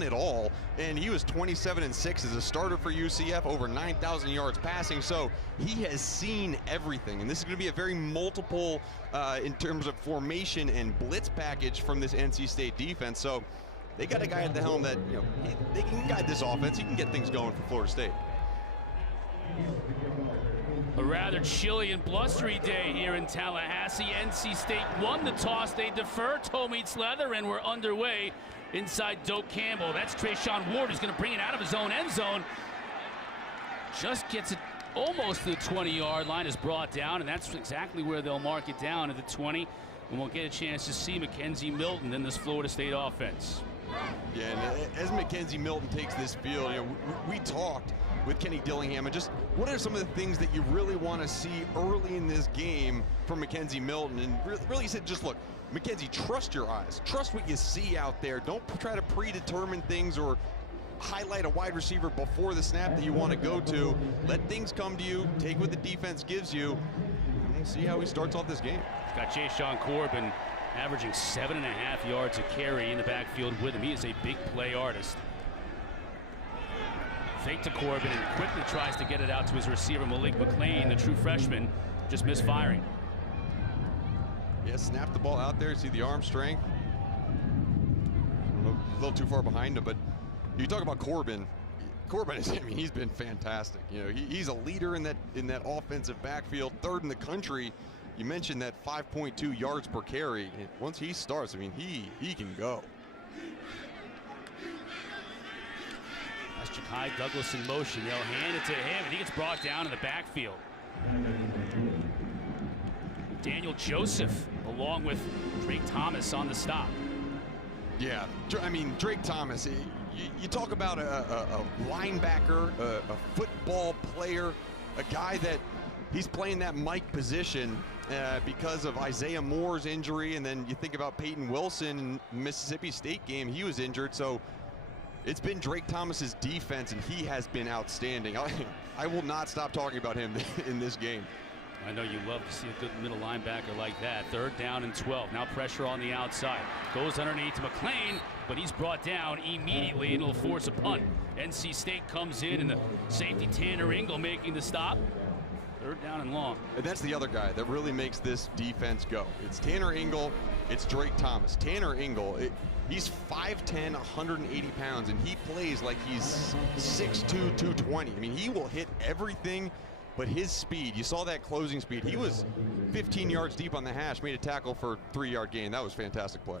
done it all, and he was 27-6 as a starter for UCF, over 9,000 yards passing. So he has seen everything, and this is going to be a very multiple in terms of formation and blitz package from this NC State defense. So they got a guy at the helm that, you know, they can guide this offense. He can get things going for Florida State. A rather chilly and blustery day here in Tallahassee. NC State won the toss. They defer. Toe meets leather, and we're underway inside Doak Campbell. That's Treshaun Ward, who's going to bring it out of his own end zone. Just gets it almost to the 20-yard line, is brought down, and that's exactly where they'll mark it down at the 20. And we'll get a chance to see Mackenzie Milton in this Florida State offense. Yeah, and as Mackenzie Milton takes this field, you know, we talked with Kenny Dillingham, and just what are some of the things that you really want to see early in this game from Mackenzie Milton? And really said, just look, Mackenzie, trust your eyes. Trust what you see out there. Don't try to predetermine things or highlight a wide receiver before the snap that you want to go to. Let things come to you. Take what the defense gives you. And we'll see how he starts off this game. He's got Jashawn Corbin averaging 7.5 yards a carry in the backfield with him. He is a big play artist. Fake to Corbin and quickly tries to get it out to his receiver, Malik McLean, the true freshman, just misfiring. Yeah, snap the ball out there. See the arm strength. A little too far behind him, but you talk about Corbin. Corbin is, I mean, he's been fantastic. You know, he's a leader in that offensive backfield, third in the country. You mentioned that 5.2 yards per carry. Once he starts, I mean, he can go. That's Ja'Kai Douglas in motion. They'll hand it to him, and he gets brought down in the backfield. Daniel Joseph, along with Drake Thomas on the stop. Yeah, I mean, Drake Thomas, you talk about a linebacker, a football player, a guy that he's playing that Mike position because of Isaiah Moore's injury, and then you think about Peyton Wilson in the Mississippi State game, he was injured. So it's been Drake Thomas's defense, and he has been outstanding. I will not stop talking about him in this game. I know you love to see a good middle linebacker like that. 3rd down and 12. Now pressure on the outside. Goes underneath to McLean, but he's brought down immediately, and it'll force a punt. NC State comes in, and the safety Tanner Ingle making the stop. 3rd down and long. And that's the other guy that really makes this defense go. It's Tanner Ingle, it's Drake Thomas. Tanner Ingle, he's 5'10", 180 pounds, and he plays like he's 6'2", 220. I mean, he will hit everything, but his speed, you saw that closing speed. He was 15 yards deep on the hash, made a tackle for a 3-yard gain. That was fantastic play.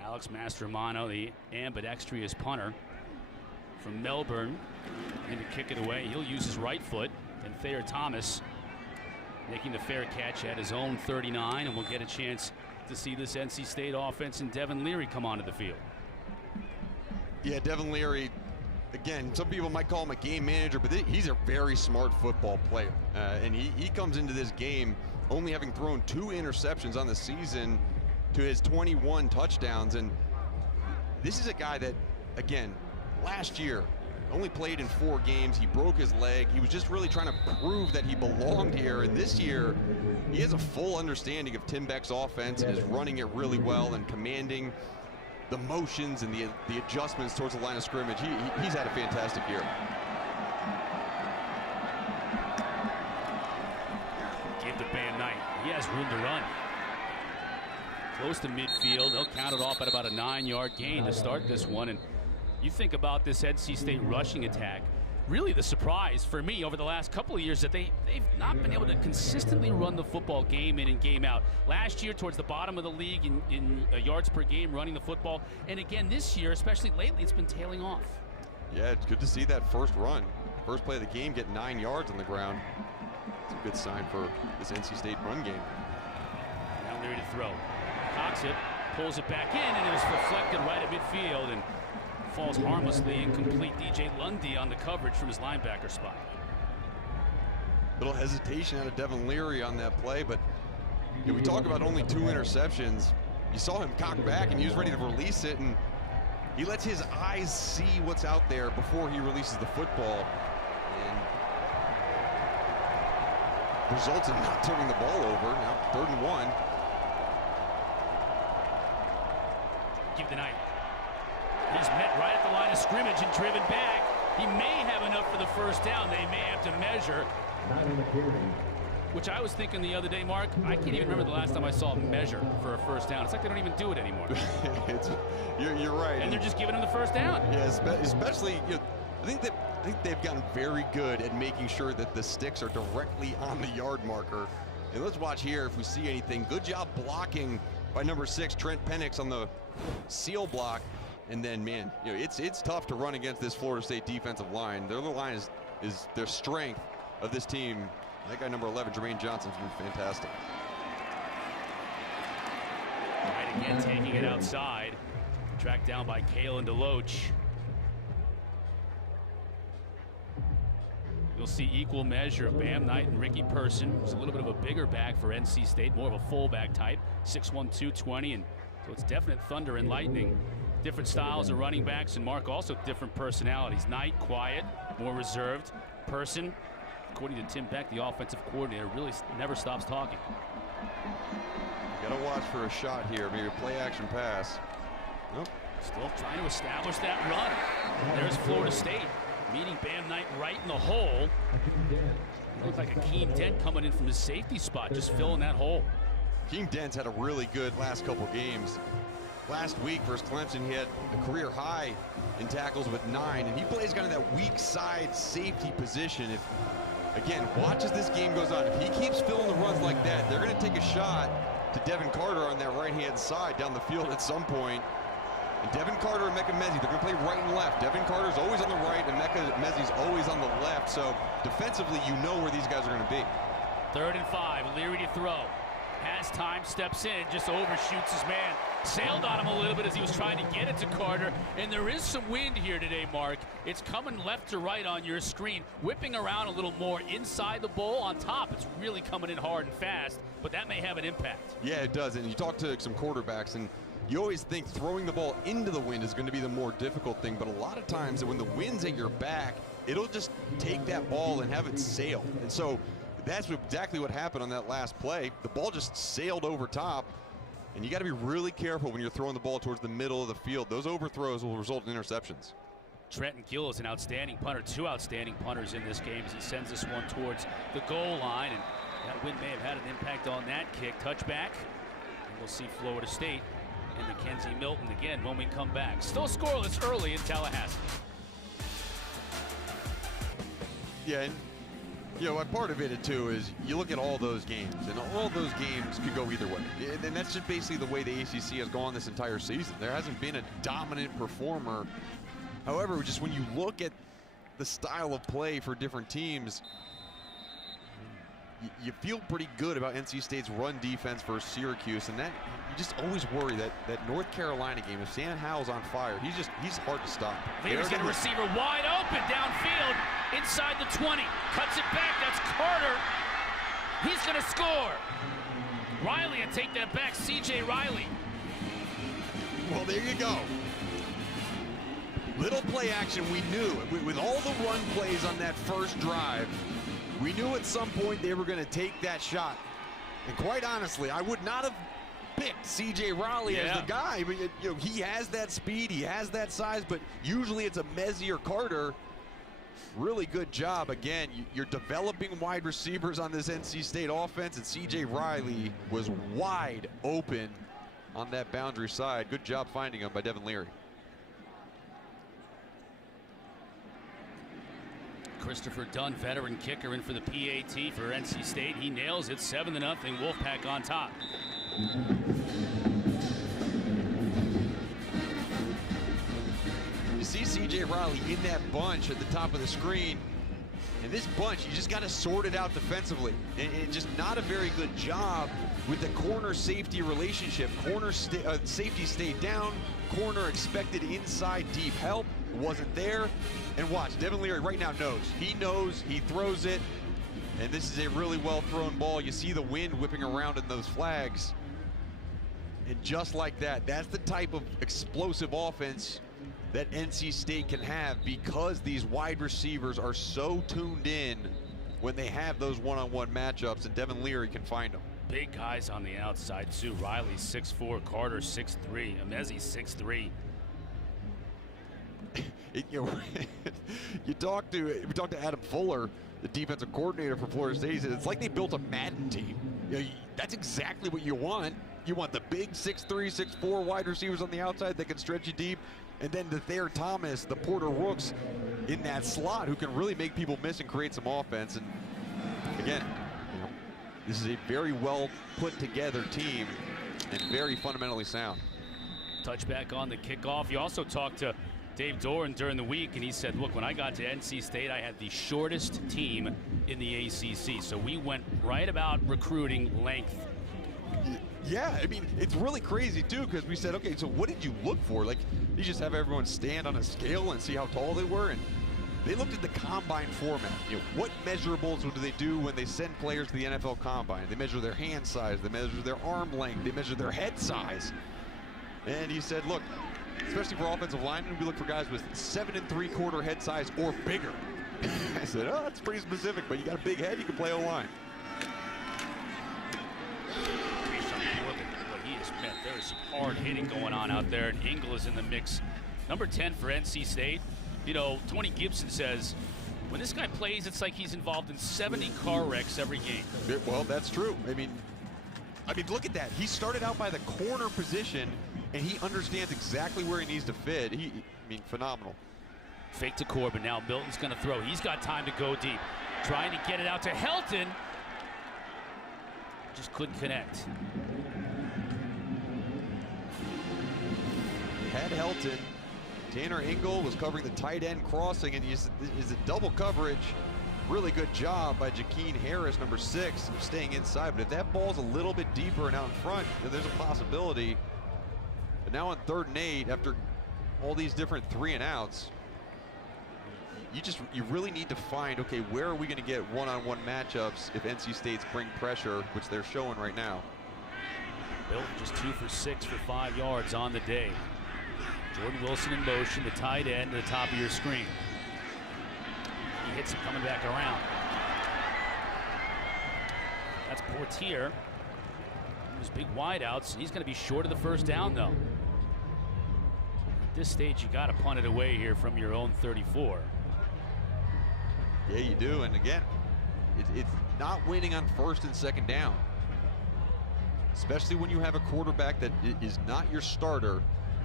Alex Mastromano, the ambidextrous punter from Melbourne, and to kick it away. He'll use his right foot. And Thayer Thomas making the fair catch at his own 39, and we'll get a chance to see this NC State offense and Devin Leary come onto the field. Yeah, Devin Leary, again, some people might call him a game manager, but he's a very smart football player. And he comes into this game only having thrown 2 interceptions on the season to his 21 touchdowns. And this is a guy that, again, last year only played in 4 games. He broke his leg. He was just really trying to prove that he belonged here. And this year, he has a full understanding of Tim Beck's offense and is running it really well and commanding the motions and the adjustments towards the line of scrimmage. He's had a fantastic year. Give the Van Knight. He has room to run. Close to midfield. They'll count it off at about a 9-yard gain to start this one. And you think about this NC State rushing attack. Really the surprise for me over the last couple of years that they've not been able to consistently run the football game in and game out. Last year towards the bottom of the league in yards per game running the football. And again this year, especially lately, it's been tailing off. Yeah, it's good to see that first run. First play of the game, get 9 yards on the ground. It's a good sign for this NC State run game. Now Leary to throw. Cocks it, pulls it back in, and it was deflected right at midfield and falls harmlessly. Incomplete. DJ Lundy on the coverage from his linebacker spot. Little hesitation out of Devin Leary on that play, but you know, we talk about only 2 interceptions. You saw him cock back and he was ready to release it, and he lets his eyes see what's out there before he releases the football, and results in not turning the ball over. Now 3rd and 1. give the night. He's met right at the line of scrimmage and driven back. He may have enough for the first down. They may have to measure. Which I was thinking the other day, Mark, I can't even remember the last time I saw a measure for a first down. It's like they don't even do it anymore. You're right. And they're just giving him the first down. Yeah, especially, I think they've gotten very good at making sure that the sticks are directly on the yard marker. And let's watch here if we see anything. Good job blocking by number 6, Trent Penix, on the seal block. And then, man, it's tough to run against this Florida State defensive line. Their other line is their strength of this team. That guy, number 11, Jermaine Johnson's been fantastic. Right, again, taking it outside. Tracked down by Kalen DeLoach. You'll see equal measure of Bam Knight and Ricky Person. It's a little bit of a bigger back for NC State, more of a fullback type, 6'1", 220, and so it's definite thunder and lightning. Different styles of running backs, and Mark, also different personalities. Knight, quiet, more reserved. Person, according to Tim Beck, the offensive coordinator, really never stops talking. You gotta watch for a shot here, maybe a play action pass. Nope. Still trying to establish that run. There's Florida State meeting Bam Knight right in the hole. Looks like Akeem Dent coming in from his safety spot, just filling that hole. Akeem Dent's had a really good last couple games. Last week versus Clemson, he had a career high in tackles with 9, and he plays kind of that weak side safety position. Again, watch as this game goes on. If he keeps filling the runs like that, they're going to take a shot to Devin Carter on that right-hand side down the field at some point. And Devin Carter and Mecca Mezzi, they're going to play right and left. Devin Carter's always on the right, and Mecca Mezzi's always on the left. So defensively, you know where these guys are going to be. 3rd and 5, Leary to throw. Has time, steps in, just overshoots his man. Sailed on him a little bit as he was trying to get it to Carter. And there is some wind here today, Mark. It's coming left to right on your screen, whipping around a little more inside the bowl. On top, it's really coming in hard and fast, but that may have an impact. Yeah, it does. And you talk to some quarterbacks, and you always think throwing the ball into the wind is going to be the more difficult thing, but a lot of times when the wind's at your back, it'll just take that ball and have it sail. And so that's exactly what happened on that last play. The ball just sailed over top, and you got to be really careful when you're throwing the ball towards the middle of the field. Those overthrows will result in interceptions. Trenton Gill is an outstanding punter, 2 outstanding punters in this game as he sends this one towards the goal line, and that wind may have had an impact on that kick. Touchback, and we'll see Florida State and Mackenzie Milton again when we come back. Still scoreless early in Tallahassee. Yeah, and a part of it too is you look at all those games, and all those games could go either way. And that's just basically the way the ACC has gone this entire season. There hasn't been a dominant performer. However, just when you look at the style of play for different teams, you feel pretty good about NC State's run defense versus Syracuse, and that you just always worry that North Carolina game, if Sam Howell's on fire, he's hard to stop. Leary's got a receiver wide open downfield inside the 20, cuts it back. That's Carter. He's going to score. Riley and take that back. C.J. Riley. Well, there you go. Little play action. We knew with all the run plays on that first drive, we knew at some point they were going to take that shot. And quite honestly, I would not have picked C.J. Riley as the guy. But, he has that speed, he has that size, but usually it's a Mezzi or Carter. Really good job. Again, you're developing wide receivers on this NC State offense, and C.J. Riley was wide open on that boundary side. Good job finding him by Devin Leary. Christopher Dunn, veteran kicker, in for the PAT for NC State. He nails it. 7-0. Wolfpack on top. You see C.J. Riley in that bunch at the top of the screen. And this bunch, you just got to sort it out defensively. And just not a very good job with the corner-safety relationship. Safety stayed down. Corner expected inside deep help. Wasn't there. And watch, Devin Leary right now knows. He knows, he throws it. And this is a really well-thrown ball. You see the wind whipping around in those flags. And just like that, that's the type of explosive offense that NC State can have, because these wide receivers are so tuned in when they have those one-on-one matchups, and Devin Leary can find them. Big guys on the outside too. Riley 6'4", Carter 6'3", Emezi 6'3". We talked to Adam Fuller, the defensive coordinator for Florida State. He said it's like they built a Madden team. That's exactly what you want. You want the big 6'3", 6'4" wide receivers on the outside that can stretch you deep, and then the Thayer Thomas, the Porter Rooks in that slot who can really make people miss and create some offense. And again, this is a very well put together team and very fundamentally sound. Touchback on the kickoff. You also talked to Dave Doran during the week, and he said, look, when I got to NC State, I had the shortest team in the ACC. So we went right about recruiting length. Yeah, I mean, it's really crazy, too, because we said, okay, so what did you look for? Like, you just have everyone stand on a scale and see how tall they were, and they looked at the combine format. What measurables do they do when they send players to the NFL combine? They measure their hand size, they measure their arm length, they measure their head size. And he said, look, especially for offensive linemen, we look for guys with 7 3/4 head size or bigger. I said, oh, that's pretty specific, but you got a big head, you can play O-line. There's some hard hitting going on out there, and Engel is in the mix. Number 10 for NC State. Tony Gibson says, when this guy plays, it's like he's involved in 70 car wrecks every game. Well, that's true. I mean, look at that. He started out by the corner position, and he understands exactly where he needs to fit. Phenomenal. Fake to Corbin. Now Milton's going to throw. He's got time to go deep. Trying to get it out to Helton. Just couldn't connect. Had Helton. Tanner Engel was covering the tight end crossing, and is a double coverage. Really good job by Jakeen Harris, number 6, staying inside. But if that ball's a little bit deeper and out in front, then there's a possibility. But now on 3rd and 8, after all these different 3 and outs, you really need to find, okay, where are we going to get one-on-one matchups if NC State's bring pressure, which they're showing right now. Milton just 2 for 6 for 5 yards on the day. Jordan Wilson in motion, the tight end to the top of your screen. He hits it coming back around. That's Portier. Those big wideouts. He's going to be short of the first down, though. At this stage, you got to punt it away here from your own 34. Yeah, you do. And again, it's not winning on 1st and 2nd down. Especially when you have a quarterback that is not your starter.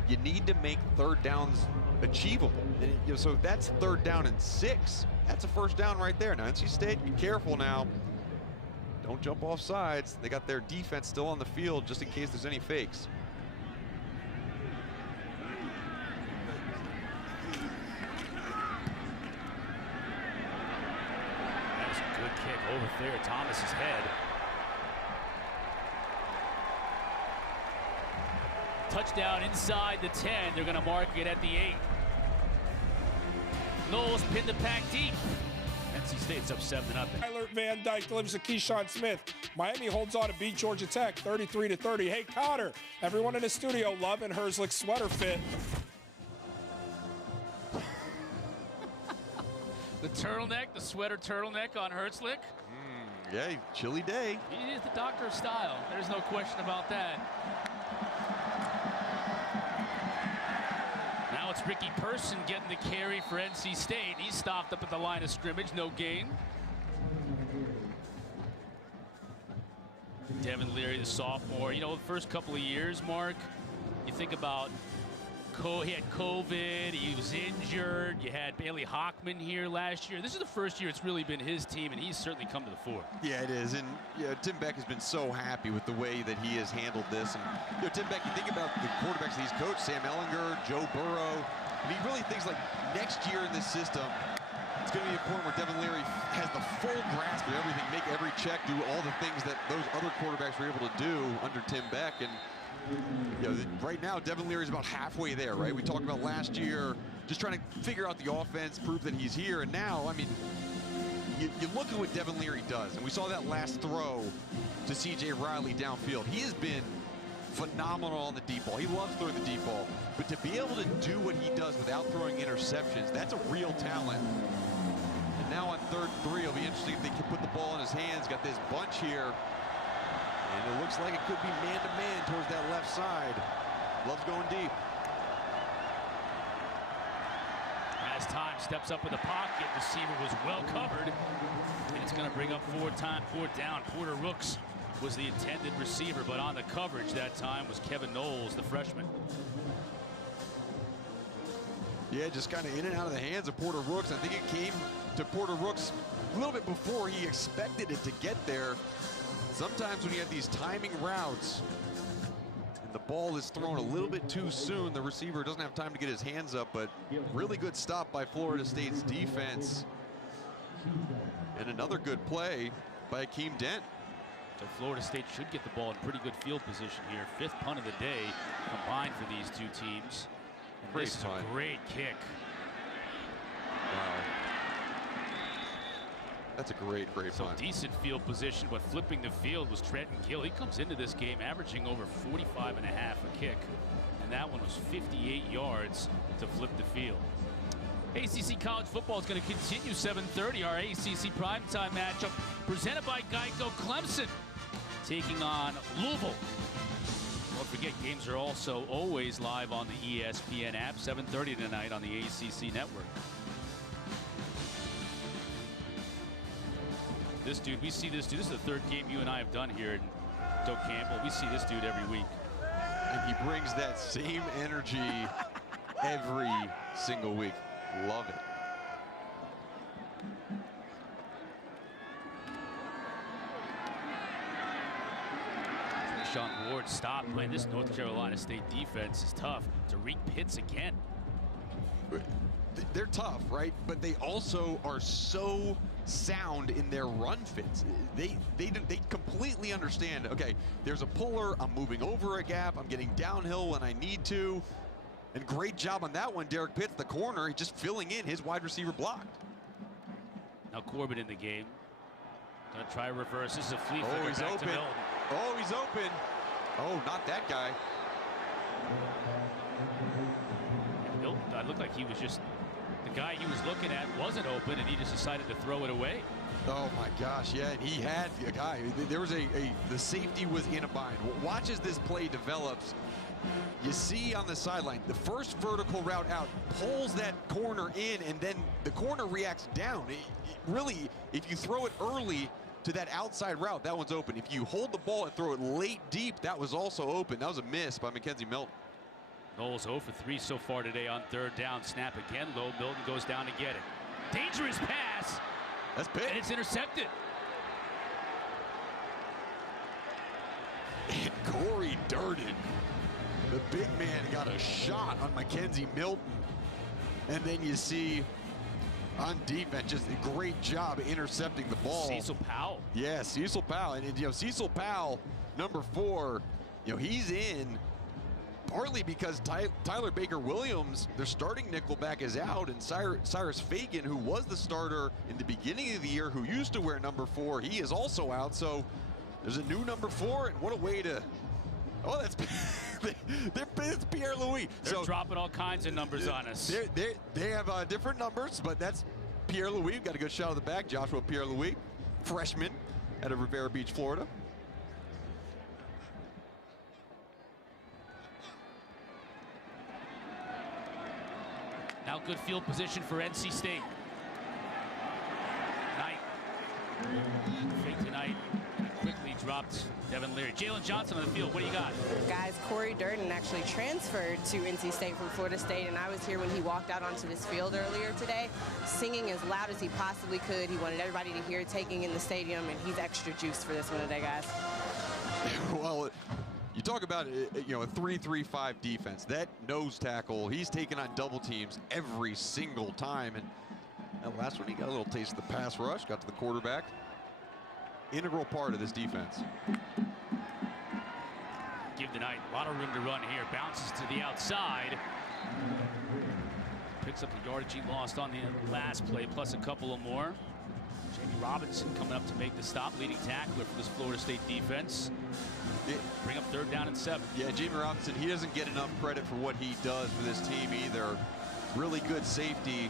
You need to make 3rd downs achievable. And, so if that's 3rd down and 6, that's a 1st down right there. Now, NC State, be careful now. Don't jump off sides. They got their defense still on the field just in case there's any fakes. That was a good kick over Thayer Thomas's head. Touchdown inside the 10. They're going to mark it at the 8. Knowles pinned the pack deep. NC State's up 7-0. Tyler Van Dyke delivers to Keyshawn Smith. Miami holds on to beat Georgia Tech 33-30. Hey, Connor, everyone in the studio loving Herzlich's sweater fit. The turtleneck, the sweater turtleneck on Herzlich. Yeah, chilly day. He is the doctor of style. There's no question about that. Now it's Ricky Person getting the carry for NC State. He's stopped up at the line of scrimmage, no gain. Devin Leary, the sophomore. The first couple of years, Mark, you think about he had COVID, he was injured. You had Bailey Hockman here last year. This is the first year it's really been his team, and he's certainly come to the fore. Yeah, it is. And Tim Beck has been so happy with the way that he has handled this. And Tim Beck, you think about the quarterbacks that he's coached, Sam Ehlinger, Joe Burrow. And he really thinks like next year in this system, it's going to be a point where Devin Leary has the full grasp of everything, make every check, do all the things that those other quarterbacks were able to do under Tim Beck. And right now, Devin Leary is about halfway there, right? We talked about last year, just trying to figure out the offense, prove that he's here. And now, I mean, you look at what Devin Leary does, and we saw that last throw to C.J. Riley downfield. He has been phenomenal on the deep ball. He loves throwing the deep ball. But to be able to do what he does without throwing interceptions, that's a real talent. And now on 3rd and 3, it'll be interesting if they can put the ball in his hands. Got this bunch here. And it looks like it could be man-to-man towards that left side. Love's going deep. As time steps up in the pocket, receiver was well covered. And it's going to bring up fourth down. Porter Rooks was the intended receiver, but on the coverage that time was Kevin Knowles, the freshman. Yeah, just kind of in and out of the hands of Porter Rooks. I think it came to Porter Rooks a little bit before he expected it to get there. Sometimes when you have these timing routes and the ball is thrown a little bit too soon, the receiver doesn't have time to get his hands up, but really good stop by Florida State's defense. And another good play by Akeem Dent. So Florida State should get the ball in pretty good field position here. 5th punt of the day combined for these two teams. And Great this is punt. a great kick. Wow. That's a great So punt. decent field position, but flipping the field was Trenton Gill. He comes into this game averaging over 45 and a half a kick. And that one was 58 yards to flip the field. ACC College Football is going to continue 7:30. Our ACC primetime matchup presented by Geico. Clemson taking on Louisville. Don't forget, games are also always live on the ESPN app. 7:30 tonight on the ACC network. This dude, we see this dude. This is the 3rd game you and I have done here in Doak Campbell. We see this dude every week. And he brings that same energy every single week. Love it. Sean Ward stopped playing. This North Carolina State defense is tough. Tariq Pitts again. They're tough, right? But they also are so sound in their run fits. They completely understand, okay, there's a puller, I'm moving over a gap, I'm getting downhill when I need to. And great job on that one, Derek Pitts, the corner, just filling in his wide receiver blocked. Now Corbin in the game. Gonna try a reverse. This is a flea flicker. Oh, he's back open. to Milton. Oh, he's open. Oh, not that guy. And Milton, it looked like he was just, the guy he was looking at wasn't open, and he just decided to throw it away. Oh my gosh, yeah, and he had a guy. There was the safety was in a bind. Watch as this play develops. You see on the sideline, the first vertical route out pulls that corner in, and then the corner reacts down. Really, if you throw it early to that outside route, that one's open. If you hold the ball and throw it late deep, that was also open. That was a miss by Mackenzie Milton. Knowles 0 for 3 so far today on 3rd down. Snap again low. Milton goes down to get it. Dangerous pass. That's big. And it's intercepted. And Corey Durden, the big man, got a shot on Mackenzie Milton. And then you see on defense, just a great job of intercepting the ball. Cecil Powell. Yeah, Cecil Powell. And you know, Cecil Powell, number 4, you know, he's in partly because Tyler Baker-Williams, their starting nickelback, is out, and Cyrus Fagan, who was the starter in the beginning of the year, who used to wear number 4, he is also out. So there's a new number 4, and what a way to, oh, that's it's Pierre Louis. They're dropping all kinds of numbers on us. They have different numbers, but that's Pierre Louis. Got a good shot of the back. Joshua Pierre Louis, freshman out of Rivera Beach, Florida. Now good field position for NC State. Knight. Fake tonight. Quickly dropped Devin Leary. Jalen Johnson on the field. What do you got? Guys, Corey Durden actually transferred to NC State from Florida State, and I was here when he walked out onto this field earlier today, singing as loud as he possibly could. He wanted everybody to hear it, taking in the stadium, and he's extra juiced for this one today, guys. Well, you talk about, you know, a 3-3-5 defense. That nose tackle, he's taken on double teams every single time. And that last one, he got a little taste of the pass rush, got to the quarterback. Integral part of this defense. Give the Knight a lot of room to run here. Bounces to the outside. Picks up the yardage he lost on the last play, plus a couple of more. Jamie Robinson coming up to make the stop, leading tackler for this Florida State defense. Bring up 3rd down and 7. Yeah, Jamie Robinson, he doesn't get enough credit for what he does for this team either. Really good safety,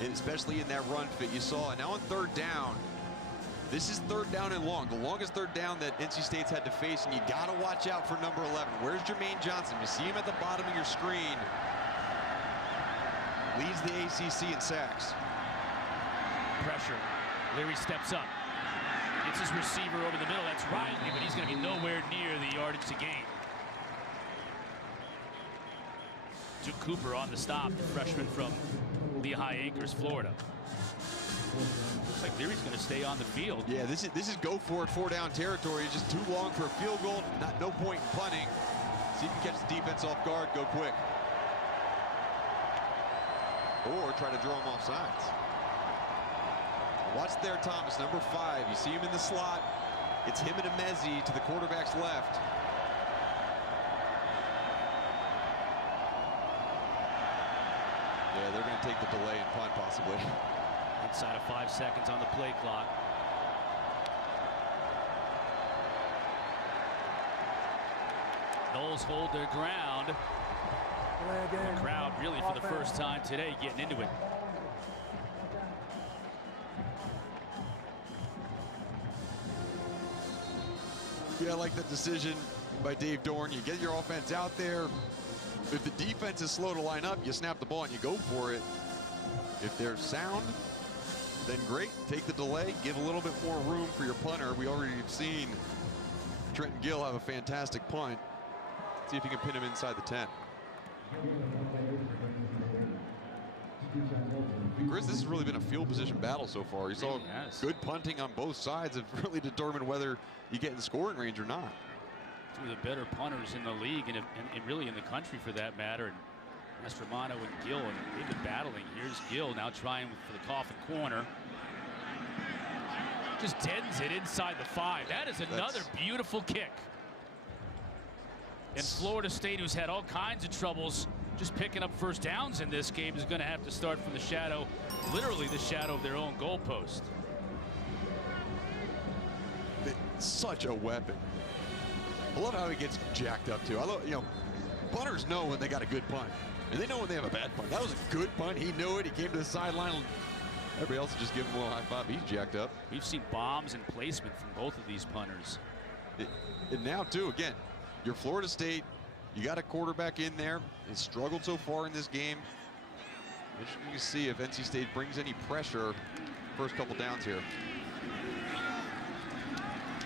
and especially in that run fit you saw. And now on 3rd down, This is 3rd down and long, the longest 3rd down that NC State's had to face, and you got to watch out for number 11. Where's Jermaine Johnson? You see him at the bottom of your screen. Leads the ACC in sacks. Pressure. Leary steps up. Gets his receiver over the middle. That's Riley, but he's going to be nowhere near the yardage to gain. Duke Cooper on the stop, the freshman from Lehigh Acres, Florida. Looks like Leary's going to stay on the field. Yeah, this is go for it, 4-down territory. It's just too long for a field goal. No point in punting. See if you catch the defense off guard, go quick. Or try to draw him off sides. Watch there, Thomas, number 5. You see him in the slot. It's him and Emezi to the quarterback's left. Yeah, they're going to take the delay and punt possibly. Inside of 5 seconds on the play clock. Noles hold their ground. The crowd really for the first time today getting into it. Yeah, I like that decision by Dave Dorn. You get your offense out there. If the defense is slow to line up, you snap the ball and you go for it. If they're sound, then great. Take the delay, give a little bit more room for your punter. We already have seen Trenton Gill have a fantastic punt. See if you can pin him inside the 10. Chris, this has really been a field position battle so far. You saw good punting on both sides have really determined whether you get in scoring range or not. Two of the better punters in the league and really in the country for that matter. And Mastromano and Gill, and they've been battling. Here's Gill now trying for the coffin corner. Just deadens it inside the 5. That is another beautiful kick. And Florida State, who's had all kinds of troubles just picking up first downs in this game, is going to have to start from the shadow, literally the shadow of their own goalpost. Such a weapon. I love how he gets jacked up too. I love, punters know when they got a good punt, and they know when they have a bad punt. That was a good punt. He knew it. He came to the sideline. Everybody else just give him a little high five. He's jacked up. We've seen bombs and placement from both of these punters. And now too, again, you're Florida State. You got a quarterback in there. He's struggled so far in this game. Interesting to see if NC State brings any pressure first couple downs here.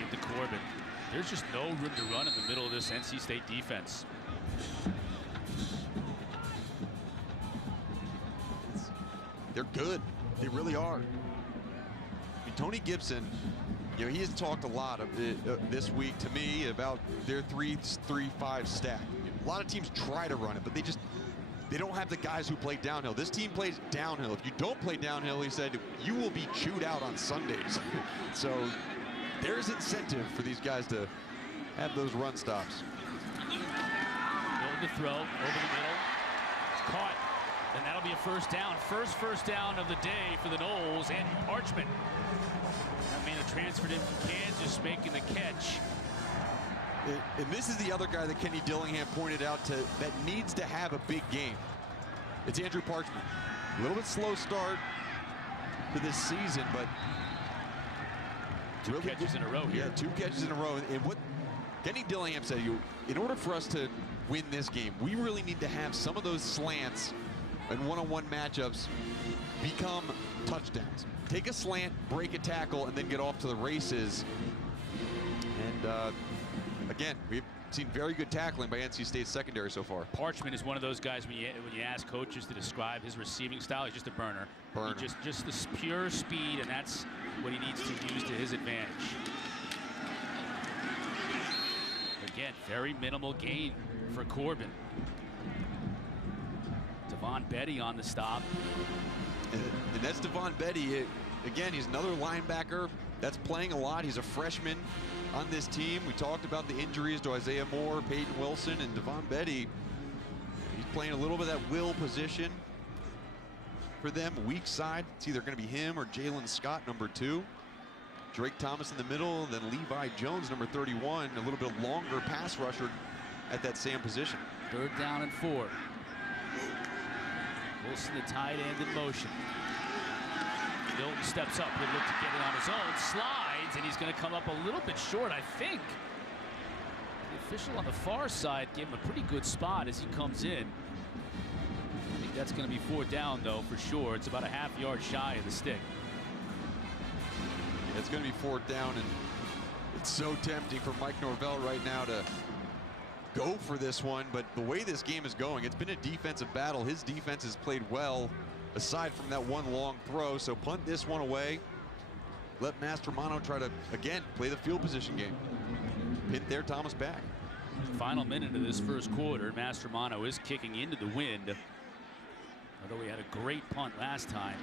Into Corbin. There's just no room to run in the middle of this NC State defense. They're good. They really are. I mean, Tony Gibson, he has talked a lot of this week to me about their 3-3-5 stack. A lot of teams try to run it, but they don't have the guys who play downhill. This team plays downhill. If you don't play downhill, he said, you will be chewed out on Sundays. So there's incentive for these guys to have those run stops. Build the throw over the middle. It's caught. And that'll be a first down. First down of the day for the Noles. Andrew Parchment. That man who transferred in from Kansas, making the catch. And this is the other guy that Kenny Dillingham pointed out that needs to have a big game. It's Andrew Parchment. A little bit slow start to this season, but two catches in a row here. Yeah, 2 catches in a row. And what Kenny Dillingham said, in order for us to win this game, we really need to have some of those slants and one-on-one matchups become touchdowns. Take a slant, break a tackle, and then get off to the races. And again, we've seen very good tackling by NC State's secondary so far. Parchment is one of those guys when you ask coaches to describe his receiving style, he's just a burner. Just the pure speed, and that's what he needs to use to his advantage. Again, very minimal gain for Corbin. Devon Betty on the stop. And that's Devon Betty. Again, he's another linebacker that's playing a lot. He's a freshman on this team. We talked about the injuries to Isaiah Moore, Peyton Wilson, and Devon Betty. He's playing a little bit of that will position for them. Weak side, it's either going to be him or Jalen Scott, number 2. Drake Thomas in the middle, then Levi Jones, number 31, a little bit longer pass rusher at that same position. 3rd down and 4. Wilson, the tight end, in motion. Milton steps up. He'll look to get it on his own. Slide. slides, and he's going to come up a little bit short, I think. The official on the far side gave him a pretty good spot as he comes in. I think that's going to be 4th down, though, for sure. It's about a half-yard shy of the stick. It's going to be 4th down, and it's so tempting for Mike Norvell right now to go for this one, but the way this game is going, it's been a defensive battle. His defense has played well, aside from that one long throw, so punt this one away. Let Mastromano try to, again, play the field position game. Pin there, Thomas back. Final minute of this first quarter, Mastromano is kicking into the wind, although he had a great punt last time.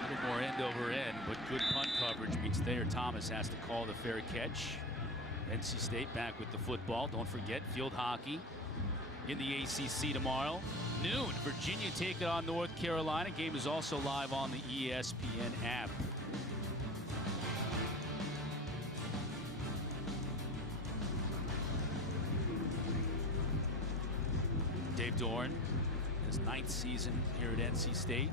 A little more end over end, but good punt coverage means Thayer Thomas has to call the fair catch. NC State back with the football. Don't forget, field hockey in the ACC tomorrow. Noon, Virginia take it on North Carolina. Game is also live on the ESPN app. Dave Doeren, his 9th season here at NC State.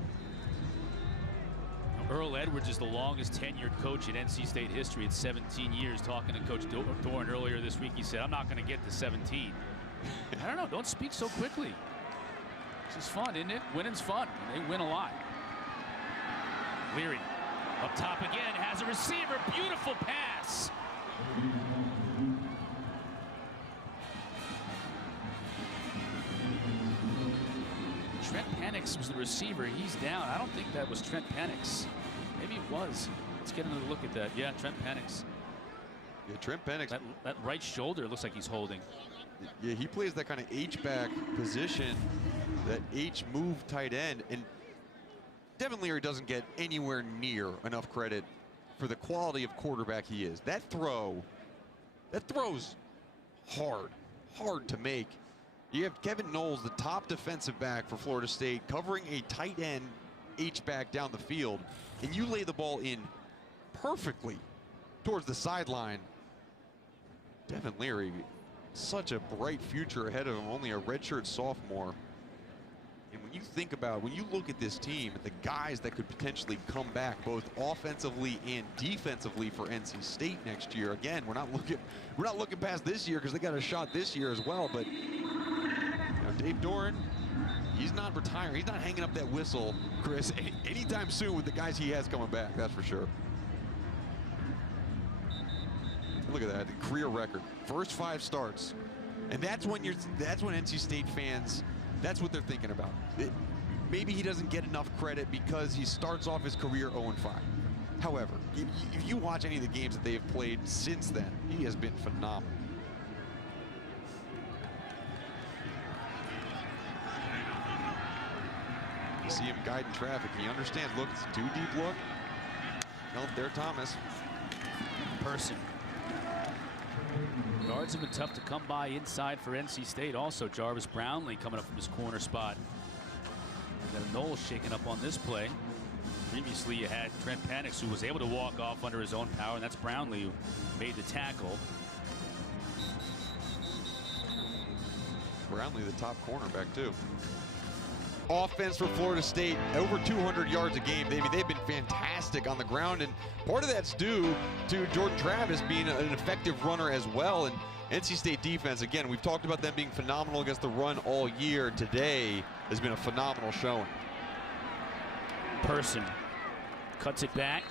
Earl Edwards is the longest tenured coach in NC State history at 17 years. Talking to Coach Doeren earlier this week, he said, I'm not going to get to 17. I don't know, don't speak so quickly. This is fun, isn't it? Winning's fun. They win a lot. Leary up top again, has a receiver. Beautiful pass. Trent Penix was the receiver. He's down. I don't think that was Trent Penix. Maybe it was. Let's get another look at that. Yeah, Trent Penix. Yeah, Trent Penix. That right shoulder looks like he's holding. Yeah, he plays that kind of H-back position, that H-move tight end. And Devin Leary doesn't get anywhere near enough credit for the quality of quarterback he is. That throw's hard to make. You have Kevin Knowles, the top defensive back for Florida State, covering a tight end H-back down the field, and you lay the ball in perfectly towards the sideline. Devin Leary, such a bright future ahead of him, only a redshirt sophomore. And when you think about, when you look at this team, the guys that could potentially come back both offensively and defensively for NC State next year, again, we're not looking past this year because they got a shot this year as well, but Dave Doeren, he's not retiring. He's not hanging up that whistle, Chris, anytime soon with the guys he has coming back, that's for sure. Look at that, the career record. First 5 starts. And that's when NC State fans, that's what they're thinking about. Maybe he doesn't get enough credit because he starts off his career 0-5. However, if you watch any of the games that they have played since then, he has been phenomenal. You see him guiding traffic. He understands. Look, it's a 2-deep look. Nope, there Thomas. Person. Guards have been tough to come by inside for NC State. Also, Jarvis Brownlee coming up from his corner spot. Got a Knowles shaking up on this play. Previously, you had Trent Penix, who was able to walk off under his own power, and that's Brownlee who made the tackle. Brownlee, the top cornerback, too. Offense for Florida State, over 200 yards a game. They've been fantastic on the ground, and part of that's due to Jordan Travis being an effective runner as well. And NC State defense, again, we've talked about them being phenomenal against the run all year. Today has been a phenomenal showing. Person cuts it back,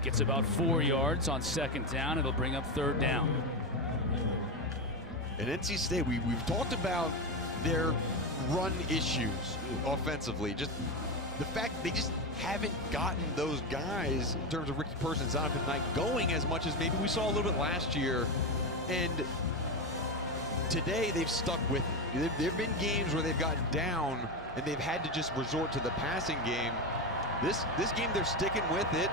gets about 4 yards on 2nd down. It'll bring up 3rd down. And NC State, we've talked about their run issues offensively. Just the fact they just haven't gotten those guys in terms of Ricky Person, Zonovan Knight going as much as maybe we saw a little bit last year. And today they've stuck with it. There have been games where they've gotten down and they've had to just resort to the passing game. This game they're sticking with it.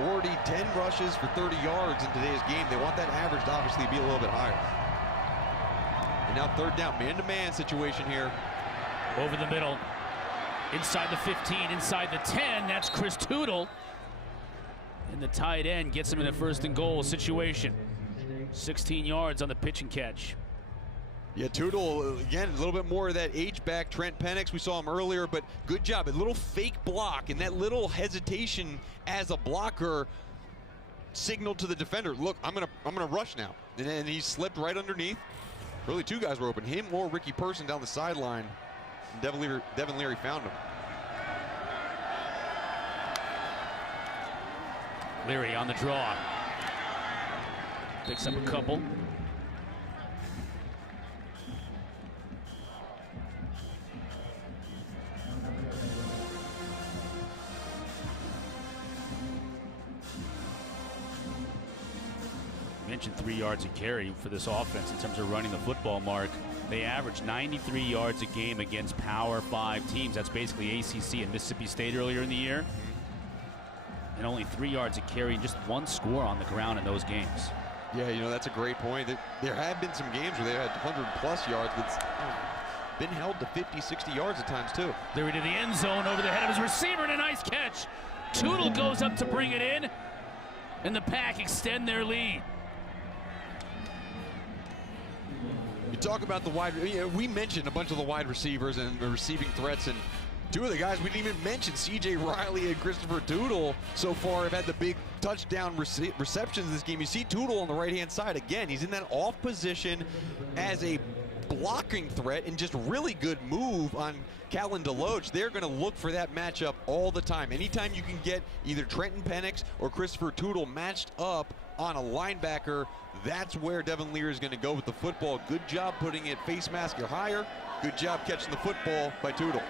Already 10 rushes for 30 yards in today's game. They want that average to obviously be a little bit higher. And now 3rd down, man-to-man situation here. Over the middle, inside the 15, inside the 10. That's Chris Tootle. And the tight end gets him in a 1st and goal situation. 16 yards on the pitch and catch. Yeah, Tootle, again, a little bit more of that H-back. Trent Penix, we saw him earlier, but good job. A little fake block, and that little hesitation as a blocker signaled to the defender, look, I'm gonna rush now. And then he slipped right underneath. Really, two guys were open, him or Ricky Person down the sideline. And Devin Leary found him. Leary on the draw. Picks up a couple. Mentioned 3 yards a carry for this offense in terms of running the football, Mark. They averaged 93 yards a game against Power 5 teams. That's basically ACC and Mississippi State earlier in the year. And only 3 yards a carry and just 1 score on the ground in those games. Yeah, you know, that's a great point. There have been some games where they had 100+ yards, but it's been held to 50, 60 yards at times too. Leary to the end zone over the head of his receiver, and a nice catch. Tootle goes up to bring it in, and the Pack extend their lead. You talk about the wide, we mentioned a bunch of the wide receivers and the receiving threats, and 2 of the guys we didn't even mention, C.J. Riley and Christopher Tootle, so far have had the big touchdown receptions in this game. You see Tootle on the right-hand side. Again, he's in that off position as a blocking threat, and just really good move on Kalen DeLoach. They're going to look for that matchup all the time. Anytime you can get either Trenton Penix or Christopher Tootle matched up on a linebacker, that's where Devin Leary is going to go with the football. Good job putting it face mask or higher. Good job catching the football by Tootle.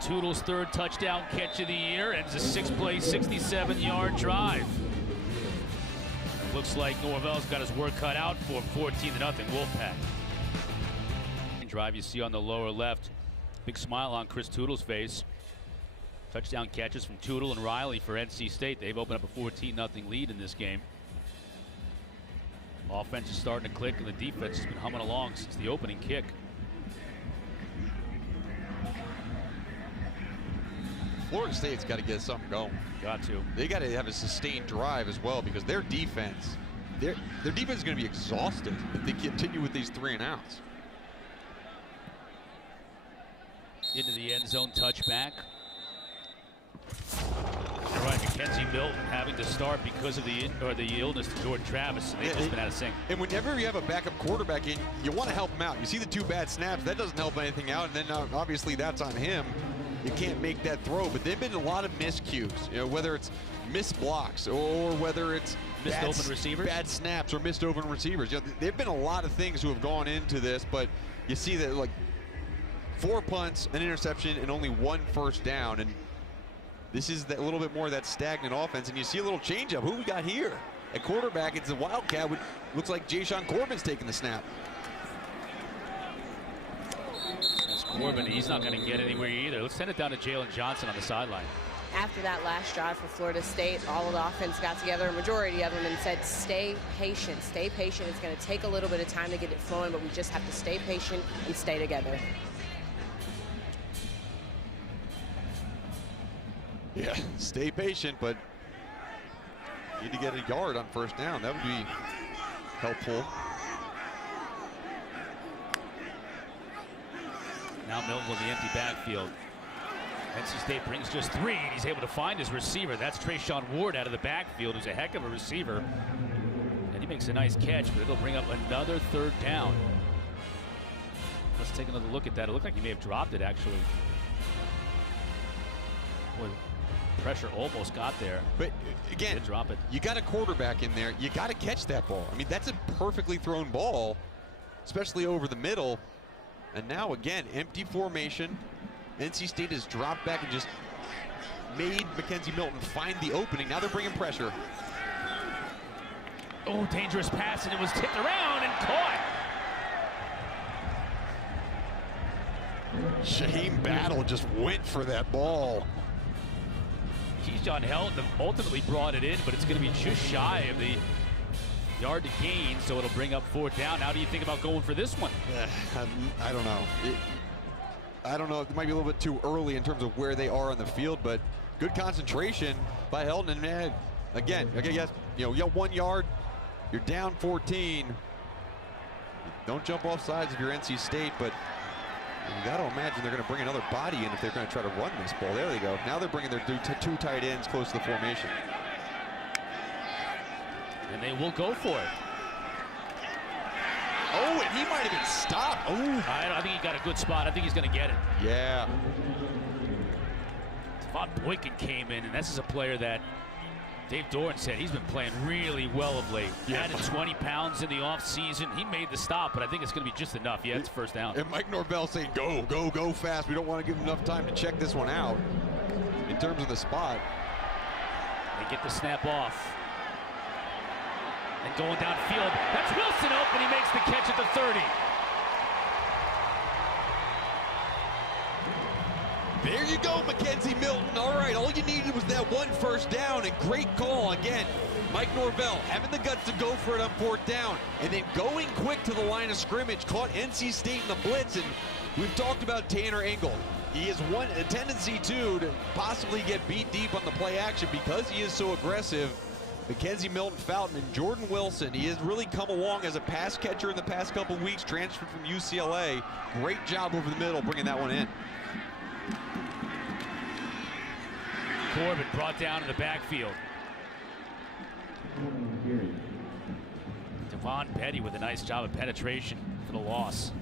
Tootle's 3rd touchdown catch of the year ends a 6-play, 67-yard drive. Looks like Norvell's got his work cut out for 14-0 Wolfpack. Drive you see on the lower left. Big smile on Chris Tootle's face. Touchdown catches from Tootle and Riley for NC State. They've opened up a 14-0 lead in this game. Offense is starting to click, and the defense has been humming along since the opening kick. Florida State's got to get something going. Got to. They got to have a sustained drive as well, because their defense is going to be exhausted if they continue with these 3 and outs. Into the end zone touchback. You're right, McKenzie Milton having to start because of the illness to Jordan Travis. They've just been out of sync. And whenever you have a backup quarterback in, you want to help him out. You see the 2 bad snaps, that doesn't help anything out, and then obviously that's on him. You can't make that throw, but there've been a lot of miscues, whether it's missed blocks or whether it's missed open receivers, bad snaps, or missed open receivers. There've been a lot of things who have gone into this, but you see that, like, 4 punts, an interception, and only 1 first down, and this is a little bit more of that stagnant offense, and you see a little changeup. Who we got here? At quarterback, it's a Wildcat. Looks like Jashaun Corbin's taking the snap. Corbin, he's not going to get anywhere either. Let's send it down to Jalen Johnson on the sideline. After that last drive for Florida State, all of the offense got together, a majority of them, and said, stay patient, stay patient. It's going to take a little bit of time to get it flowing, but we just have to stay patient and stay together. Yeah, stay patient, but need to get a yard on first down. That would be helpful. Now Milton with the empty backfield. NC State brings just 3, and he's able to find his receiver. That's Trayshawn Ward out of the backfield, who's a heck of a receiver. And he makes a nice catch, but it'll bring up another 3rd down. Let's take another look at that. It looked like he may have dropped it, actually. Boy, pressure almost got there. But again, drop it. You got a quarterback in there. You got to catch that ball. I mean, that's a perfectly thrown ball, especially over the middle. And now, again, empty formation. NC State has dropped back and just made McKenzie Milton find the opening. Now they're bringing pressure. Oh, dangerous pass, and it was tipped around and caught. Shaheem Battle just went for that ball. Keyshawn Helton ultimately brought it in, but it's going to be just shy of the yard to gain, so it'll bring up 4th down. How do you think about going for this one? I don't know. I don't know. It might be a little bit too early in terms of where they are on the field, but good concentration by Helton. And man, again, okay, yes, you got 1 yard, you're down 14. Don't jump off sides if you're NC State, but you got to imagine they're going to bring another body in if they're going to try to run this ball. There they go. Now they're bringing their two tight ends close to the formation. And they will go for it. Oh, and he might have been stopped. Oh, I think he got a good spot. I think he's going to get it. yeah. Devon Boykin came in, and this is a player that Dave Doran said he's been playing really well of late. Yeah. Added 20 pounds in the offseason. He made the stop, but I think it's going to be just enough. Yeah, it's first down. And Mike Norvell saying, go, go, go fast. We don't want to give him enough time to check this one out in terms of the spot. They get the snap off. And going downfield, that's Wilson open. He makes the catch at the 30. There you go, Mackenzie Milton. All right, all you needed was that one first down, and great call again. Mike Norvell having the guts to go for it on fourth down, and then going quick to the line of scrimmage, caught NC State in the blitz, and we've talked about Tanner Engel. He has a tendency to possibly get beat deep on the play action because he is so aggressive. Mackenzie Milton, Fountain, and Jordan Wilson. He has really come along as a pass catcher in the past couple weeks, transferred from UCLA. Great job over the middle, bringing that one in. Corbin brought down in the backfield. Devon Petty with a nice job of penetration for the loss.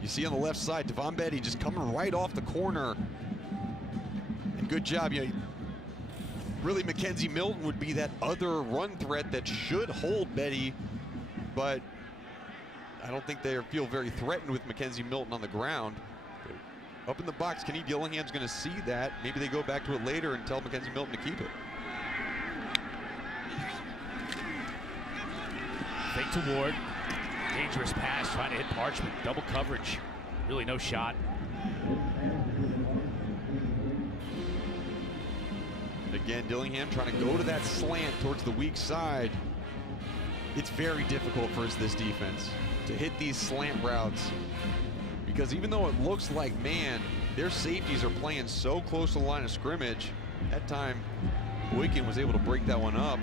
You see on the left side, Devon Petty just coming right off the corner. And good job. You know, really, Mackenzie Milton would be that other run threat that should hold Betty, but I don't think they feel very threatened with Mackenzie Milton on the ground. Up in the box, Kenny Dillingham's going to see that. Maybe they go back to it later and tell Mackenzie Milton to keep it. Fake to Ward. Dangerous pass, trying to hit Parchment. Double coverage. Really no shot. Again, Dillingham trying to go to that slant towards the weak side. It's very difficult for this defense to hit these slant routes, because even though it looks like man, their safeties are playing so close to the line of scrimmage. That time, Boykin was able to break that one up.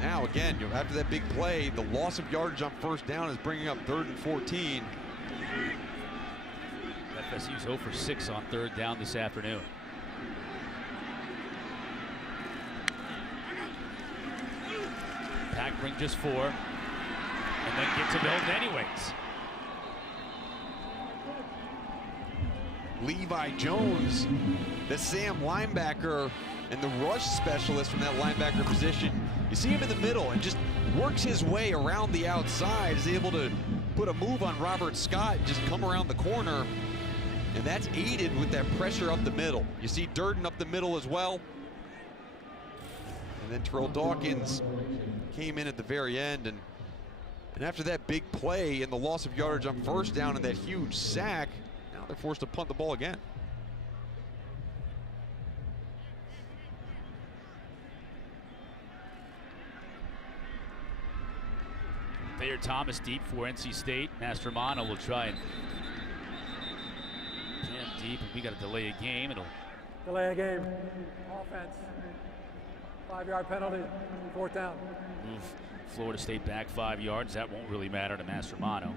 Now again, after that big play, the loss of yardage on first down is bringing up 3rd and 14. FSU's 0 for 6 on third down this afternoon. Pack bring just 4, and then get to Milton anyways. Levi Jones, the Sam linebacker and the rush specialist from that linebacker position. You see him in the middle and just works his way around the outside, is able to put a move on Robert Scott, just come around the corner, and that's aided with that pressure up the middle. You see Durden up the middle as well. And then Terrell Dawkins came in at the very end, and after that big play and the loss of yardage on first down and that huge sack, now they're forced to punt the ball again. Thayer Thomas deep for NC State. Mastromano will try and jam deep, and we got to delay a game. It'll delay a game. Offense. 5-yard penalty. 4th down. move Florida State back 5 yards. That won't really matter to Mastromano.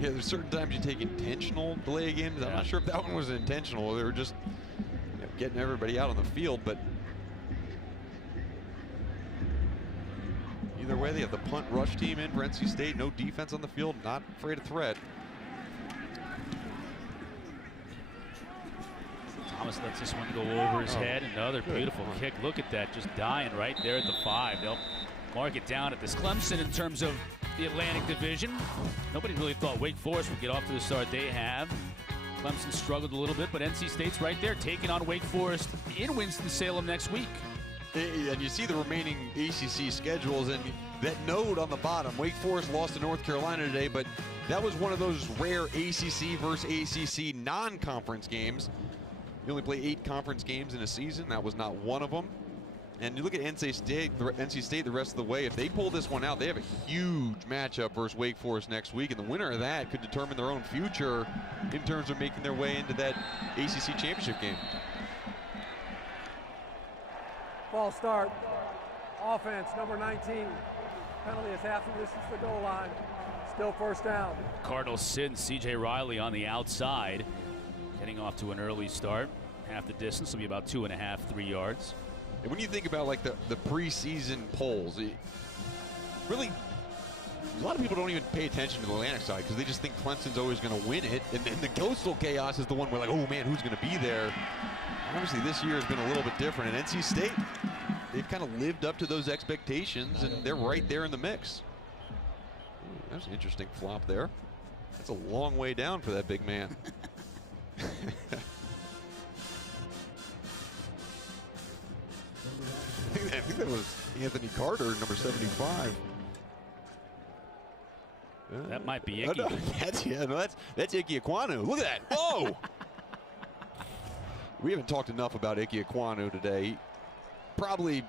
Yeah, there's certain times you take intentional delay games. I'm not sure if that one was intentional. They were just getting everybody out on the field, but either way, they have the punt rush team in for NC State. No defense on the field, not afraid of threat. Thomas lets this one go over his head. Another beautiful kick. Look at that, just dying right there at the 5. They'll mark it down at this. Clemson, in terms of the Atlantic Division, nobody really thought Wake Forest would get off to the start they have. Clemson struggled a little bit, but NC State's right there, taking on Wake Forest in Winston-Salem next week. And you see the remaining ACC schedules, and that note on the bottom, Wake Forest lost to North Carolina today, but that was one of those rare ACC versus ACC non-conference games. You only play 8 conference games in a season. That was not one of them. And you look at NC State the rest of the way. If they pull this one out, they have a huge matchup versus Wake Forest next week, and the winner of that could determine their own future in terms of making their way into that ACC championship game. False start. Offense, number 19. penalty is half the distance to the goal line. Still first down. Cardinals send C.J. Riley on the outside, getting off to an early start. Half the distance will be about 2.5, 3 yards. And when you think about like the preseason polls, really, a lot of people don't even pay attention to the Atlantic side because they just think Clemson's always going to win it. And the coastal chaos is the one where like, oh man, who's going to be there? Obviously, this year has been a little bit different. And NC State, they've kind of lived up to those expectations, and they're right there in the mix. Ooh, that's an interesting flop there. That's a long way down for that big man. I think that was Anthony Carter, number 75. That might be Icky. That's Icky Ekwonu. Look at that. Whoa! We haven't talked enough about Icky Ekwonu today. Probably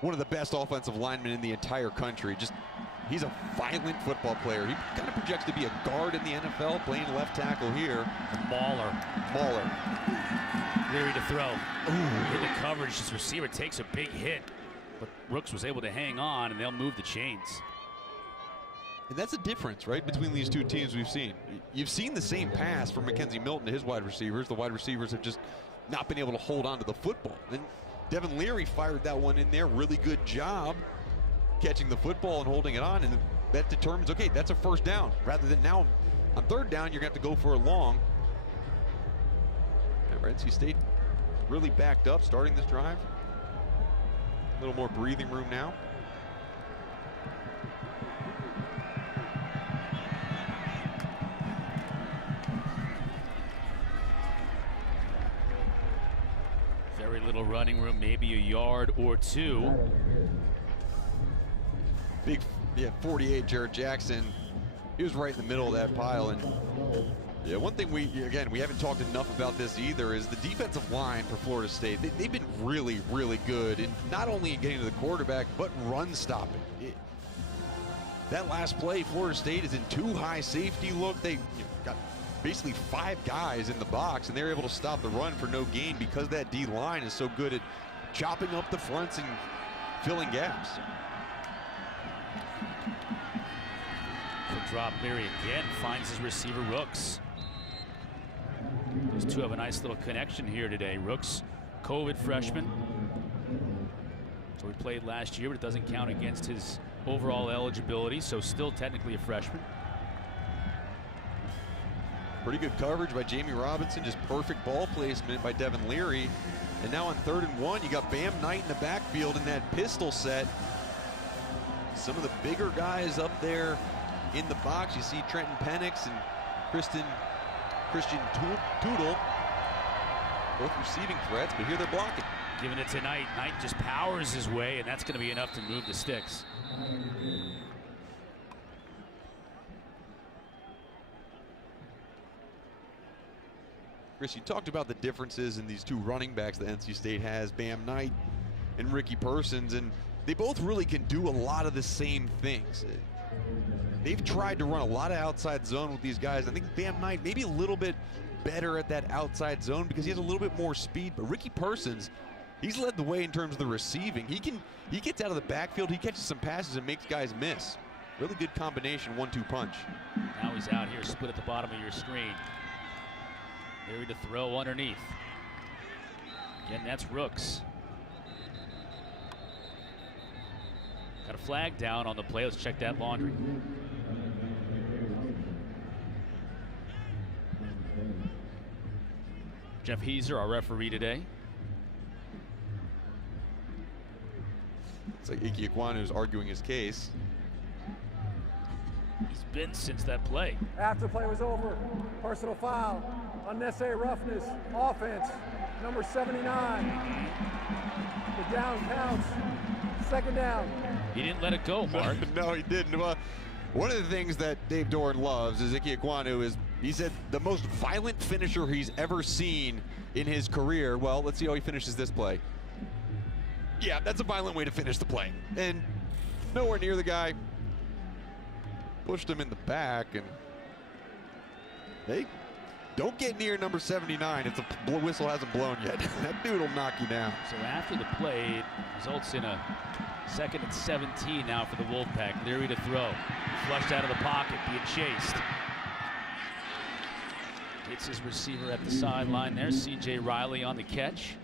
one of the best offensive linemen in the entire country. He's a violent football player. He kind of projects to be a guard in the NFL, playing left tackle here. Mauler. Leary to throw. Ooh. In the coverage, his receiver takes a big hit, but Rooks was able to hang on, and they'll move the chains. And that's the difference, right, between these two teams we've seen. You've seen the same pass from Mackenzie Milton to his wide receivers. The wide receivers have just not been able to hold on to the football. And Devin Leary fired that one in there. Really good job catching the football and holding it on. And that determines, okay, that's a first down. Rather than now on third down, you're going to have to go for a long. Remember, NC State really backed up starting this drive. A little more breathing room now. Very little running room, maybe a yard or two. Big, 48, Jarrett Jackson. He was right in the middle of that pile. And yeah, one thing we haven't talked enough about this either is the defensive line for Florida State. They've been really, really good in not only in getting to the quarterback, but run stopping. That last play, Florida State is in too high safety look. They got basically 5 guys in the box, and they're able to stop the run for no gain because that D line is so good at chopping up the fronts and filling gaps. Quick drop, Leary again finds his receiver Rooks. Those two have a nice little connection here today. Rooks, COVID freshman. So he played last year, but it doesn't count against his overall eligibility, so still technically a freshman. Pretty good coverage by Jamie Robinson, just perfect ball placement by Devin Leary. And now on 3rd and 1, you got Bam Knight in the backfield in that pistol set. Some of the bigger guys up there in the box. You see Trenton Penix and Christian Tootle, both receiving threats, but here they're blocking. Giving it to Knight. Knight just powers his way, and that's going to be enough to move the sticks. Chris, you talked about the differences in these two running backs that NC State has, Bam Knight and Ricky Persons, and they both really can do a lot of the same things. They've tried to run a lot of outside zone with these guys. I think Bam Knight maybe a little bit better at that outside zone because he has a little bit more speed, but Ricky Persons, he's led the way in terms of the receiving. He gets out of the backfield, he catches some passes and makes guys miss. Really good combination, 1-2 punch. Now he's out here, split at the bottom of your screen. Leary to throw underneath. Again, that's Rooks. Got a flag down on the play. Let's check that laundry. Jeff Heiser, our referee today. It's like Icky Ekwonu is arguing his case. He's been since that play. After the play was over, personal foul, unnecessary roughness, offense, number 79. The down counts, 2nd down. He didn't let it go, Mark. No, he didn't. Well, one of the things that Dave Doran loves is Icky Ekwonu is, he said, the most violent finisher he's ever seen in his career. Well, let's see how he finishes this play. Yeah, that's a violent way to finish the play. And nowhere near the guy. Pushed him in the back, and hey, Don't get near number 79 if the whistle hasn't blown yet. That dude will knock you down. So after the play, it results in a 2nd and 17 now for the Wolfpack. Leary to throw. Flushed out of the pocket, being chased. Hits his receiver at the sideline there. C.J. Riley on the catch.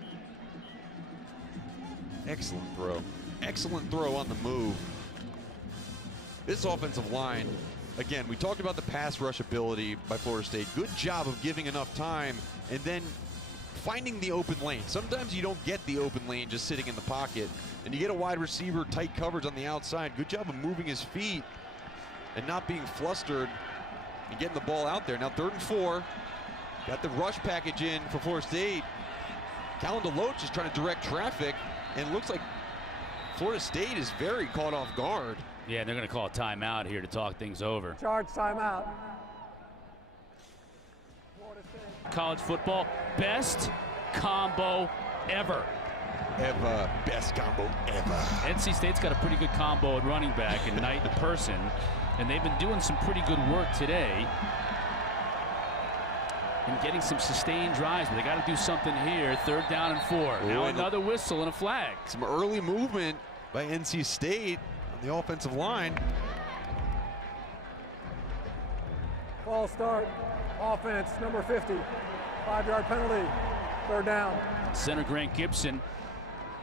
Excellent throw. Excellent throw on the move. This offensive line, again, we talked about the pass rush ability by Florida State. Good job of giving enough time and then finding the open lane. Sometimes you don't get the open lane just sitting in the pocket, and you get a wide receiver, tight coverage on the outside. Good job of moving his feet and not being flustered and getting the ball out there. Now 3rd and 4. Got the rush package in for Florida State. Callan DeLoach is trying to direct traffic, and it looks like Florida State is very caught off guard. Yeah, they're going to call a timeout here to talk things over. Charge timeout. College football, best combo ever. Best combo ever. NC State's got a pretty good combo at running back and Knight in person, and they've been doing some pretty good work today and getting some sustained drives, but they got to do something here. 3rd down and 4. Now another whistle and a flag. Some early movement by NC State on the offensive line. False start. Offense, number 50. 5-yard penalty. 3rd down. Center Grant Gibson.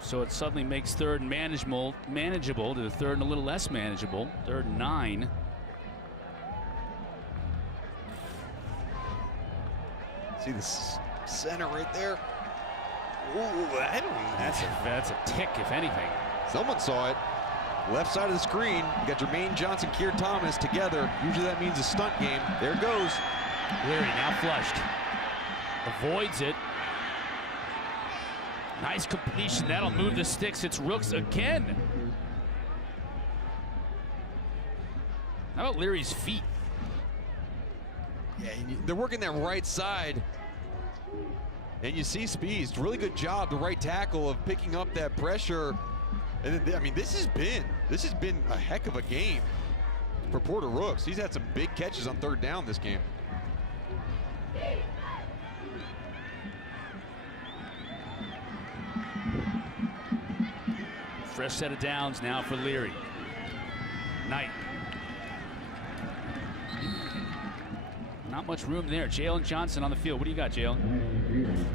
So it suddenly makes 3rd and manageable to the 3rd and a little less manageable. 3rd and 9. See this center right there? Ooh, That's a tick, if anything. Someone saw it. Left side of the screen, you got Jermaine Johnson, Keir Thomas together. Usually that means a stunt game. There it goes. Leary now flushed. Avoids it. Nice completion. That'll move the sticks. It's Rooks again. How about Leary's feet? Yeah, they're working that right side. And you see Spees, really good job, the right tackle of picking up that pressure. And I mean, this has been a heck of a game for Porter Rooks. He's had some big catches on 3rd down this game. Fresh set of downs now for Leary. Knight. Not much room there. Jalen Johnson on the field. What do you got, Jalen?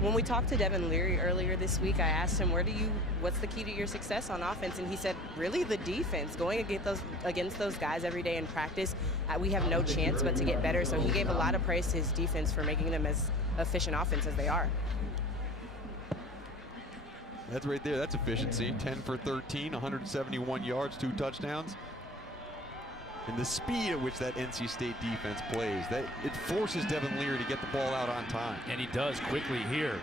When we talked to Devin Leary earlier this week, I asked him, what's the key to your success on offense? And he said, really the defense. Going against those guys every day in practice, we have no chance but to get better. So he gave a lot of praise to his defense for making them as efficient offense as they are. That's right there. That's efficiency. 10 for 13, 171 yards, 2 touchdowns. And the speed at which that NC State defense plays, it forces Devin Leary to get the ball out on time. And he does quickly here.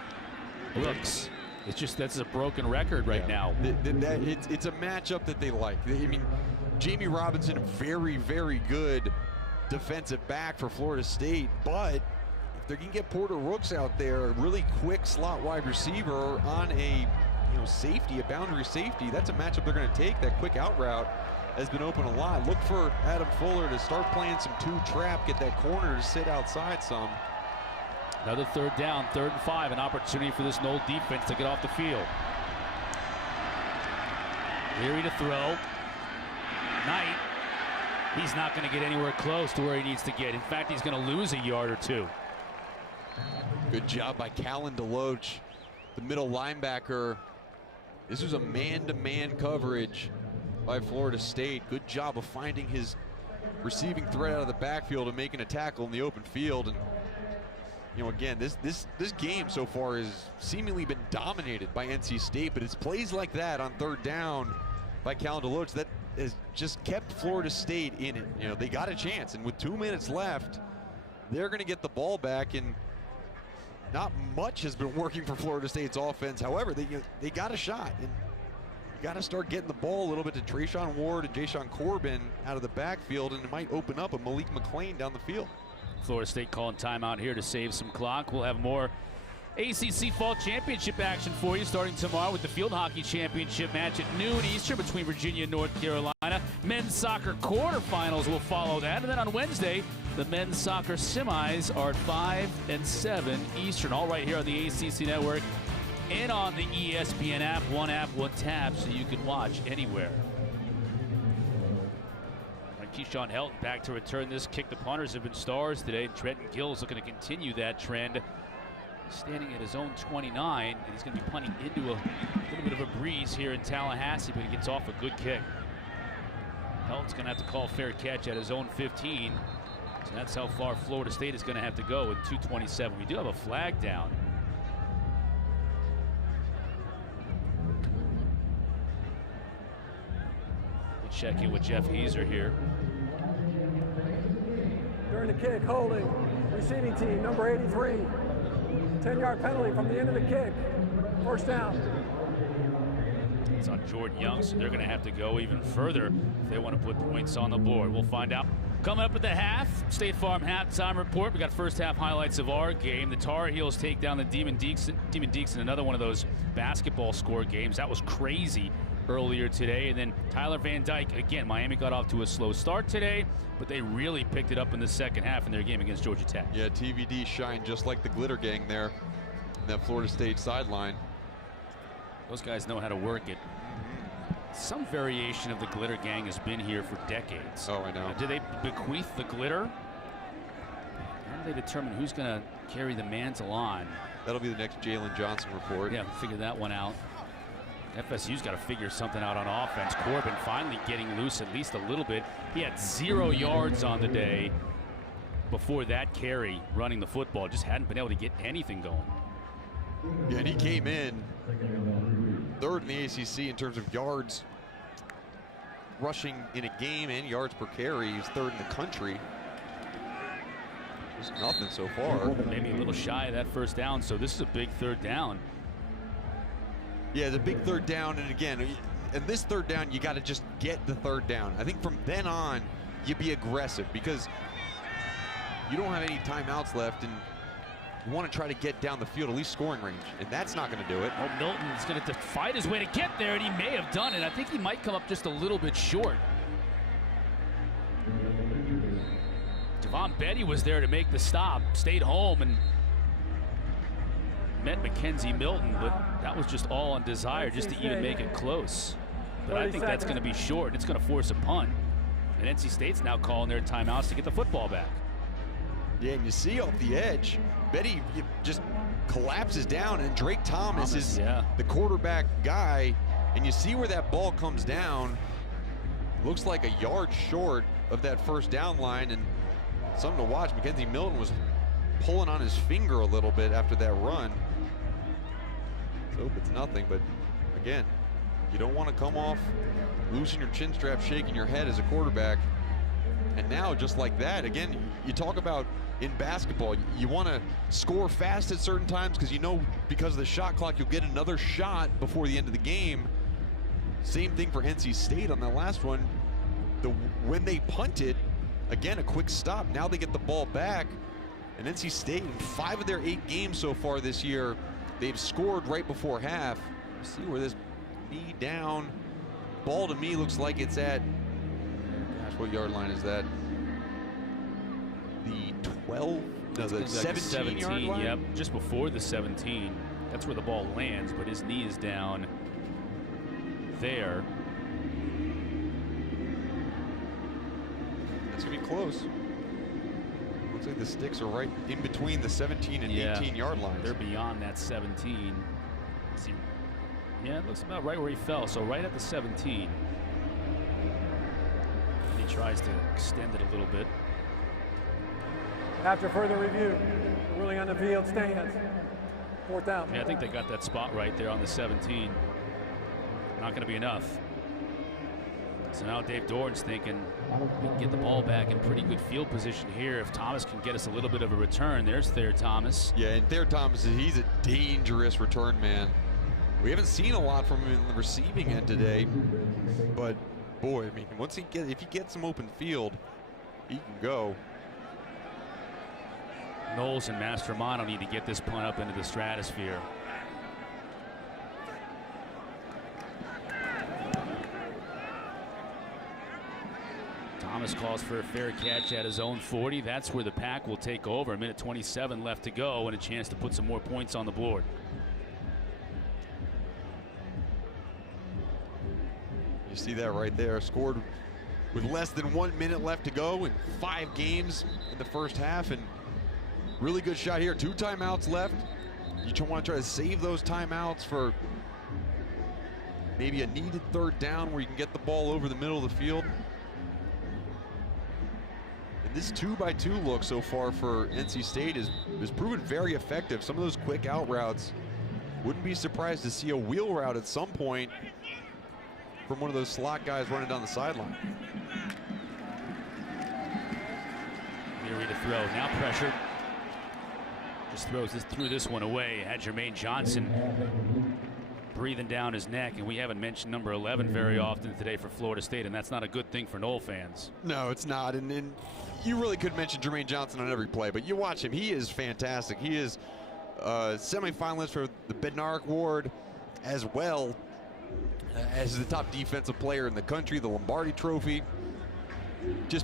Looks. It's just that's a broken record right now. It's a matchup that they like. I mean, Jamie Robinson, a very, very good defensive back for Florida State, but if they can get Porter Rooks out there, a really quick slot wide receiver on a safety, a boundary safety, that's a matchup they're going to take. That quick out route has been open a lot. Look for Adam Fuller to start playing some 2-trap, get that corner to sit outside some. Another 3rd down, 3rd and 5, an opportunity for this Noles defense to get off the field. Leary to throw. Knight, he's not going to get anywhere close to where he needs to get. In fact, he's going to lose a yard or 2. Good job by Callan DeLoach, the middle linebacker. This was a man-to-man coverage by Florida State. Good job of finding his receiving threat out of the backfield and making a tackle in the open field. And again, this game so far has seemingly been dominated by NC State, but it's plays like that on 3rd down by Callan DeLoach that has just kept Florida State in it. They got a chance, and with 2 minutes left, they're going to get the ball back, and not much has been working for Florida State's offense. However, they got a shot, and you got to start getting the ball a little bit to Trayshawn Ward and Jashawn Corbin out of the backfield, and it might open up a Malik McClain down the field. Florida State calling timeout here to save some clock. We'll have more ACC Fall Championship action for you starting tomorrow with the Field Hockey Championship match at noon Eastern between Virginia and North Carolina. Men's soccer quarterfinals will follow that. And then on Wednesday, the men's soccer semis are at 5 and 7 Eastern. All right here on the ACC Network and on the ESPN app. One tab, so you can watch anywhere. Keyshawn Helton back to return this kick. The punters have been stars today. Trenton Gill's looking to continue that trend. Standing at his own 29, and he's going to be punting into a little bit of a breeze here in Tallahassee, but he gets off a good kick. Helton's going to have to call fair catch at his own 15. So that's how far Florida State is going to have to go in 2:27. We do have a flag down. We'll check in with Jeff Heiser here. During the kick, holding, receiving team, number 83. 10-yard penalty from the end of the kick. First down. It's on Jordan Young, so they're going to have to go even further if they want to put points on the board. We'll find out. Coming up at the half, State Farm halftime report. We got first half highlights of our game. The Tar Heels take down the Demon Deeks in another one of those basketball score games. That was crazy earlier today. And then Tyler Van Dyke, again, Miami got off to a slow start today, but they really picked it up in the second half in their game against Georgia Tech. Yeah, TVD shined just like the Glitter Gang there in that Florida State sideline. Those guys know how to work it. Some variation of the Glitter Gang has been here for decades. Oh, I know. Do they bequeath the glitter? How do they determine who's going to carry the mantle on? That'll be the next Jalen Johnson report. Yeah, we'll figure that one out. FSU's got to figure something out on offense. Corbin finally getting loose at least a little bit. He had 0 yards on the day before that carry running the football. Just hadn't been able to get anything going. Yeah, and he came in third in the ACC in terms of yards rushing in a game and yards per carry. He's third in the country. Just nothing so far. Maybe a little shy of that first down, so this is a big third down. Yeah, the big third down, and again, in this third down, you got to just get the third down. I think from then on, you be aggressive because you don't have any timeouts left, and you want to try to get down the field, at least scoring range, and that's not going to do it. Oh, Milton's going to fight his way to get there, and he may have done it. I think he might come up just a little bit short. Javon Betty was there to make the stop, stayed home, and met Mackenzie Milton, but that was just all on desire just to even make it close. But I think that's going to be short, and it's going to force a punt. And NC State's now calling their timeouts to get the football back. Yeah, and you see off the edge, Betty just collapses down, and Drake Thomas is the quarterback guy, and you see where that ball comes down. Looks like a yard short of that first down line, and something to watch. Mackenzie Milton was pulling on his finger a little bit after that run. Let's hope it's nothing, but again, you don't want to come off losing your chin strap, shaking your head as a quarterback. And now, just like that, again, you talk about in basketball, you want to score fast at certain times because you know because of the shot clock, you'll get another shot before the end of the game. Same thing for NC State on that last one. When they punted, again, a quick stop. Now they get the ball back. And NC State, in 5 of their 8 games so far this year, they've scored right before half. See where this knee down ball to me looks like it's at, gosh, what yard line is that? The 12, no, the 17 yard line? Yep, just before the 17. That's where the ball lands, but his knee is down there. It's gonna be close. Looks like the sticks are right in between the 17 and 18 yard lines. They're beyond that 17. See, yeah, it looks about right where he fell. So right at the 17. And he tries to extend it a little bit. After further review, the ruling on the field stands. Fourth down. Yeah, I think they got that spot right there on the 17. Not going to be enough. So now Dave Doran's thinking we can get the ball back in pretty good field position here if Thomas can get us a little bit of a return. There's Thayer Thomas. Yeah, and Thayer Thomas, he's a dangerous return man. We haven't seen a lot from him in the receiving end today, but boy, I mean, if he gets some open field, he can go. Knowles and Mastromano need to get this punt up into the stratosphere. Thomas calls for a fair catch at his own 40. That's where the Pack will take over. 1:27 left to go and a chance to put some more points on the board. You see that right there. Scored with less than 1 minute left to go in 5 games in the first half, and really good shot here. 2 timeouts left. You want to try to save those timeouts for maybe a needed 3rd down where you can get the ball over the middle of the field. And this 2-by-2 look so far for NC State has proven very effective. Some of those quick out routes, wouldn't be surprised to see a wheel route at some point from one of those slot guys running down the sideline. Leary to throw, now pressure. Just threw this one away. Had Jermaine Johnson breathing down his neck, and we haven't mentioned number 11 very often today for Florida State, and that's not a good thing for Nole fans. No, it's not, and you really could mention Jermaine Johnson on every play, but you watch him, he is fantastic. He is a semifinalist for the Bednarik Award, as well as the top defensive player in the country, the Lombardi Trophy. He's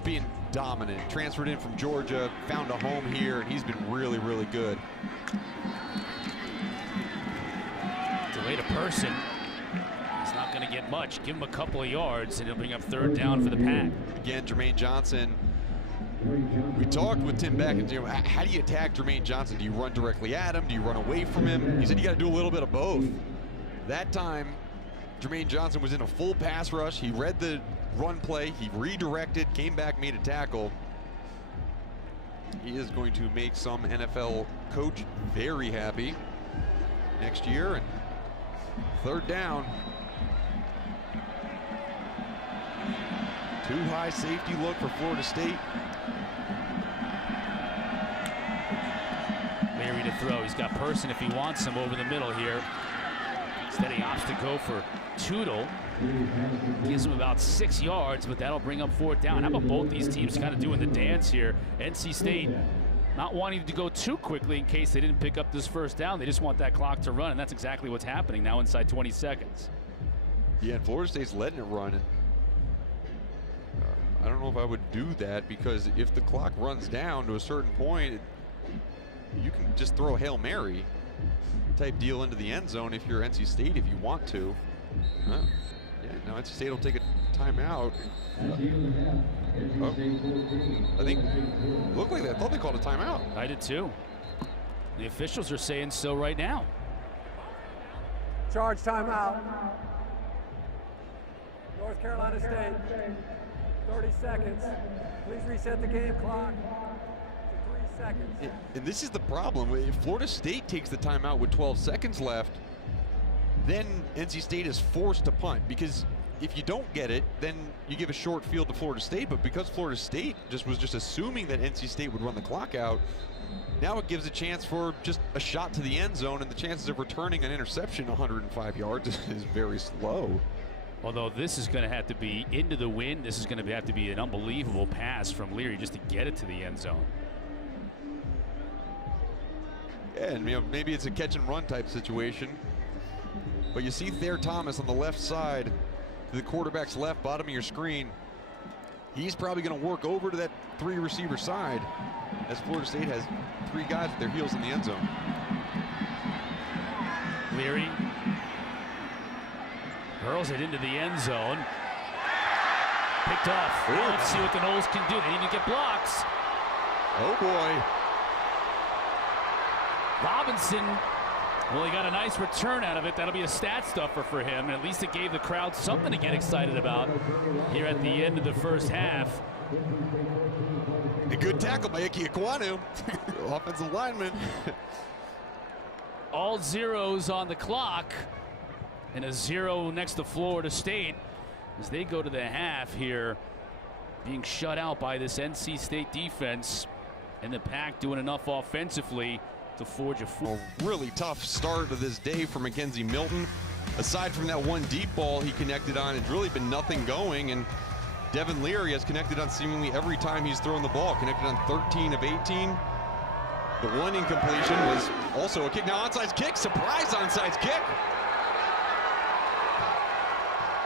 been dominant. Transferred in from Georgia, found a home here, and he's been really, really good. Delay to Person. He's not going to get much. Give him a couple of yards, and he'll bring up 3rd down for the Pack. Again, Jermaine Johnson. We talked with Tim Beck, and how do you attack Jermaine Johnson? Do you run directly at him? Do you run away from him? He said you got to do a little bit of both. That time, Jermaine Johnson was in a full pass rush. He read the run play. He redirected, came back, made a tackle. He is going to make some NFL coach very happy next year. And 3rd down. Too high safety look for Florida State. Leary to throw. He's got Person if he wants him over the middle here. Instead he opts to go for Tootle. Gives him about 6 yards, but that'll bring up 4th down. How about both these teams kind of doing the dance here? NC State not wanting to go too quickly in case they didn't pick up this 1st down. They just want that clock to run, and that's exactly what's happening now inside 20 seconds. Yeah, and Florida State's letting it run. And, I don't know if I would do that, because if the clock runs down to a certain point, you can just throw a Hail Mary type deal into the end zone if you're NC State, if you want to. Yeah, now NC State will take a timeout. I think it looked like that. I thought they called a timeout. I did too. The officials are saying so right now. Charge timeout. North Carolina State. 30 seconds. Please reset the game clock to 3 seconds. And this is the problem. If Florida State takes the timeout with 12 seconds left, then NC State is forced to punt, because if you don't get it, then you give a short field to Florida State. But because Florida State was just assuming that NC State would run the clock out, now it gives a chance for just a shot to the end zone, and the chances of returning an interception 105 yards is very slow. Although this is going to have to be into the wind. This is going to have to be an unbelievable pass from Leary just to get it to the end zone. Yeah, and maybe it's a catch and run type situation. But you see Thayer Thomas on the left side, to the quarterback's left, bottom of your screen. He's probably going to work over to that 3 receiver side, as Florida State has 3 guys with their heels in the end zone. Leary hurls it into the end zone. Picked off. Now let's see what the Noles can do. They need to get blocks. Oh boy. Robinson, well, he got a nice return out of it. That'll be a stat stuffer for him, and at least it gave the crowd something to get excited about here at the end of the first half. A good tackle by Ike Ekwonu, offensive lineman. All zeros on the clock, and a 0 next to Florida State as they go to the half here, being shut out by this NC State defense, and the Pack doing enough offensively to forge a really tough start of this day for Mackenzie Milton. Aside from that one deep ball he connected on, it's really been nothing going, and Devin Leary has connected on seemingly every time he's thrown the ball. Connected on 13 of 18. The one incompletion was also a kick. Now onside kick, surprise onside kick.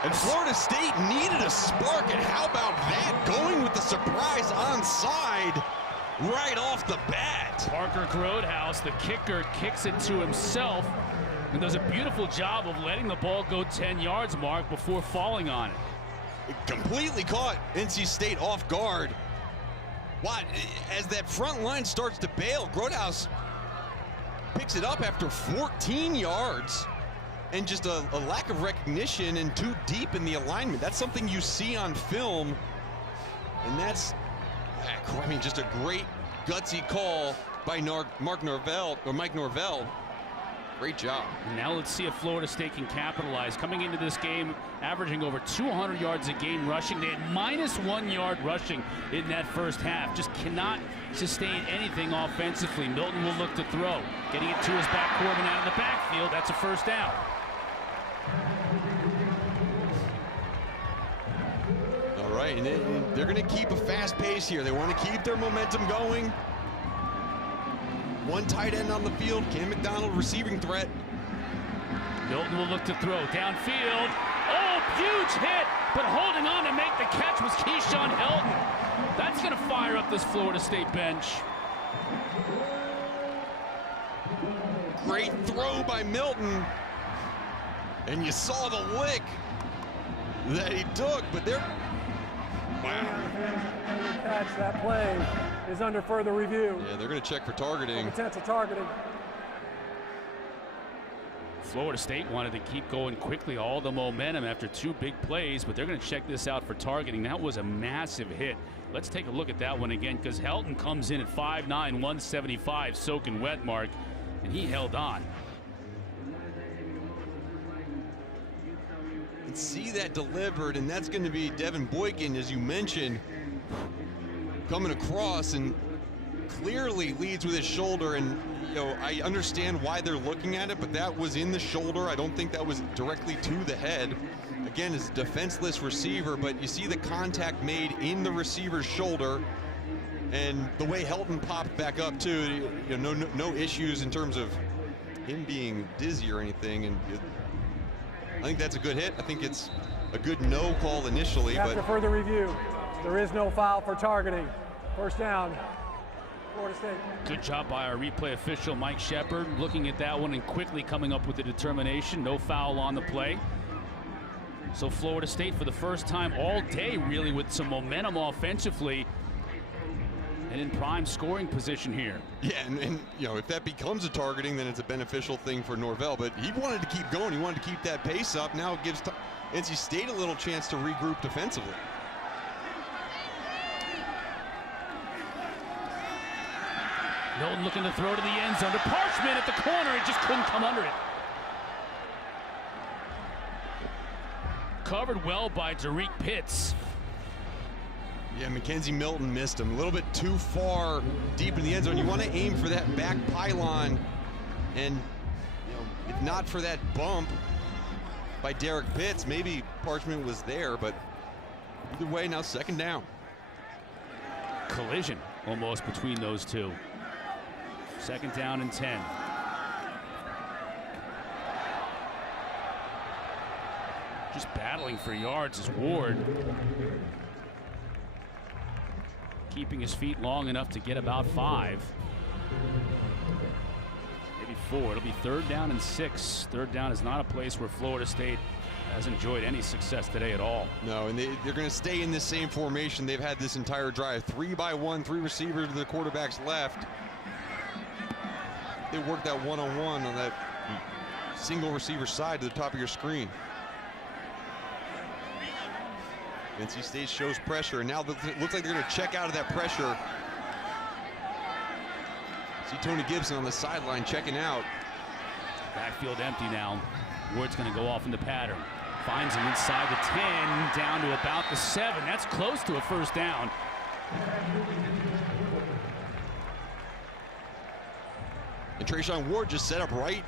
And Florida State needed a spark, and how about that? Going with the surprise onside right off the bat. Parker Grodhouse, the kicker, kicks it to himself and does a beautiful job of letting the ball go 10 yards, Mark, before falling on it. It completely caught NC State off guard. What? As that front line starts to bail, Grodhouse picks it up after 14 yards. And just a lack of recognition and too deep in the alignment. That's something you see on film. And that's, I mean, just a great gutsy call by Mike Norvell. Great job. And now let's see if Florida State can capitalize. Coming into this game, averaging over 200 yards a game rushing. They had -1 yard rushing in that first half. Just cannot sustain anything offensively. Milton will look to throw. Getting it to his back, Corbin out of the backfield. That's a first down. All right, and they're going to keep a fast pace here. They want to keep their momentum going. One tight end on the field, Cam McDonald receiving threat. Milton will look to throw downfield. Oh, huge hit, but holding on to make the catch was Keyshawn Helton. That's going to fire up this Florida State bench. Great throw by Milton. And you saw the lick that he took, but they're, wow. Catch, that play is under further review. Yeah, they're going to check for targeting. Potential targeting. Florida State wanted to keep going quickly, all the momentum after 2 big plays, but they're going to check this out for targeting. That was a massive hit. Let's take a look at that one again, because Helton comes in at 5'9", 175, soaking wet, Mark, and he held on. And see that delivered, and that's going to be Devin Boykin, as you mentioned, coming across and clearly leads with his shoulder. And you know, I understand why they're looking at it, but that was in the shoulder. I don't think that was directly to the head. Again, it's a defenseless receiver, but you see the contact made in the receiver's shoulder, and the way Helton popped back up too. You know, no issues in terms of him being dizzy or anything. And I think that's a good hit. I think it's a good no call initially. After further review, there is no foul for targeting. First down, Florida State. Good job by our replay official, Mike Shepard, looking at that one and quickly coming up with the determination. No foul on the play. So Florida State, for the first time all day, really with some momentum offensively and in prime scoring position here. Yeah, and you know, if that becomes a targeting, then it's a beneficial thing for Norvell. But he wanted to keep going. He wanted to keep that pace up. Now it gives NC State a little chance to regroup defensively. Milton looking to throw to the end zone to Parchment at the corner. It just couldn't come under it. Covered well by Derek Pitts. Yeah, Mackenzie Milton missed him a little bit too far deep in the end zone. You want to aim for that back pylon, and you know, if not for that bump by Derek Pitts, maybe Parchment was there. But either way, now second down. Collision almost between those two. Second down and 10. Just battling for yards is Ward. Keeping his feet long enough to get about 5. Maybe 4. It'll be third down and 6. Third down is not a place where Florida State has enjoyed any success today at all. No, and they're going to stay in this same formation they've had this entire drive. 3-by-1, 3 receivers to the quarterback's left. They work that one-on-one on that single receiver side to the top of your screen. NC State shows pressure, and now it looks like they're going to check out of that pressure. See Tony Gibson on the sideline checking out. Backfield empty now. Ward's going to go off in the pattern. Finds him inside the 10, down to about the 7. That's close to a first down. And Trayshawn Ward just set up right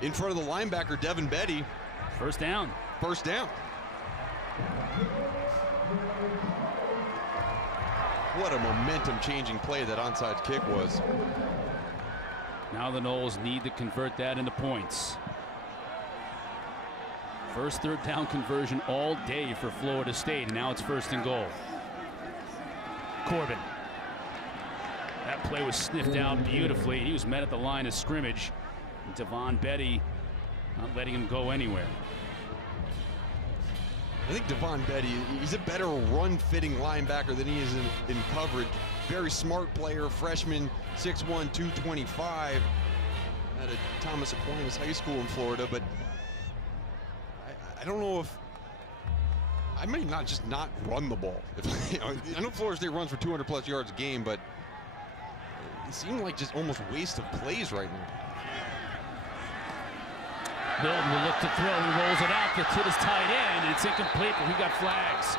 in front of the linebacker, Devin Betty. First down. First down. What a momentum-changing play that onside kick was. Now the Noles need to convert that into points. First third down conversion all day for Florida State, and now it's 1st and goal. Corbin. That play was sniffed out beautifully. He was met at the line of scrimmage. Devon Betty not letting him go anywhere. I think Devon Betty, he's a better run-fitting linebacker than he is in coverage. Very smart player, freshman, 6'1", 225. At a Thomas Aquinas High School in Florida, but I don't know if I may not just not run the ball. I know Florida State runs for 200+ yards a game, but it seemed like just almost waste of plays right now. Milton will look to throw. He rolls it out, gets hit his tight end, and it's incomplete, but we got flags.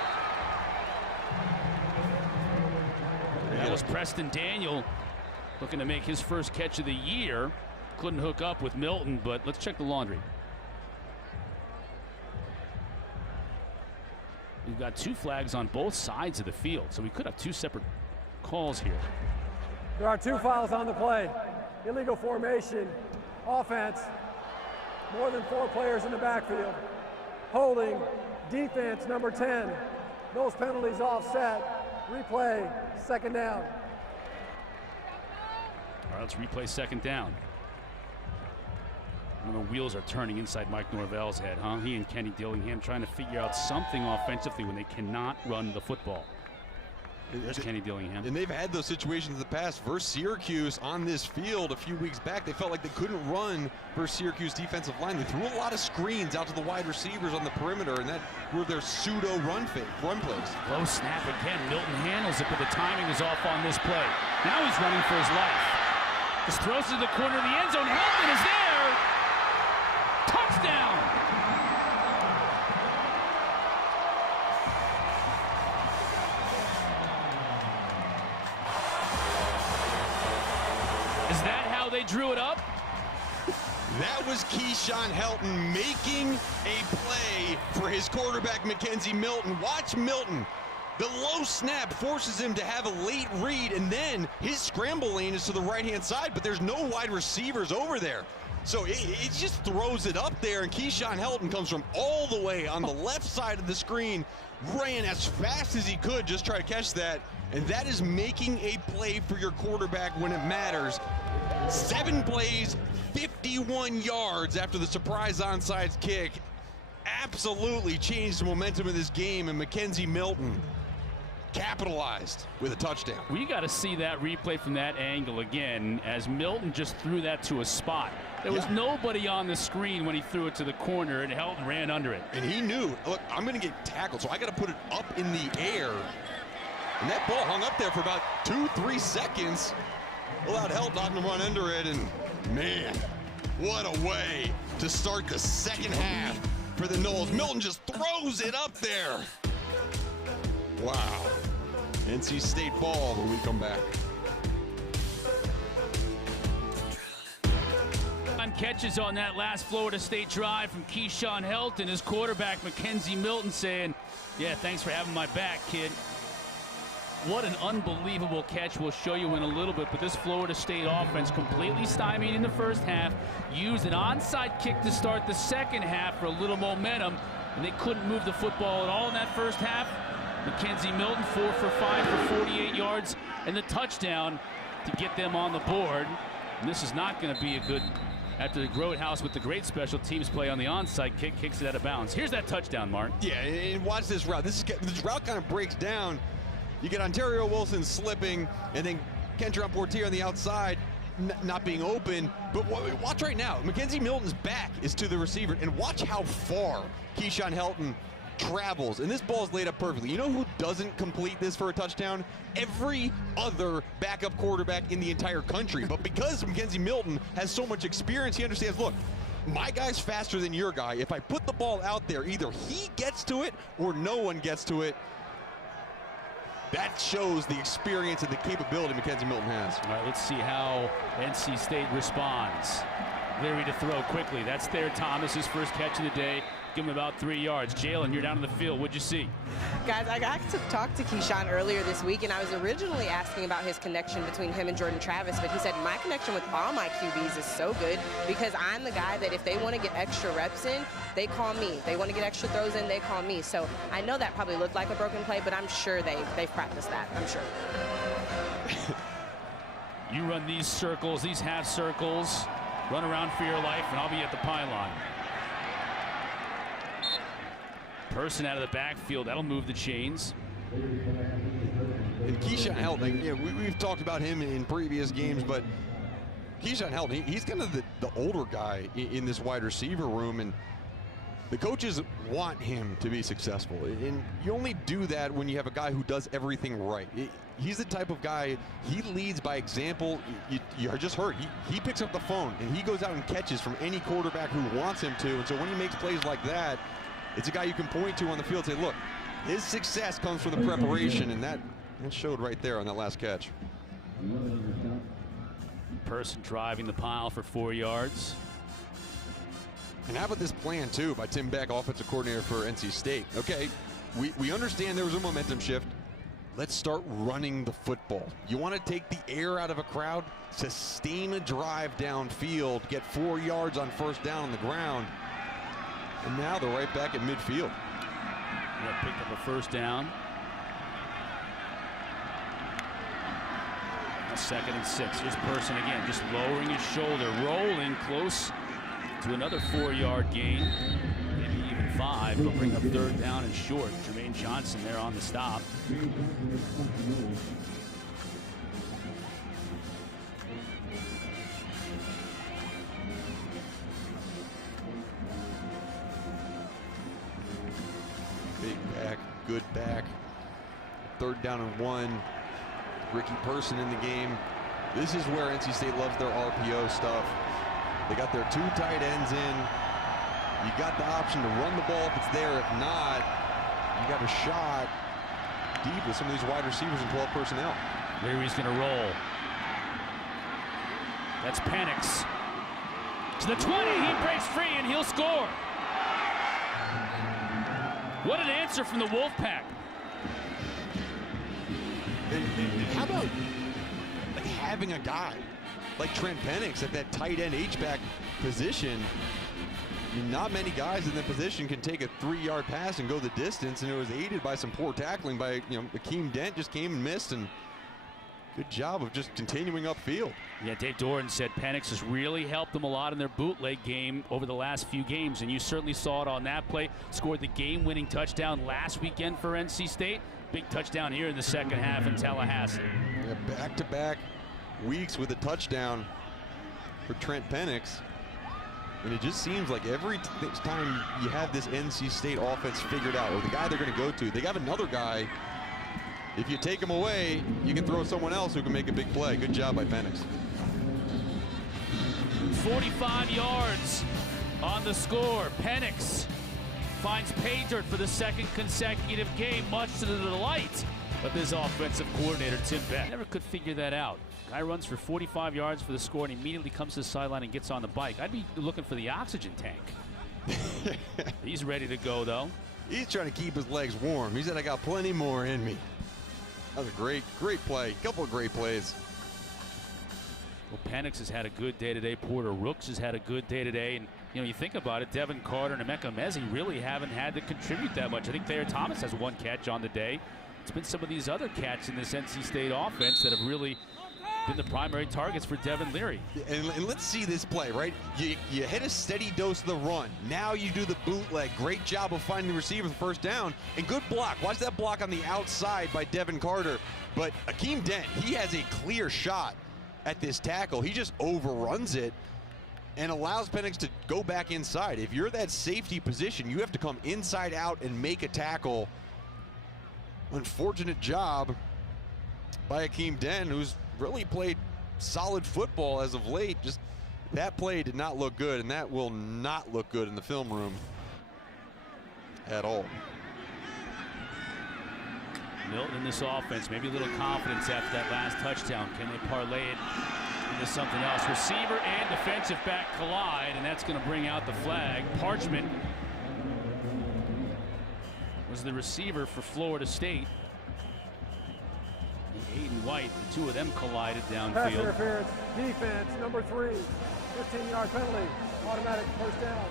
That was Preston Daniel looking to make his first catch of the year. Couldn't hook up with Milton, but let's check the laundry. We've got 2 flags on both sides of the field, so we could have 2 separate calls here. There are 2 fouls on the play. Illegal formation, offense, more than 4 players in the backfield. Holding, defense, number 10. Those penalties offset. Replay, 2nd down. All right, let's replay 2nd down. The wheels are turning inside Mike Norvell's head, huh? He and Kenny Dillingham trying to figure out something offensively when they cannot run the football. There's Kenny Dillingham. And they've had those situations in the past versus Syracuse on this field a few weeks back. They felt like they couldn't run versus Syracuse defensive line. They threw a lot of screens out to the wide receivers on the perimeter, and that were their pseudo run plays. Low snap again. Milton handles it, but the timing is off on this play. Now he's running for his life. Just throws to the corner of the end zone. Helton is there. Touchdown! Is that how they drew it up? That was Keyshawn Helton making a play for his quarterback, Mackenzie Milton. Watch Milton. The low snap forces him to have a late read, and then his scramble lane is to the right-hand side, but there's no wide receivers over there. So it just throws it up there, and Keyshawn Helton comes from all the way on the left side of the screen, ran as fast as he could, just try to catch that, and that is making a play for your quarterback when it matters. 7 plays, 51 yards after the surprise onside kick. Absolutely changed the momentum of this game, and Mackenzie Milton capitalized with a touchdown. We got to see that replay from that angle again, as Milton just threw that to a spot. There was nobody on the screen when he threw it to the corner, and Helton ran under it. And he knew, look, I'm going to get tackled, so I got to put it up in the air. And that ball hung up there for about 2-3 seconds. Allowed Helton to run under it, and man, what a way to start the second half for the Noles. Milton just throws it up there. Wow. NC State ball when we come back. Catches on that last Florida State drive from Keyshawn Helton. His quarterback, Mackenzie Milton, saying, yeah, thanks for having my back, kid. What an unbelievable catch. We'll show you in a little bit, but this Florida State offense completely stymied in the first half, used an onside kick to start the second half for a little momentum, and they couldn't move the football at all in that first half. Mackenzie Milton, 4 for 5 for 48 yards and the touchdown to get them on the board. And this is not going to be a good, after the Grotehouse with the great special teams play on the onside kick, kicks it out of bounds. Here's that touchdown, Mark. Yeah, and watch this route. This route kind of breaks down. You get Ontario Wilson slipping, and then Kentron Portier on the outside not being open. But watch right now. Mackenzie Milton's back is to the receiver, and watch how far Keyshawn Helton travels, and this ball's laid up perfectly. You know who doesn't complete this for a touchdown? Every other backup quarterback in the entire country. But because Mackenzie Milton has so much experience, he understands, look, my guy's faster than your guy. If I put the ball out there, either he gets to it or no one gets to it. That shows the experience and the capability Mackenzie Milton has. All right, let's see how NC State responds. Leary to throw quickly. That's there. Thomas, his first catch of the day. Give him about 3 yards. Jalen, you're down in the field. What'd you see? Guys, I got to talk to Keyshawn earlier this week, and I was originally asking about his connection between him and Jordan Travis, but he said, my connection with all my QBs is so good because I'm the guy that if they want to get extra reps in, they call me. They want to get extra throws in, they call me. So I know that probably looked like a broken play, but I'm sure they've practiced that, I'm sure. You run these circles, these half circles, run around for your life, and I'll be at the pylon. Person out of the backfield, that'll move the chains. And Keyshawn Helton, yeah, we've talked about him in previous games, but Keyshawn Helton, he's kind of the older guy in this wide receiver room, and the coaches want him to be successful. And you only do that when you have a guy who does everything right. He's the type of guy, he leads by example. You just heard, he picks up the phone and he goes out and catches from any quarterback who wants him to. And so when he makes plays like that, it's a guy you can point to on the field and say, look, his success comes from the preparation, and that showed right there on that last catch. Person driving the pile for 4 yards. And how about this plan, too, by Tim Beck, offensive coordinator for NC State? Okay, we understand there was a momentum shift. Let's start running the football. You want to take the air out of a crowd, sustain a drive downfield, get 4 yards on first down on the ground. And now they're right back at midfield. Picked up a first down. A 2nd and 6. Here's Person again, just lowering his shoulder, rolling close to another 4-yard gain. Maybe even 5. They'll bring up 3rd down and short. Jermaine Johnson there on the stop. Big back, good back. 3rd down and 1. Ricky Person in the game. This is where NC State loves their RPO stuff. They got their 2 tight ends in. You got the option to run the ball if it's there. If not, you got a shot deep with some of these wide receivers and 12 personnel. Leary's going to roll. That's Penix. To the 20, he breaks free and he'll score. What an answer from the Wolfpack. And how about like having a guy like Trent Penix at that tight end H-back position? I mean, not many guys in that position can take a 3-yard pass and go the distance, and it was aided by some poor tackling by, Akeem Dent just came and missed, and good job of just continuing upfield. Yeah, Dave Doran said Penix has really helped them a lot in their bootleg game over the last few games, and you certainly saw it on that play. Scored the game-winning touchdown last weekend for NC State. Big touchdown here in the second half in Tallahassee. Yeah, back-to-back weeks with a touchdown for Trent Penix. And it just seems like every time you have this NC State offense figured out, or the guy they're going to go to, they have another guy. If you take him away, you can throw someone else who can make a big play. Good job by Penix. 45 yards on the score. Penix finds pay dirt for the 2nd consecutive game, much to the delight of this offensive coordinator, Tim Beck. Never could figure that out. Guy runs for 45 yards for the score and immediately comes to the sideline and gets on the bike. I'd be looking for the oxygen tank. He's ready to go, though. He's trying to keep his legs warm. He said, I got plenty more in me. That was a great play. Couple of great plays. Well, Penix has had a good day today. Porter Rooks has had a good day today. And, you think about it, Devin Carter and Emeka Mezi really haven't had to contribute that much. I think Thayer Thomas has 1 catch on the day. It's been some of these other catches in this NC State offense that have really been the primary targets for Devin Leary. And let's see this play, right? You hit a steady dose of the run. Now you do the bootleg. Great job of finding the receiver for first down. And good block. Watch that block on the outside by Devin Carter. But Akeem Dent, he has a clear shot at this tackle. He just overruns it and allows Penix to go back inside. If you're that safety position, you have to come inside out and make a tackle. Unfortunate job by Akeem Dent, who's really played solid football as of late. Just that play did not look good, and that will not look good in the film room at all. Milton in this offense, maybe a little confidence after that last touchdown. Can they parlay it into something else? Receiver and defensive back collide, and that's going to bring out the flag. Parchment was the receiver for Florida State. And Aiden White, the two of them collided Pass downfield. interference, defense, number 3, 15-yard penalty, automatic first down.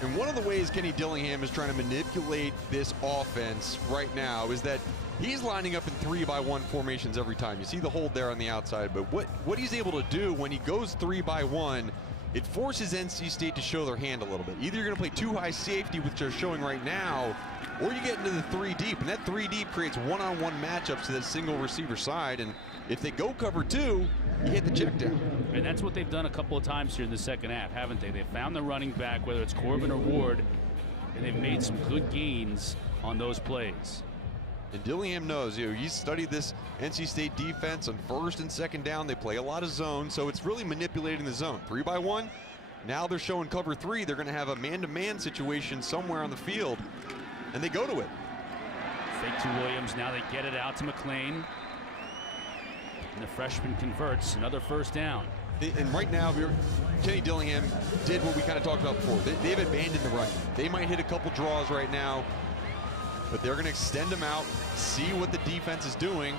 And one of the ways Kenny Dillingham is trying to manipulate this offense right now is that he's lining up in 3-by-1 formations every time. You see the hold there on the outside, but what he's able to do when he goes 3-by-1, it forces NC State to show their hand a little bit. Either you're going to play too high safety, which they're showing right now, or you get into the 3 deep, and that 3 deep creates one-on-one matchups to that single receiver side. And if they go cover 2, you hit the check down. And that's what they've done a couple of times here in the second half, haven't they? They've found the running back, whether it's Corbin or Ward, and they've made some good gains on those plays. And Dillingham knows, he's studied this NC State defense on first and second down. They play a lot of zone, so it's really manipulating the zone. 3-by-1, now they're showing cover 3. They're going to have a man-to-man situation somewhere on the field, and they go to it. Fake to Williams, now they get it out to McClain. And the freshman converts, another first down. And right now, Kenny Dillingham did what we kind of talked about before. They've abandoned the run. They might hit a couple draws right now, but they're going to extend them out, see what the defense is doing.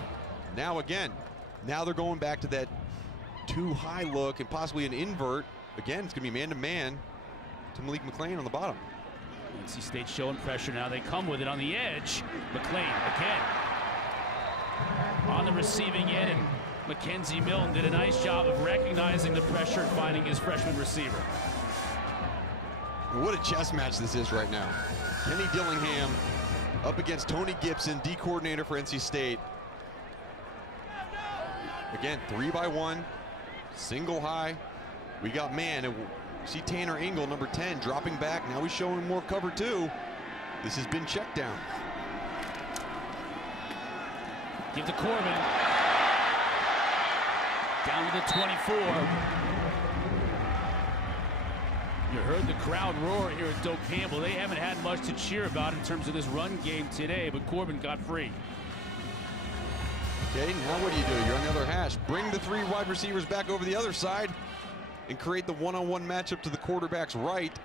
Now they're going back to that too high look and possibly an invert. Again, it's going to be man-to-man to Malik McClain on the bottom. NC State showing pressure now. They come with it on the edge. McClain again on the receiving end, and Mackenzie Milton did a nice job of recognizing the pressure and finding his freshman receiver. What a chess match this is right now. Kenny Dillingham up against Tony Gibson, D coordinator for NC State. Again, 3-by-1, single high. We got man, and see Tanner Engel, number 10, dropping back. Now he's showing more cover 2. This has been checked down. Give to Corbin. Down to the 24. You heard the crowd roar here at Doak Campbell. They haven't had much to cheer about in terms of this run game today, but Corbin got free. Okay, now what do? You're on the other hash. Bring the 3 wide receivers back over the other side and create the one-on-one matchup to the quarterback's right.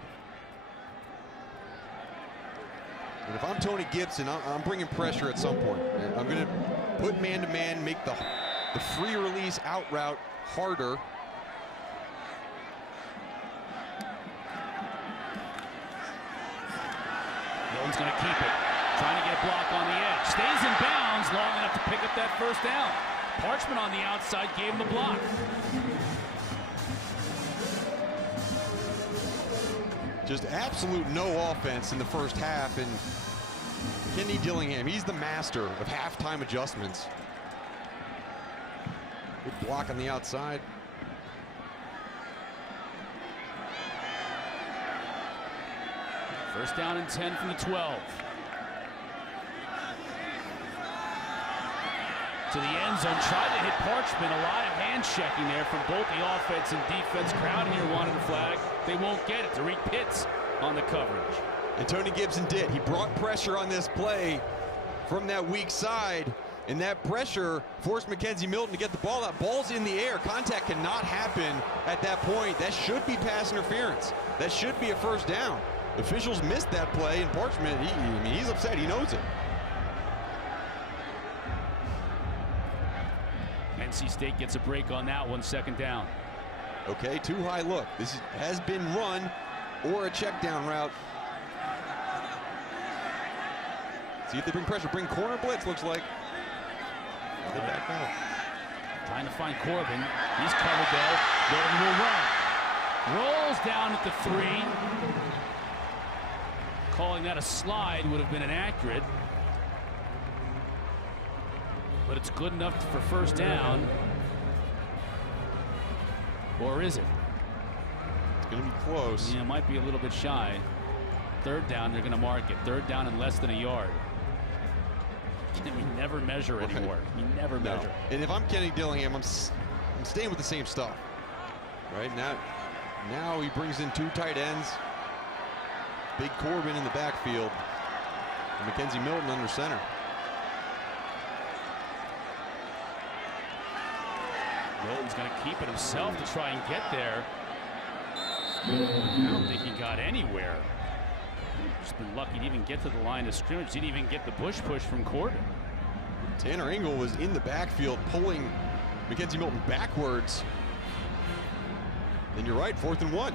And if I'm Tony Gibson, I'm bringing pressure at some point. I'm going to put man-to-man, make the free release out route harder. Milton's going to keep it. Trying to get a block on the edge. Stays in bounds long enough to pick up that first down. Parchman on the outside gave him the block. Just absolute no offense in the first half, and Kenny Dillingham, he's the master of halftime adjustments. Good block on the outside. First down and 10 from the 12. To the end zone, tried to hit Parchman. A lot of hand checking there from both the offense and defense. Crowd here wanted a flag. They won't get it. Tariq Pitts on the coverage. And Tony Gibson did. He brought pressure on this play from that weak side, and that pressure forced Mackenzie Milton to get the ball out. Ball's in the air. Contact cannot happen at that point. That should be pass interference. That should be a first down. Officials missed that play, and Parchman, he's upset. He knows it. NC State gets a break on that one, second down. Okay, too high look. This has been run or a check down route. See if they bring pressure. Bring corner blitz, looks like. They back out. Trying to find Corbin. He's covered though. Milton will run. Rolls down at the 3. Calling that a slide would have been inaccurate. But it's good enough for first down. Or is it? It's going to be close. Yeah, it might be a little bit shy. Third down, they're going to mark it. Third down and less than a yard. We never measure anymore. We never measure. And if I'm Kenny Dillingham, I'm staying with the same stuff. Right now he brings in 2 tight ends. Big Corbin in the backfield. And Mackenzie Milton under center. Milton's going to keep it himself to try and get there. I don't think he got anywhere. Just been lucky to even get to the line of scrimmage. Didn't even get the push from Corbin. Tanner Ingle was in the backfield pulling McKenzie Milton backwards. And you're right, 4th and 1.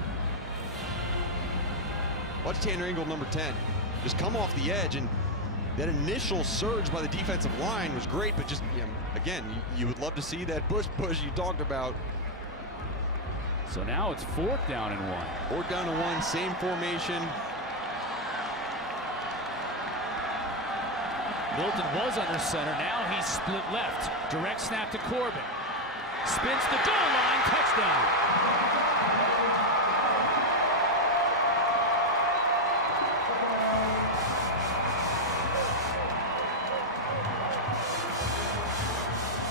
Watch Tanner Ingle, number 10, just come off the edge, and that initial surge by the defensive line was great, but just, again, you would love to see that push you talked about. So now it's 4th down and 1. 4th down and 1, same formation. Milton was under center. Now he's split left. Direct snap to Corbin. Spins the goal line. Touchdown.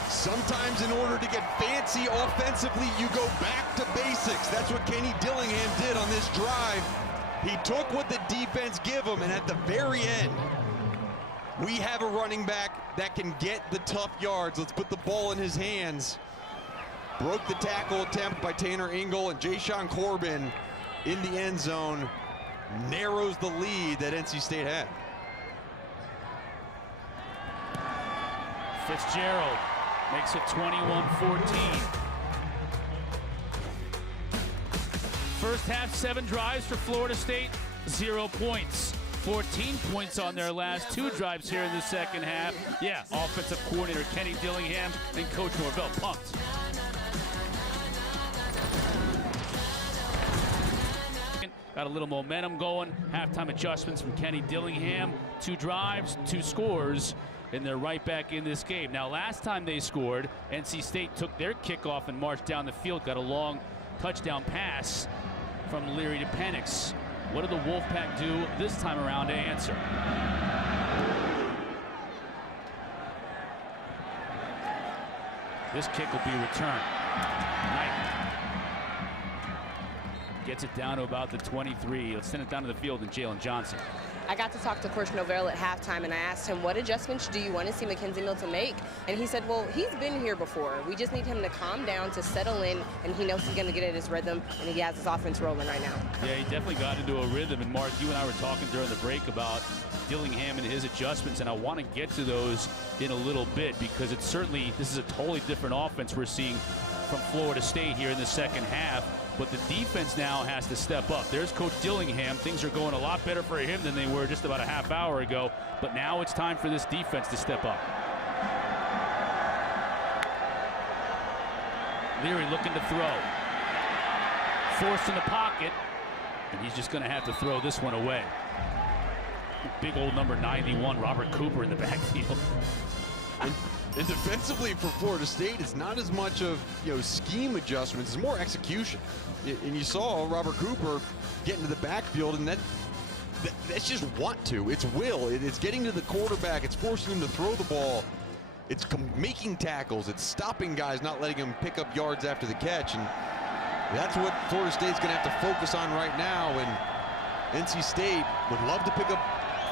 Sometimes in order to get fancy offensively, you go back to basics. That's what Kenny Dillingham did on this drive. He took what the defense gave him, and at the very end, we have a running back that can get the tough yards. Let's put the ball in his hands. Broke the tackle attempt by Tanner Ingle, and Jashaun Corbin in the end zone narrows the lead that NC State had. Fitzgerald makes it 21-14. First half, 7 drives for Florida State, 0 points. 14 points on their last 2 drives here in the second half. Yeah, offensive coordinator Kenny Dillingham and Coach Norvell pumped. Got a little momentum going. Halftime adjustments from Kenny Dillingham. 2 drives, 2 scores, and they're right back in this game. Now, last time they scored, NC State took their kickoff and marched down the field, got a long touchdown pass from Leary to Penix. What did the Wolfpack do this time around to answer? This kick will be returned. Knight gets it down to about the 23. Let's send it down to the field and Jalen Johnson. I got to talk to Coach Norvell at halftime, and I asked him, what adjustments do you want to see McKenzie Milton make? And he said, well, he's been here before. We just need him to calm down, to settle in, and he knows he's going to get at his rhythm, and he has his offense rolling right now. Yeah, he definitely got into a rhythm. And Mark, you and I were talking during the break about Dillingham and his adjustments, and I want to get to those in a little bit because it's certainly, this is a totally different offense we're seeing from Florida State here in the second half. But the defense now has to step up. There's Coach Dillingham. Things are going a lot better for him than they were just about a half hour ago. But now it's time for this defense to step up. Leary looking to throw. Forced in the pocket. And he's just going to have to throw this one away. Big old number 91, Robert Cooper in the backfield. And defensively for Florida State, it's not as much of scheme adjustments, it's more execution. And you saw Robert Cooper get into the backfield, and that's just want to. It's will. It's getting to the quarterback. It's forcing him to throw the ball. It's making tackles. It's stopping guys, not letting them pick up yards after the catch. And that's what Florida State's going to have to focus on right now. And NC State would love to pick up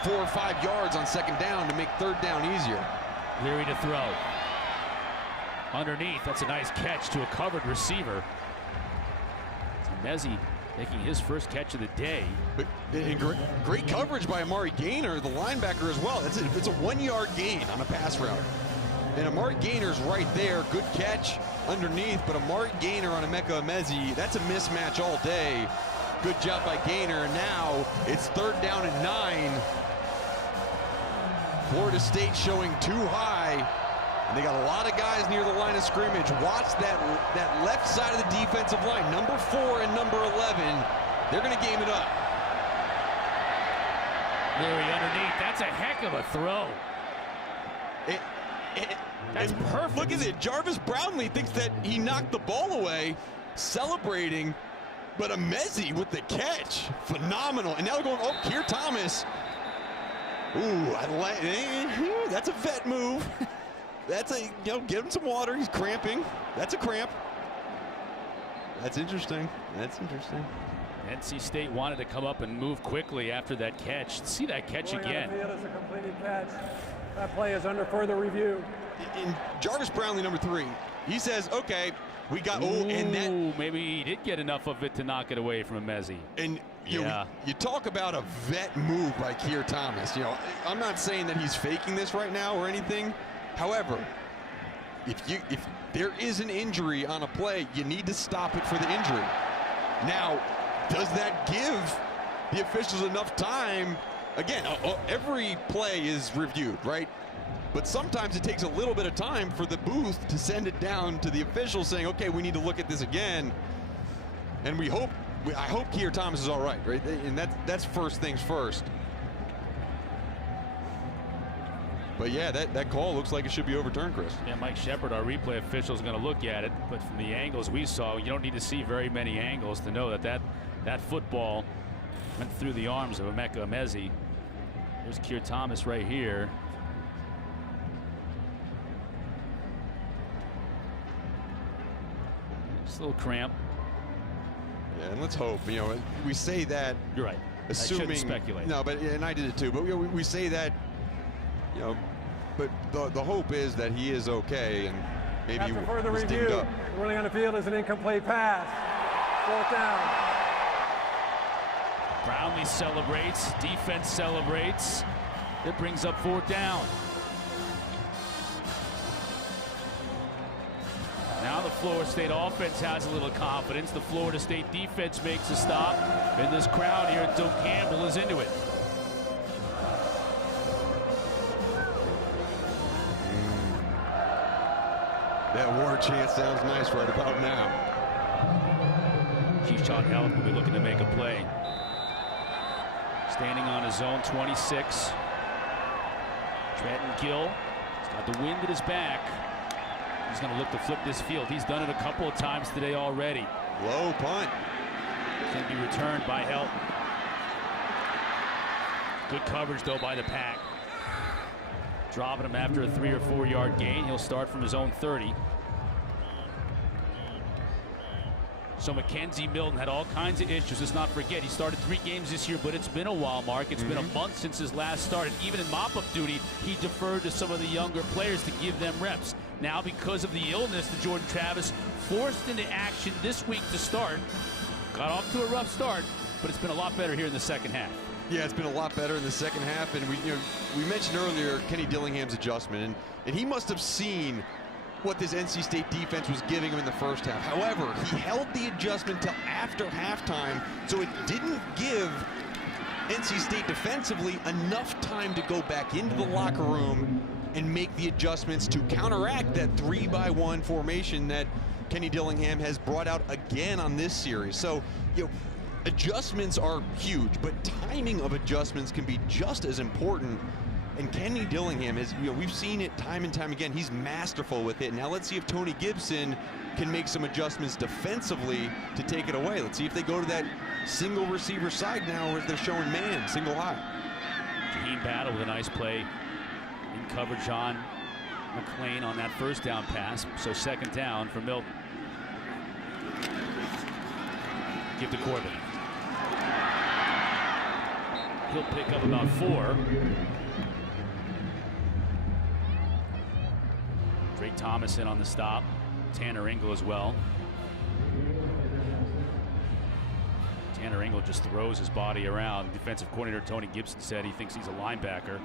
4 or 5 yards on second down to make third down easier. Leary to throw. Underneath, that's a nice catch to a covered receiver. Mezzi making his first catch of the day. Great coverage by Amari Gaynor, the linebacker as well. It's a 1-yard gain on a pass route. And Amari Gaynor's right there. Good catch underneath, but Amari Gaynor on Emeka Mezzi, that's a mismatch all day. Good job by Gaynor. And now it's 3rd down and 9. Florida State showing too high. And they got a lot of guys near the line of scrimmage. Watch that left side of the defensive line. Number 4 and number 11. They're going to game it up. Leary underneath. That's a heck of a throw. That's perfect. Look at it. Jarvis Brownlee thinks that he knocked the ball away, celebrating. But Mezzi with the catch. Phenomenal. And now they're going, oh, Keir Thomas. Ooh, I like that's a vet move. That's a, give him some water. He's cramping. That's a cramp. That's interesting. That's interesting. NC State wanted to come up and move quickly after that catch. See that catch again. It is a completed catch. That play is under further review. And Jarvis Brownlee, number 3, he says, okay, we got, and that. Maybe he did get enough of it to knock it away from Mezzi. And you talk about a vet move by Keir Thomas. I'm not saying that he's faking this right now or anything. However, if there is an injury on a play, you need to stop it for the injury. Now, does that give the officials enough time? Again, every play is reviewed, right? But sometimes it takes a little bit of time for the booth to send it down to the officials saying, okay, we need to look at this again. And I hope Keir Thomas is all right? And that's first things first. But yeah, that call looks like it should be overturned, Chris. Yeah, Mike Shepard, our replay official, is going to look at it. But from the angles we saw, you don't need to see very many angles to know that football went through the arms of Emeka Emezi. There's Keir Thomas right here. Just a little cramp. Yeah, and let's hope. We say that. You're right. Assuming, I shouldn't speculate. No, but and I did it too. But we say that. But the hope is that he is okay, and maybe After he further was review, dinged up. the ruling on the field is an incomplete pass. 4th down. Brownlee celebrates. Defense celebrates. It brings up 4th down. Now the Florida State offense has a little confidence. The Florida State defense makes a stop, and this crowd here at Doak Campbell is into it. That war chant sounds nice right about now. Keyshawn Helton will be looking to make a play. Standing on his own 26. Trenton Gill. He's got the wind at his back. He's going to look to flip this field. He's done it a couple of times today already. Low punt. Can be returned by Helton. Good coverage, though, by the pack. Dropping him after a 3 or 4 yard gain. He'll start from his own 30. So Mackenzie Milton had all kinds of issues. Let's not forget, he started 3 games this year, but it's been a while, Mark. It's been a month since his last start. And even in mop-up duty, he deferred to some of the younger players to give them reps. Now, because of the illness to Jordan Travis, forced into action this week to start. Got off to a rough start, but it's been a lot better here in the second half. Yeah, it's been a lot better in the second half, and we mentioned earlier Kenny Dillingham's adjustment, and he must have seen what this NC State defense was giving him in the first half. However, he held the adjustment till after halftime, so it didn't give NC State defensively enough time to go back into the locker room and make the adjustments to counteract that 3-by-1 formation that Kenny Dillingham has brought out again on this series. So, adjustments are huge, but timing of adjustments can be just as important. And Kenny Dillingham is, we've seen it time and time again. He's masterful with it. Now let's see if Tony Gibson can make some adjustments defensively to take it away. Let's see if they go to that single receiver side now, or if they're showing man, single high. Jaheim Battle with a nice play in coverage on McClain on that first down pass. So second down for Milton. Give to Corbin. He'll pick up about 4. Drake Thomas in on the stop. Tanner Ingle as well. Tanner Ingle just throws his body around. Defensive coordinator Tony Gibson said he thinks he's a linebacker.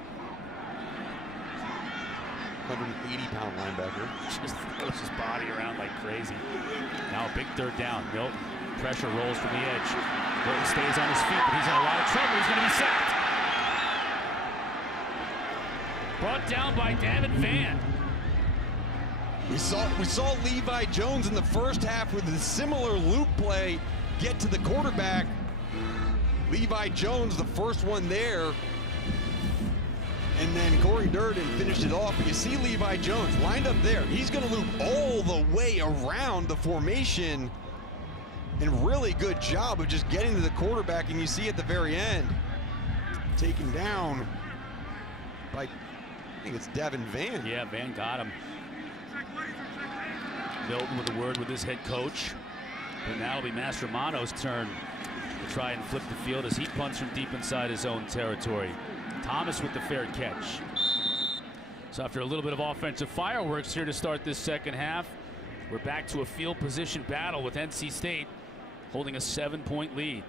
180-pound linebacker. Just throws his body around like crazy. Now a big third down. Milton. Pressure rolls from the edge. Milton stays on his feet, but he's in a lot of trouble. He's going to be sacked. Brought down by David Vann. We saw Levi Jones in the first half with a similar loop play get to the quarterback. Levi Jones, the first one there. And then Corey Durden finished it off. You see Levi Jones lined up there. He's going to loop all the way around the formation. And really good job of just getting to the quarterback. And you see at the very end, taken down by, I think it's Devin Vann. Yeah, Vann got him. Milton with a word with his head coach. But now it'll be Mastromanno's turn to try and flip the field as he punts from deep inside his own territory. Thomas with the fair catch. So after a little bit of offensive fireworks here to start this second half, we're back to a field position battle with NC State holding a 7-point lead.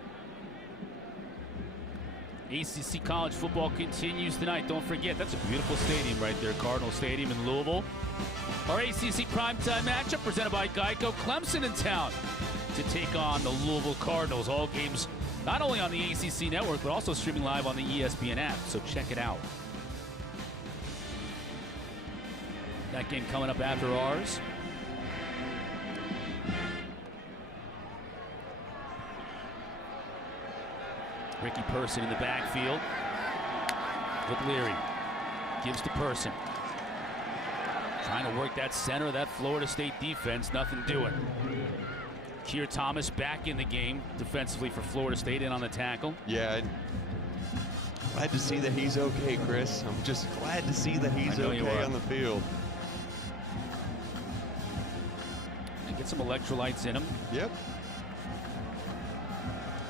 ACC college football continues tonight. Don't forget, that's a beautiful stadium right there, Cardinal Stadium in Louisville. Our ACC primetime matchup presented by Geico. Clemson in town to take on the Louisville Cardinals. All games not only on the ACC network, but also streaming live on the ESPN app, so check it out. That game coming up after ours. Ricky Person in the backfield with Leary. Gives to Person. Trying to work that center of that Florida State defense. Nothing doing. Keir Thomas back in the game defensively for Florida State, in on the tackle. Yeah. Glad to see that he's okay, Chris. I'm just glad to see that he's okay on the field. And get some electrolytes in him. Yep.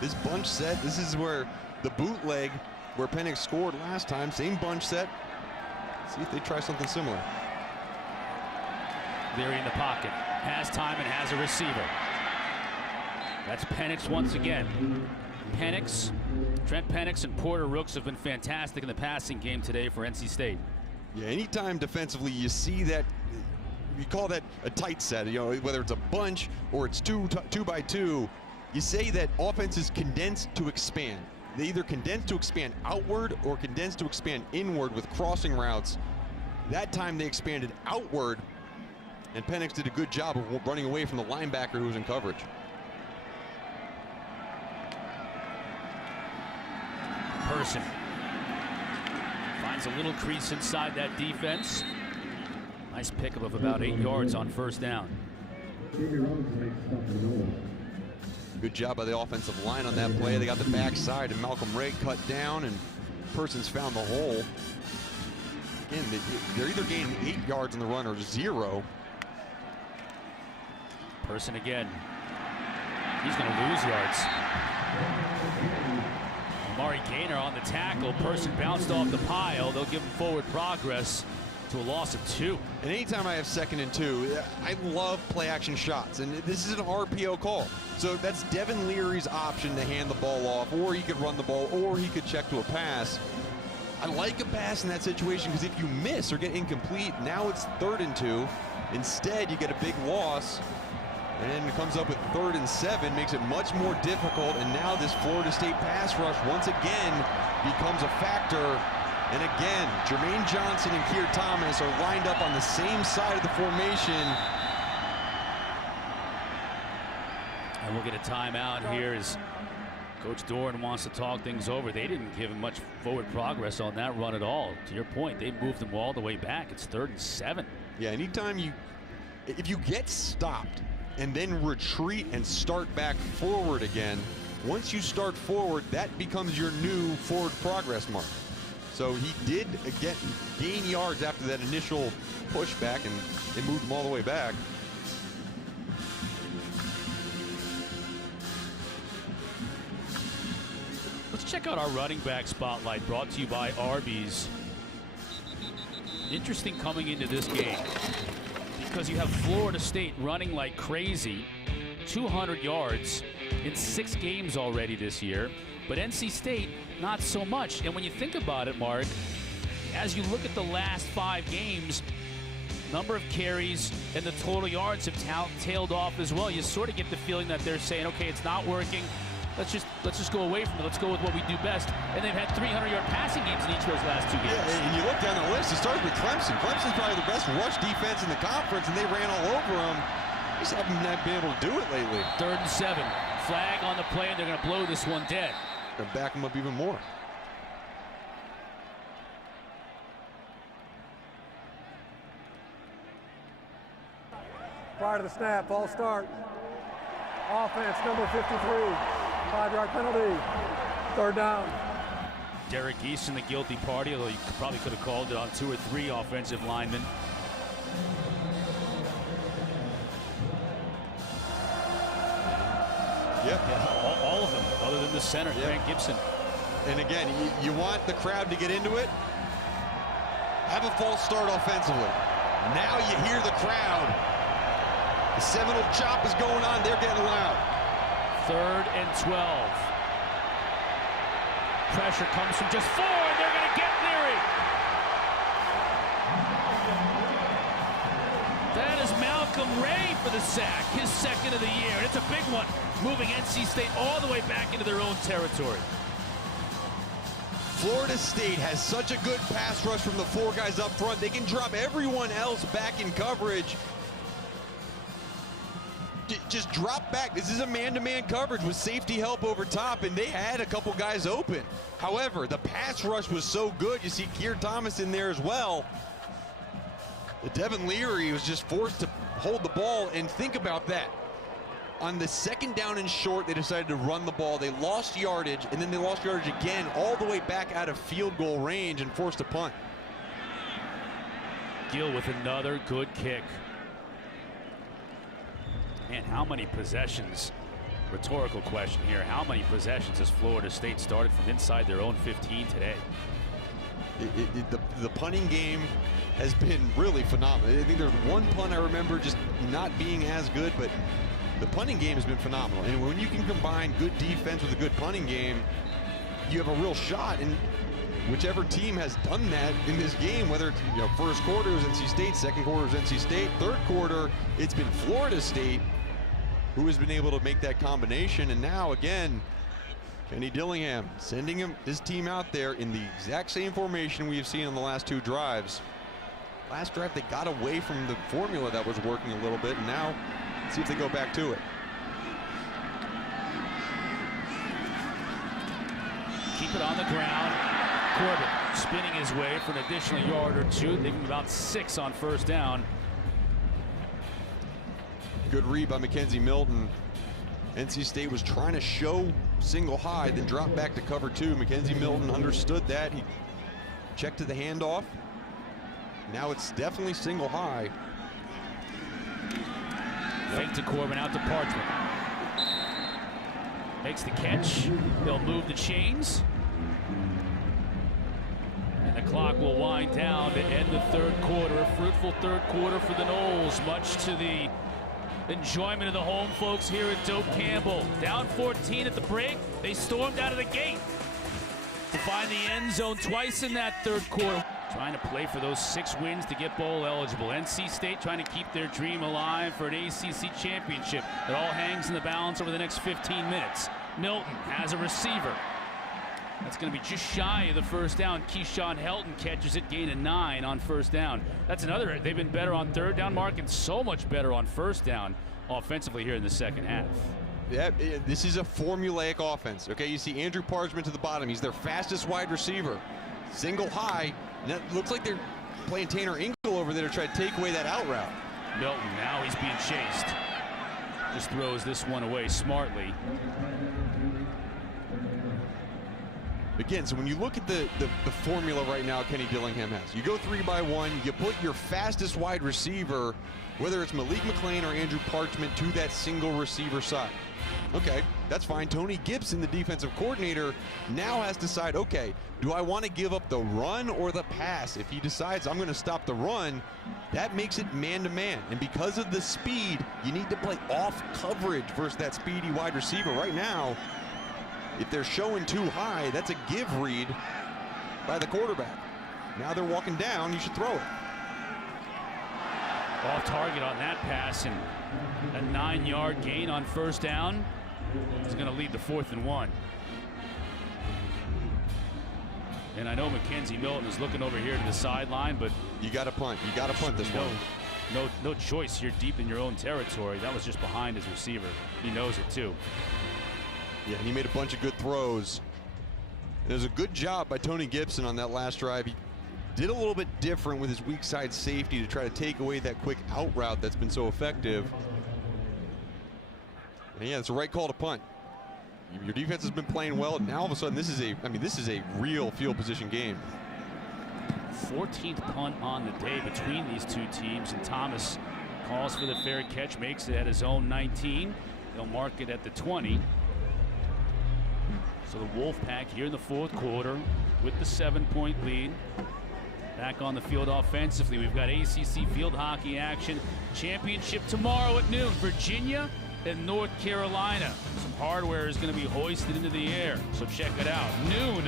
This bunch set, this is where the bootleg where Penix scored last time, same bunch set. See if they try something similar. Leary in the pocket, has time and has a receiver. That's Penix once again. Penix, Trent Penix and Porter Rooks have been fantastic in the passing game today for NC State. Yeah, anytime defensively you see that, you call that a tight set, you know, whether it's a bunch or it's two by two, you say that offenses condense to expand. They either condense to expand outward or condense to expand inward with crossing routes. That time they expanded outward, and Penix did a good job of running away from the linebacker who was in coverage. Person finds a little crease inside that defense. Nice pickup of about 8 yards on first down. Good job by the offensive line on that play. They got the backside, and Malcolm Ray cut down, and Person's found the hole. Again, they're either gaining 8 yards on the run or 0. Person again. He's going to lose yards. Amari Gaynor on the tackle. Person bounced off the pile. They'll give him forward progress to a loss of 2. And anytime I have 2nd and 2, I love play action shots, and this is an RPO call. So that's Devin Leary's option to hand the ball off, or he could run the ball, or he could check to a pass. I like a pass in that situation because if you miss or get incomplete, now it's 3rd and 2. Instead, you get a big loss, and it comes up with 3rd and 7, makes it much more difficult, and now this Florida State pass rush once again becomes a factor. And again, Jermaine Johnson and Keir Thomas are lined up on the same side of the formation. And we'll get a timeout here as Coach Doran wants to talk things over. They didn't give him much forward progress on that run at all. To your point, they moved them all the way back. It's 3rd and 7. Yeah, anytime if you get stopped and then retreat and start back forward again, once you start forward, that becomes your new forward progress mark. So he did gain yards after that initial pushback, and they moved him all the way back. Let's check out our running back spotlight, brought to you by Arby's. Interesting coming into this game because you have Florida State running like crazy, 200 yards in 6 games already this year, but NC State not so much. And when you think about it, Mark, as you look at the last 5 games, number of carries and the total yards have tailed off as well. You sort of get the feeling that they're saying, okay, it's not working. Let's just go away from it. Let's go with what we do best. And they've had 300-yard passing games in each of those last 2 games. Yeah, and you look down the list, it starts with Clemson. Clemson's probably the best rush defense in the conference, and they ran all over them. They just haven't been able to do it lately. 3rd and 7. Flag on the play, and they're going to blow this one dead. They're back them up even more. Prior to the snap, false start. Offense, number 53. 5-yard penalty. 3rd down. Derek Easton, the guilty party, although you probably could have called it on 2 or 3 offensive linemen. Yep. Yeah, all of them, other than the center, Yep. Grant Gibson. And again, you want the crowd to get into it. Have a false start offensively. Now you hear the crowd. The Seminole chop is going on. They're getting loud. 3rd and 12. pressure comes from just 4, and they're going to get Leary. That is Malcolm Ray for the sack, his second of the year. And it's a big one, moving NC State all the way back into their own territory. Florida State has such a good pass rush from the 4 guys up front. They can drop everyone else back in coverage. Just drop back. This is a man-to-man coverage with safety help over top, and they had a couple guys open. However, the pass rush was so good. You see Keir Thomas in there as well. Devin Leary was just forced to hold the ball, and think about that. On the 2nd down and short, they decided to run the ball. They lost yardage, and then they lost yardage again all the way back out of field goal range and forced a punt. Gill with another good kick. Man, how many possessions, rhetorical question here, how many possessions has Florida State started from inside their own 15 today? The punting game has been really phenomenal. I think there's one punt I remember just not being as good, but the punting game has been phenomenal. And when you can combine good defense with a good punting game, you have a real shot. And whichever team has done that in this game, whether it's, first quarter was NC State, second quarter was NC State, third quarter it's been Florida State who has been able to make that combination. And now again, Kenny Dillingham sending his team out there in the exact same formation we have seen on the last 2 drives. Last drive they got away from the formula that was working a little bit, and now let's see if they go back to it. Keep it on the ground. Corbett spinning his way for an additional yard or 2, leaving about 6 on first down. Good read by Mackenzie Milton. NC State was trying to show single high, then drop back to cover 2. Mackenzie Milton understood that. He checked to the handoff. Now it's definitely single high. Fake to Corbin, out to Parchment. Makes the catch. They'll move the chains. And the clock will wind down to end the third quarter. A fruitful third quarter for the Noles, much to the enjoyment of the home folks here at Doak Campbell. Down 14 at the break. They stormed out of the gate to find the end zone twice in that third quarter. Trying to play for those 6 wins to get bowl eligible. NC State trying to keep their dream alive for an ACC championship. It all hangs in the balance over the next 15 minutes. Milton has a receiver. That's going to be just shy of the first down. Keyshawn Helton catches it, gain of 9 on first down. That's another. They've been better on third down, Mark, and so much better on first down offensively here in the second half. Yeah, this is a formulaic offense. Okay, you see Andrew Parchment to the bottom. He's their fastest wide receiver. Single high. And it looks like they're playing Tanner Engel over there to try to take away that out route. Milton, now he's being chased. Just throws this one away smartly. Again, so when you look at the formula right now Kenny Dillingham has, you go 3 by 1, you put your fastest wide receiver, whether it's Malik McClain or Andrew Parchment, to that single receiver side. Okay, that's fine. Tony Gibson, the defensive coordinator, now has to decide, okay, do I want to give up the run or the pass? If he decides I'm going to stop the run, that makes it man-to-man. And because of the speed, you need to play off coverage versus that speedy wide receiver. Right now, if they're showing too high, that's a give read by the quarterback. Now they're walking down, you should throw it. Off target on that pass, and a 9-yard gain on first down is going to lead to 4th and 1. And I know Mackenzie Milton is looking over here to the sideline, but you got to punt. You got to punt this one. No choice. You're deep in your own territory. That was just behind his receiver. He knows it too. Yeah, and he made a bunch of good throws. It was a good job by Tony Gibson on that last drive. He did a little bit different with his weak side safety to try to take away that quick out route that's been so effective. And yeah, it's the right call to punt. Your defense has been playing well. Now all of a sudden, this is a real field position game. 14th punt on the day between these two teams, and Thomas calls for the fair catch, makes it at his own 19. They'll mark it at the 20. So the Wolfpack here in the 4th quarter with the 7-point lead. Back on the field offensively. We've got ACC field hockey action. Championship tomorrow at noon. Virginia in North Carolina. Some hardware is going to be hoisted into the air, so check it out. Noon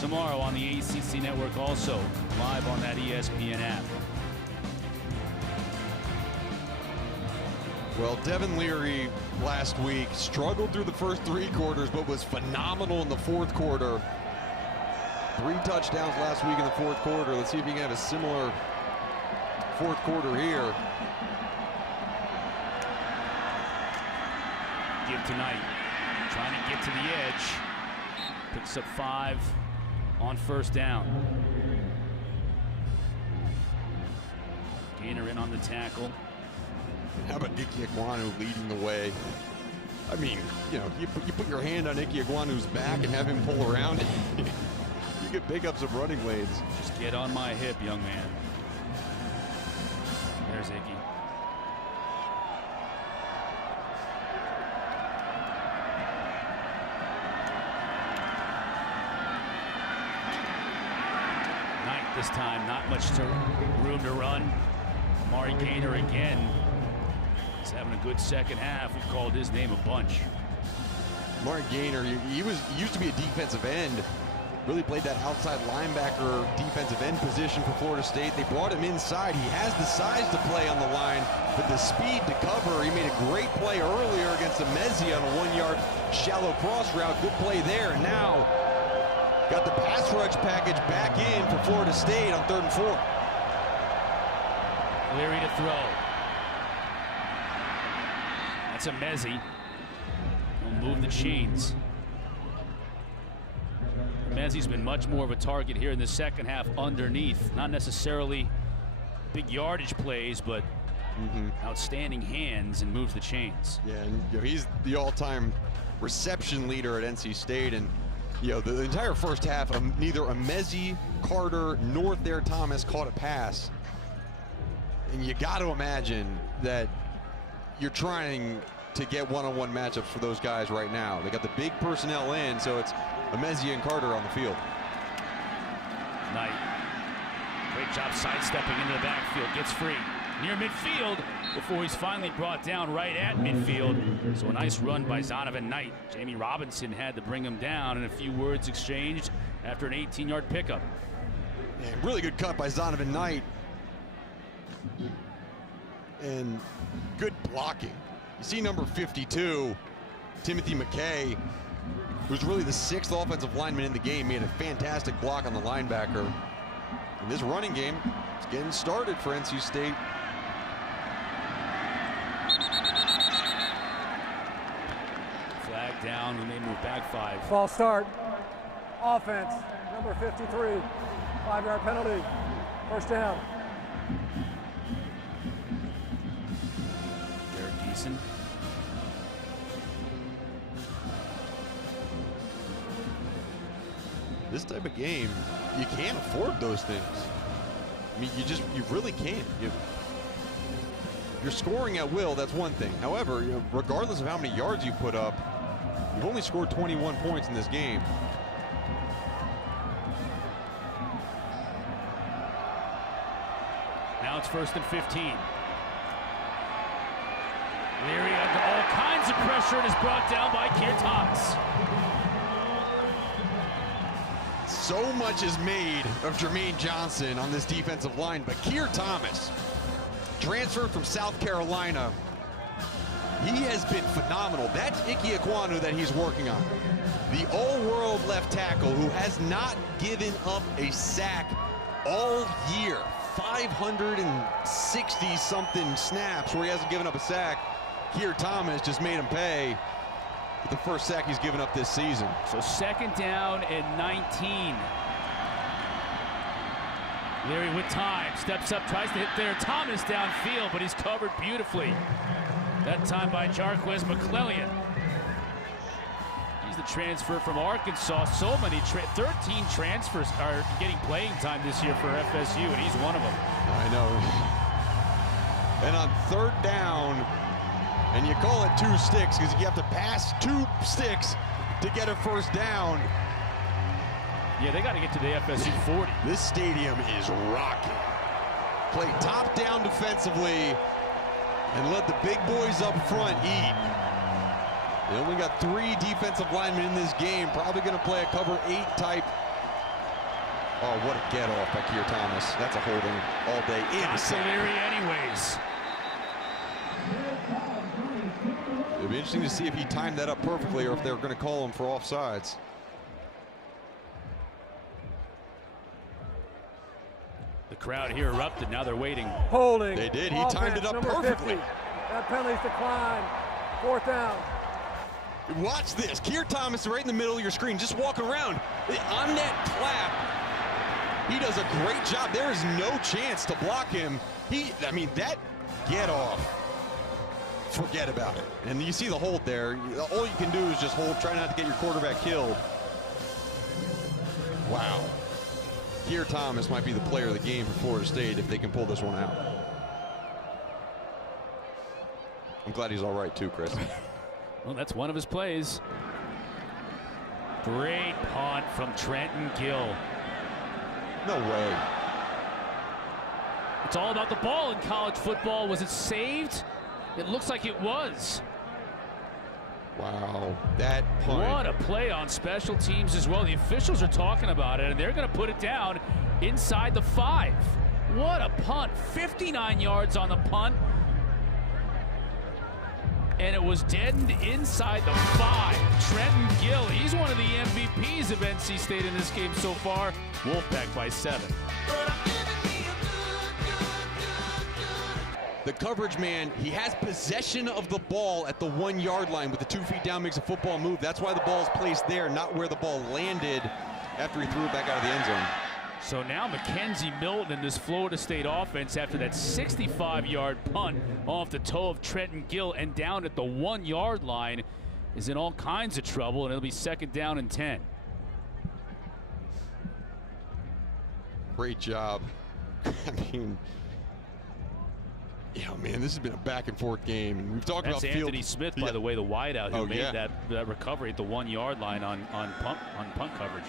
tomorrow on the ACC Network, also live on that ESPN app. Well, Devin Leary last week struggled through the first 3 quarters, but was phenomenal in the 4th quarter. 3 touchdowns last week in the 4th quarter. Let's see if he can have a similar 4th quarter here. Give tonight, trying to get to the edge. Picks up 5 on first down. Gainer in on the tackle. How about Ike Ekwonu leading the way? I mean, you know, you put your hand on Ike Ekwonu's back and have him pull around. You could pick up some running lanes. Just get on my hip, young man. There's Icky. Knight this time, not much room to run. Amari Gainer again. He's having a good second half. We've called his name a bunch. Amari Gainer, he used to be a defensive end. Really played that outside linebacker defensive end position for Florida State. They brought him inside. He has the size to play on the line, but the speed to cover. He made a great play earlier against Emezi on a 1-yard shallow cross route. Good play there. And now got the pass rush package back in for Florida State on 3rd and 4. Leary to throw. That's Emezi. He'll move the chains. Emezi's been much more of a target here in the second half underneath. Not necessarily big yardage plays, but outstanding hands, and moves the chains. Yeah, and you know, he's the all-time reception leader at NC State, and you know, the entire first half, neither Emezi, Carter, nor Thayer Thomas caught a pass. And you got to imagine that you're trying to get one-on-one matchups for those guys right now. They got the big personnel in, so it's Emezi and Carter on the field. Knight, great job sidestepping into the backfield, gets free near midfield before he's finally brought down right at midfield. So a nice run by Zonovan Knight. Jamie Robinson had to bring him down, and a few words exchanged after an 18-yard pickup. And really good cut by Zonovan Knight. And good blocking. You see number 52, Timothy McKay, who's really the 6th offensive lineman in the game, made a fantastic block on the linebacker. And this running game is getting started for NC State. Flag down, we may move back 5. False start. Offense, number 53. 5-yard penalty. First down. Derek Eason. This type of game, you can't afford those things. I mean, you really can't. You're scoring at will, that's one thing. However, you know, regardless of how many yards you put up, you've only scored 21 points in this game. Now it's 1st and 15. Leary under all kinds of pressure and is brought down by Keir Thomas. So much is made of Jermaine Johnson on this defensive line, but Keir Thomas, transferred from South Carolina, he has been phenomenal. That's Ike Ekwonu that he's working on. The all-world left tackle who has not given up a sack all year. 560-something snaps where he hasn't given up a sack. Keir Thomas just made him pay with the first sack he's given up this season. So 2nd down and 19. Leary with time, steps up, tries to hit there. Thomas downfield, but he's covered beautifully. That time by Jarquez McClellion. He's the transfer from Arkansas. So many, 13 transfers are getting playing time this year for FSU, and he's one of them. I know. And on 3rd down, and you call it 2 sticks because you have to pass 2 sticks to get a first down. Yeah, they got to get to the FSU 40. This stadium is rocking. Play top down defensively. and let the big boys up front eat. They only got 3 defensive linemen in this game. Probably going to play a cover 8 type. Oh, what a get off by Keir Thomas. That's a holding all day. That's O'Leary anyways. It'll be interesting to see if he timed that up perfectly or if they're going to call him for offsides. The crowd here erupted. Now they're waiting. Holding. They did. He Offense, timed it up number perfectly. 50. That penalty's declined. 4th down. Watch this. Keir Thomas right in the middle of your screen, just walking around. On that clap, he does a great job. There is no chance to block him. I mean, that get off. Forget about it. And you see the hold there. All you can do is just hold, try not to get your quarterback killed. Wow. Keir Thomas might be the player of the game for Florida State if they can pull this one out. I'm glad he's all right too, Chris. Well, that's one of his plays. Great punt from Trenton Gill. No way. It's all about the ball in college football. Was it saved? It looks like it was. Wow, that punt. What a play on special teams as well. The officials are talking about it, and they're going to put it down inside the 5. What a punt. 59 yards on the punt. And it was deadened inside the 5. Trenton Gill, he's one of the MVPs of NC State in this game so far. Wolfpack by 7. The coverage man, he has possession of the ball at the 1-yard line with the 2 feet down, makes a football move. That's why the ball is placed there, not where the ball landed after he threw it back out of the end zone. So now Mackenzie Milton in this Florida State offense after that 65-yard punt off the toe of Trenton Gill and down at the 1-yard line is in all kinds of trouble, and it'll be 2nd down and 10. Great job. I mean, yeah, man, this has been a back-and-forth game. And we've talked That's about Anthony field. Smith, by the way, the wideout who made yeah. that recovery at the 1-yard line on punt coverage.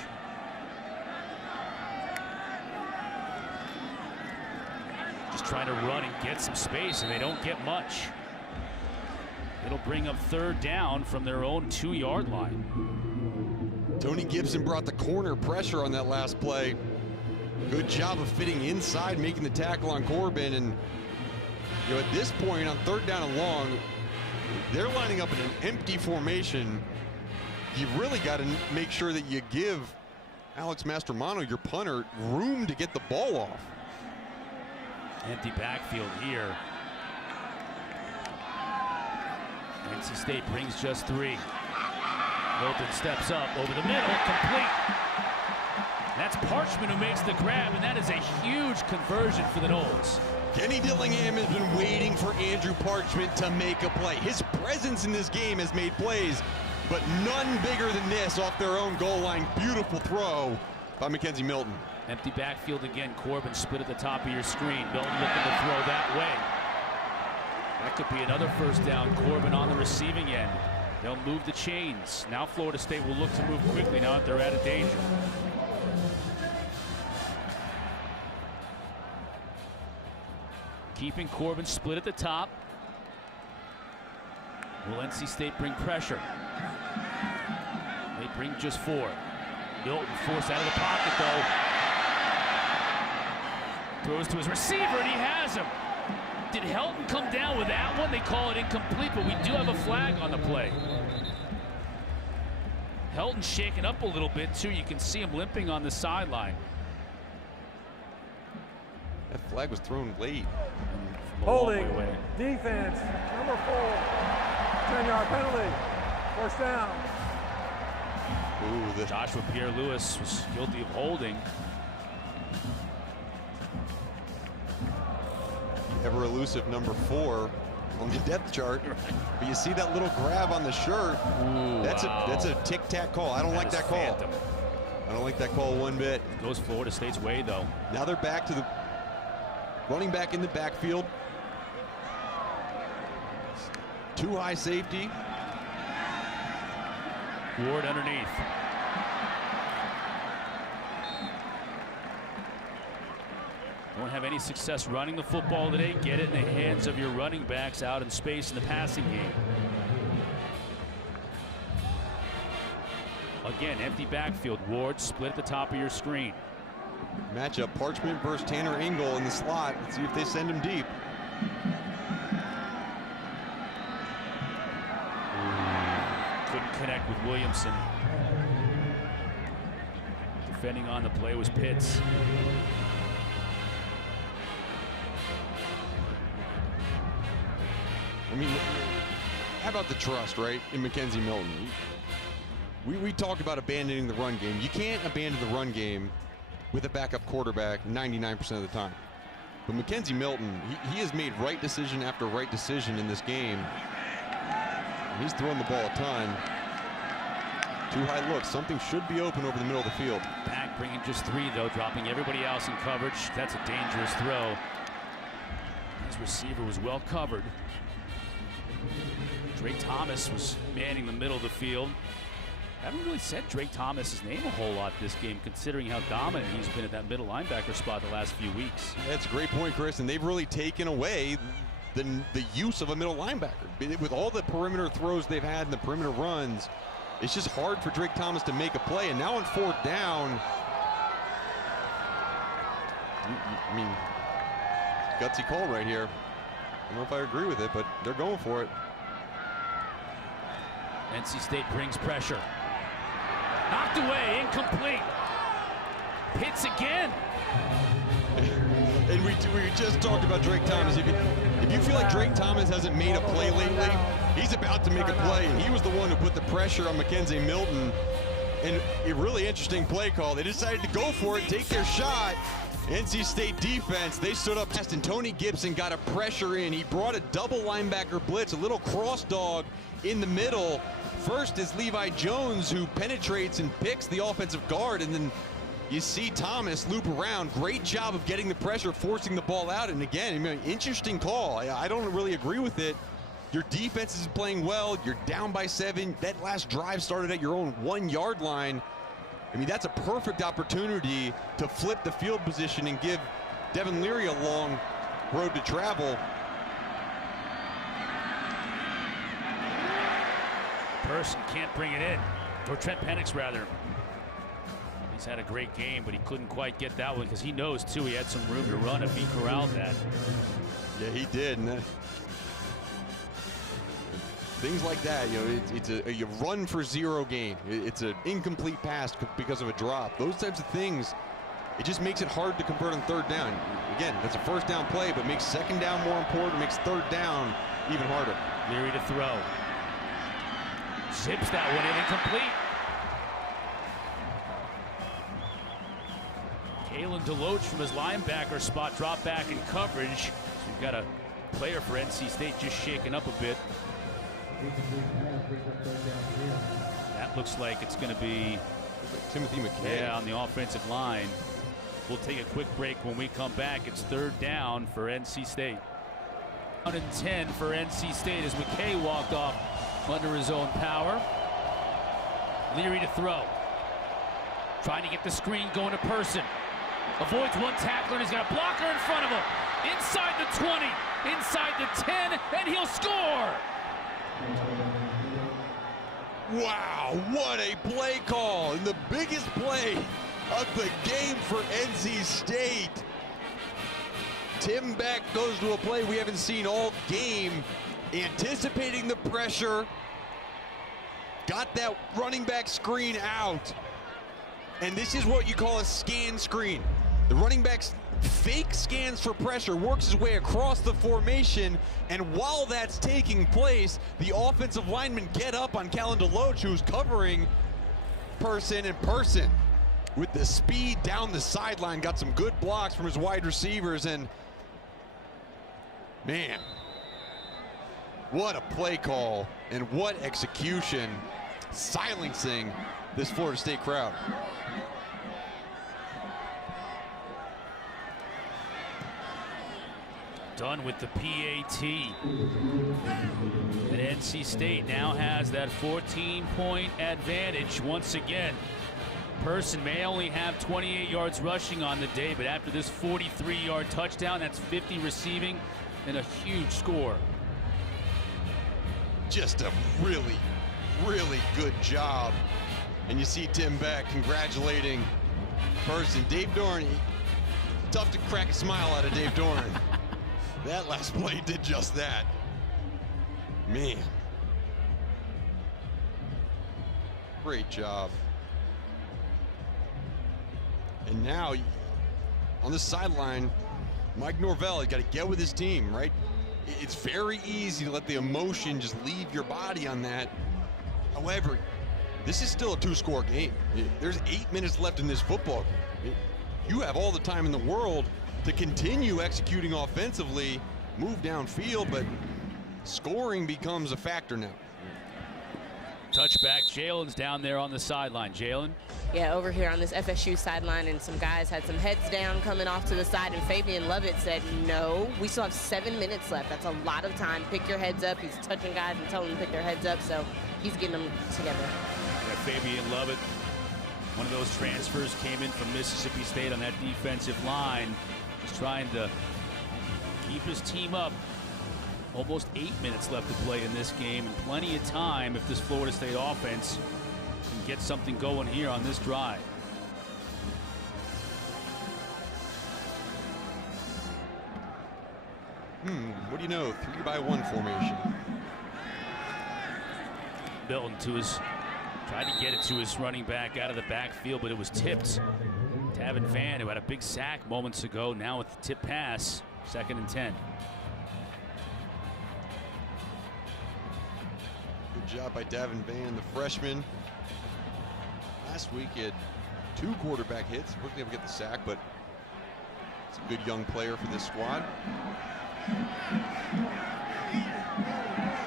Just trying to run and get some space, and they don't get much. It'll bring up 3rd down from their own 2-yard line. Tony Gibson brought the corner pressure on that last play. Good job of fitting inside, making the tackle on Corbin. And you know, at this point, on 3rd down and long, they're lining up in an empty formation. You've really got to make sure that you give Alex Mastromano, your punter, room to get the ball off. Empty backfield here. NC State brings just 3. Milton steps up over the middle, complete. That's Parchment who makes the grab, and that is a huge conversion for the Noles. Kenny Dillingham has been waiting for Andrew Parchment to make a play. His presence in this game has made plays, but none bigger than this off their own goal line. Beautiful throw by Mackenzie Milton. Empty backfield again. Corbin split at the top of your screen. Milton looking to throw that way. That could be another 1st down. Corbin on the receiving end. They'll move the chains. Now Florida State will look to move quickly now that they're out of danger. Keeping Corbin split at the top. Will NC State bring pressure? They bring just 4. Milton forced out of the pocket though. Throws to his receiver, and he has him. Did Helton come down with that one? They call it incomplete, but we do have a flag on the play. Helton shaking up a little bit, too. You can see him limping on the sideline. That flag was thrown late. Holding. Defense. Number 4. 10-yard penalty. 1st down. Ooh, Joshua Pierre-Louis was guilty of holding. Ever elusive number 4 on the depth chart. But you see that little grab on the shirt. Ooh, that's wow. a tic-tac call. I don't like that call. Phantom. I don't like that call one bit. Goes Florida State's way, though. Now they're back to the running back in the backfield. 2 high safety. Ward underneath. Won't have any success running the football today. Get it in the hands of your running backs out in space in the passing game. Again, empty backfield. Ward split at the top of your screen. Matchup Parchment versus Tanner Engel in the slot. Let's see if they send him deep. Couldn't connect with Williamson. Defending on the play was Pitts. I mean, how about the trust, right, in Mackenzie Milton? We talked about abandoning the run game. You can't abandon the run game with a backup quarterback 99% of the time. But Mackenzie Milton, he has made right decision after right decision in this game. And he's throwing the ball a ton. Too high looks. Something should be open over the middle of the field. Back bringing just 3, though, dropping everybody else in coverage. That's a dangerous throw. His receiver was well covered. Drake Thomas was manning the middle of the field. I haven't really said Drake Thomas's name a whole lot this game, considering how dominant he's been at that middle linebacker spot the last few weeks. That's a great point, Chris, and they've really taken away the use of a middle linebacker. With all the perimeter throws they've had and the perimeter runs, it's just hard for Drake Thomas to make a play. And now on 4th down, I mean, gutsy call right here. I don't know if I agree with it, but they're going for it. NC State brings pressure. Knocked away, incomplete. Pitts again. And we just talked about Drake Thomas. If you feel like Drake Thomas hasn't made a play lately, he's about to make a play. And he was the one who put the pressure on Mackenzie Milton. And a really interesting play call. They decided to go for it, take their shot. NC State defense, they stood up fast, and Tony Gibson got a pressure in. He brought a double linebacker blitz, a little cross dog in the middle. First is Levi Jones, who penetrates and picks the offensive guard, and then you see Thomas loop around. Great job of getting the pressure, forcing the ball out. And again, I mean, interesting call. I don't really agree with it. Your defense is playing well. You're down by 7. That last drive started at your own 1-yard line. I mean, that's a perfect opportunity to flip the field position and give Devin Leary a long road to travel. Person can't bring it in. Or Trent Penix, rather. He's had a great game, but he couldn't quite get that one because he knows, too, he had some room to run if he corralled that. Yeah, he did. And things like that, you know, it's a run for 0 game. It's an incomplete pass because of a drop. Those types of things, it just makes it hard to convert on 3rd down. Again, that's a 1st down play, but makes 2nd down more important, makes 3rd down even harder. Leary to throw. Zips that one in, incomplete. Kalen DeLoach from his linebacker spot, drop back in coverage. So we've got a player for NC State just shaken up a bit. That looks like it's going to be Timothy McKay. Yeah, on the offensive line. We'll take a quick break. When we come back, it's 3rd down for NC State. 110 for NC State as McKay walked off under his own power. Leary to throw. Trying to get the screen going to Person. Avoids one tackler, and he's got a blocker in front of him. Inside the 20, inside the 10, and he'll score! Wow, what a play call. And the biggest play of the game for NC State. Tim Beck goes to a play we haven't seen all game, anticipating the pressure, got that running back screen out, and this is what you call a scan screen. The running back's fake scans for pressure, works his way across the formation, and while that's taking place, the offensive linemen get up on Kalen DeLoach, who's covering Person, and Person with the speed down the sideline, got some good blocks from his wide receivers, and man, what a play call and what execution, silencing this Florida State crowd. Done with the PAT. And NC State now has that 14-point advantage once again. Person may only have 28 yards rushing on the day, but after this 43-yard touchdown, that's 50 receiving and a huge score. Just a really, really good job. And you see Tim Beck congratulating Person. Dave Doeren, tough to crack a smile out of Dave Doeren. That last play did just that. Man. Great job. And now, on the sideline, Mike Norvell has got to get with his team, right? It's very easy to let the emotion just leave your body on that. However, this is still a 2-score game. There's 8 minutes left in this football game. You have all the time in the world to continue executing offensively, move downfield, but scoring becomes a factor now. Touchback. Jalen's down there on the sideline. Jalen? Yeah, over here on this FSU sideline, and some guys had some heads down coming off to the side, and Fabian Lovett said, no, we still have 7 minutes left. That's a lot of time. Pick your heads up. He's touching guys and telling them to pick their heads up, so he's getting them together. Yeah, Fabian Lovett, one of those transfers, came in from Mississippi State on that defensive line. Just trying to keep his team up. Almost 8 minutes left to play in this game, and plenty of time if this Florida State offense can get something going here on this drive. What do you know? 3-by-1 formation. Milton tried to get it to his running back out of the backfield, but it was tipped. Tavin Vann, who had a big sack moments ago, now with the tip pass, 2nd and 10. Good job by Tavin Vann, the freshman. Last week he had 2 quarterback hits. Wasn't able to get the sack, but it's a good young player for this squad.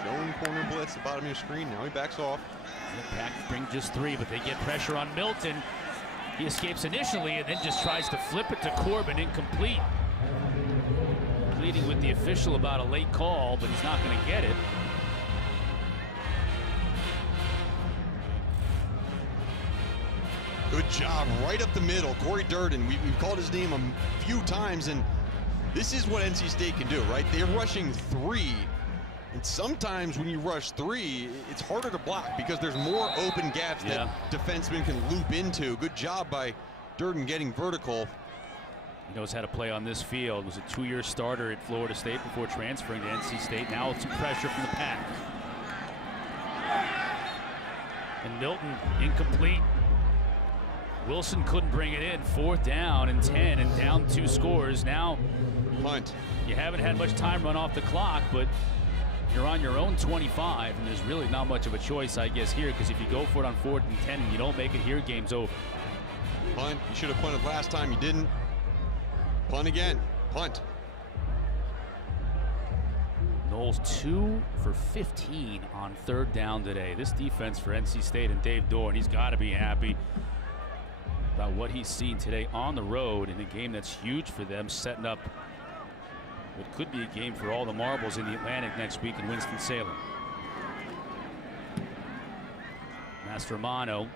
Showing corner blitz at the bottom of your screen. Now he backs off. The Pack bring just 3, but they get pressure on Milton. He escapes initially and then just tries to flip it to Corbin, incomplete. Pleading with the official about a late call, but he's not going to get it. Good job right up the middle. Corey Durden, we've called his name a few times, and this is what NC State can do, right? They're rushing 3, and sometimes when you rush 3, it's harder to block because there's more open gaps that defensemen can loop into. Good job by Durden getting vertical. He knows how to play on this field. Was a 2-year starter at Florida State before transferring to NC State. Now it's some pressure from the Pack. And Milton incomplete. Wilson couldn't bring it in. 4th down and 10 and down 2 scores. Now punt. You haven't had much time run off the clock, but you're on your own 25, and there's really not much of a choice, I guess, here, because if you go for it on 4th and 10 and you don't make it here, game's over. Punt. You should have punted last time. You didn't. Punt again. Punt. Knowles 2 for 15 on 3rd down today. This defense for NC State and Dave Doeren, he's got to be happy about what he's seen today on the road in a game that's huge for them, setting up what could be a game for all the marbles in the Atlantic next week in Winston-Salem. Mastromano.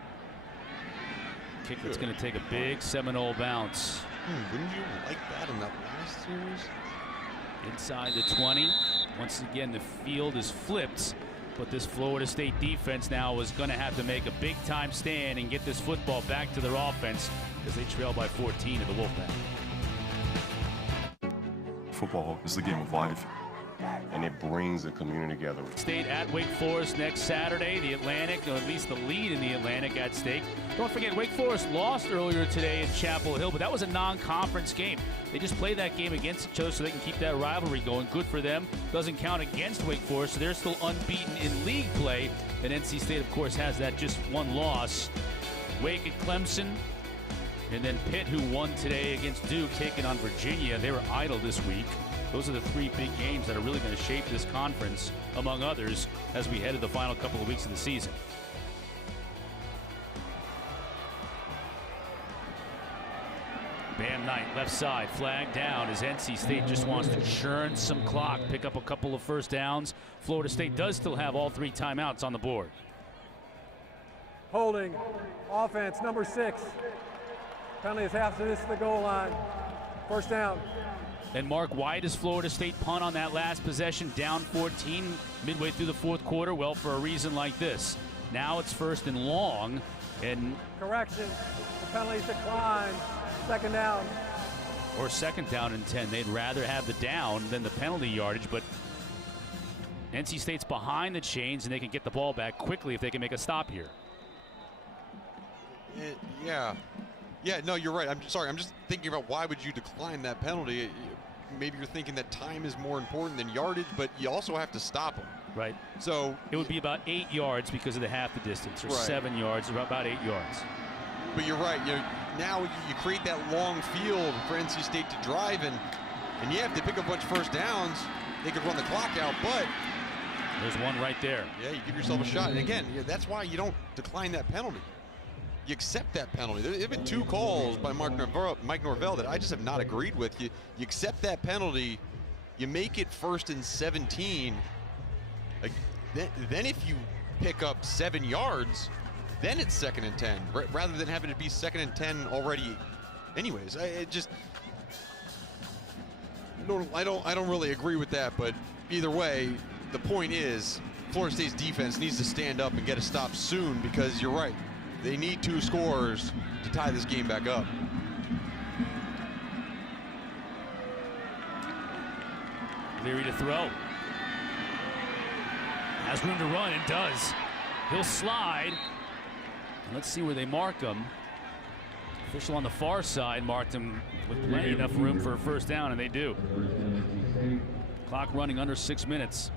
Kick that's going to take a big Seminole bounce. Wouldn't you like that in that last series? Inside the 20. Once again, the field is flipped. But this Florida State defense now is going to have to make a big-time stand and get this football back to their offense as they trail by 14 to the Wolfpack. Football is the game of life, and it brings the community together. State at Wake Forest next Saturday. The Atlantic, or at least the lead in the Atlantic, at stake. Don't forget, Wake Forest lost earlier today in Chapel Hill, but that was a non-conference game. They just play that game against each other so they can keep that rivalry going. Good for them. Doesn't count against Wake Forest, so they're still unbeaten in league play. And NC State, of course, has that just 1 loss. Wake at Clemson. And then Pitt, who won today against Duke, taking on Virginia. They were idle this week. Those are the 3 big games that are really going to shape this conference, among others, as we head to the final couple of weeks of the season. Bam Knight, left side, flag down as NC State just wants to churn some clock, pick up a couple of first downs. Florida State does still have all 3 timeouts on the board. Holding. Offense, number 6. Penalty is half distance to the goal line. First down. And Mark, why does Florida State punt on that last possession, down 14 midway through the fourth quarter? Well, for a reason like this. Now it's first and long, and correction, the penalties decline. Second down. Or second down and 10. They'd rather have the down than the penalty yardage, but NC State's behind the chains, and they can get the ball back quickly if they can make a stop here. Yeah, no, you're right. I'm sorry. I'm just thinking about why would you decline that penalty? Maybe you're thinking that time is more important than yardage, but you also have to stop them. Right. So it would be about 8 yards because of the half the distance, or right. 7 yards, or about 8 yards. But you're right. Now you create that long field for NC State to drive, and yeah, if they pick up a bunch of first downs, they could run the clock out, but there's one right there. Yeah, you give yourself a shot. And again, that's why you don't decline that penalty. You accept that penalty. There have been 2 calls by Mike Norvell that I just have not agreed with. You accept that penalty, you make it 1st and 17. Then if you pick up 7 yards, then it's 2nd and 10, rather than having it be 2nd and 10 already. Anyways, I don't really agree with that. But either way, the point is, Florida State's defense needs to stand up and get a stop soon, because you're right. They need 2 scores to tie this game back up. Leary to throw. Has room to run, and does. He'll slide. Let's see where they mark him. Official on the far side marked him with plenty enough room for a first down, and they do. Clock running under 6 minutes.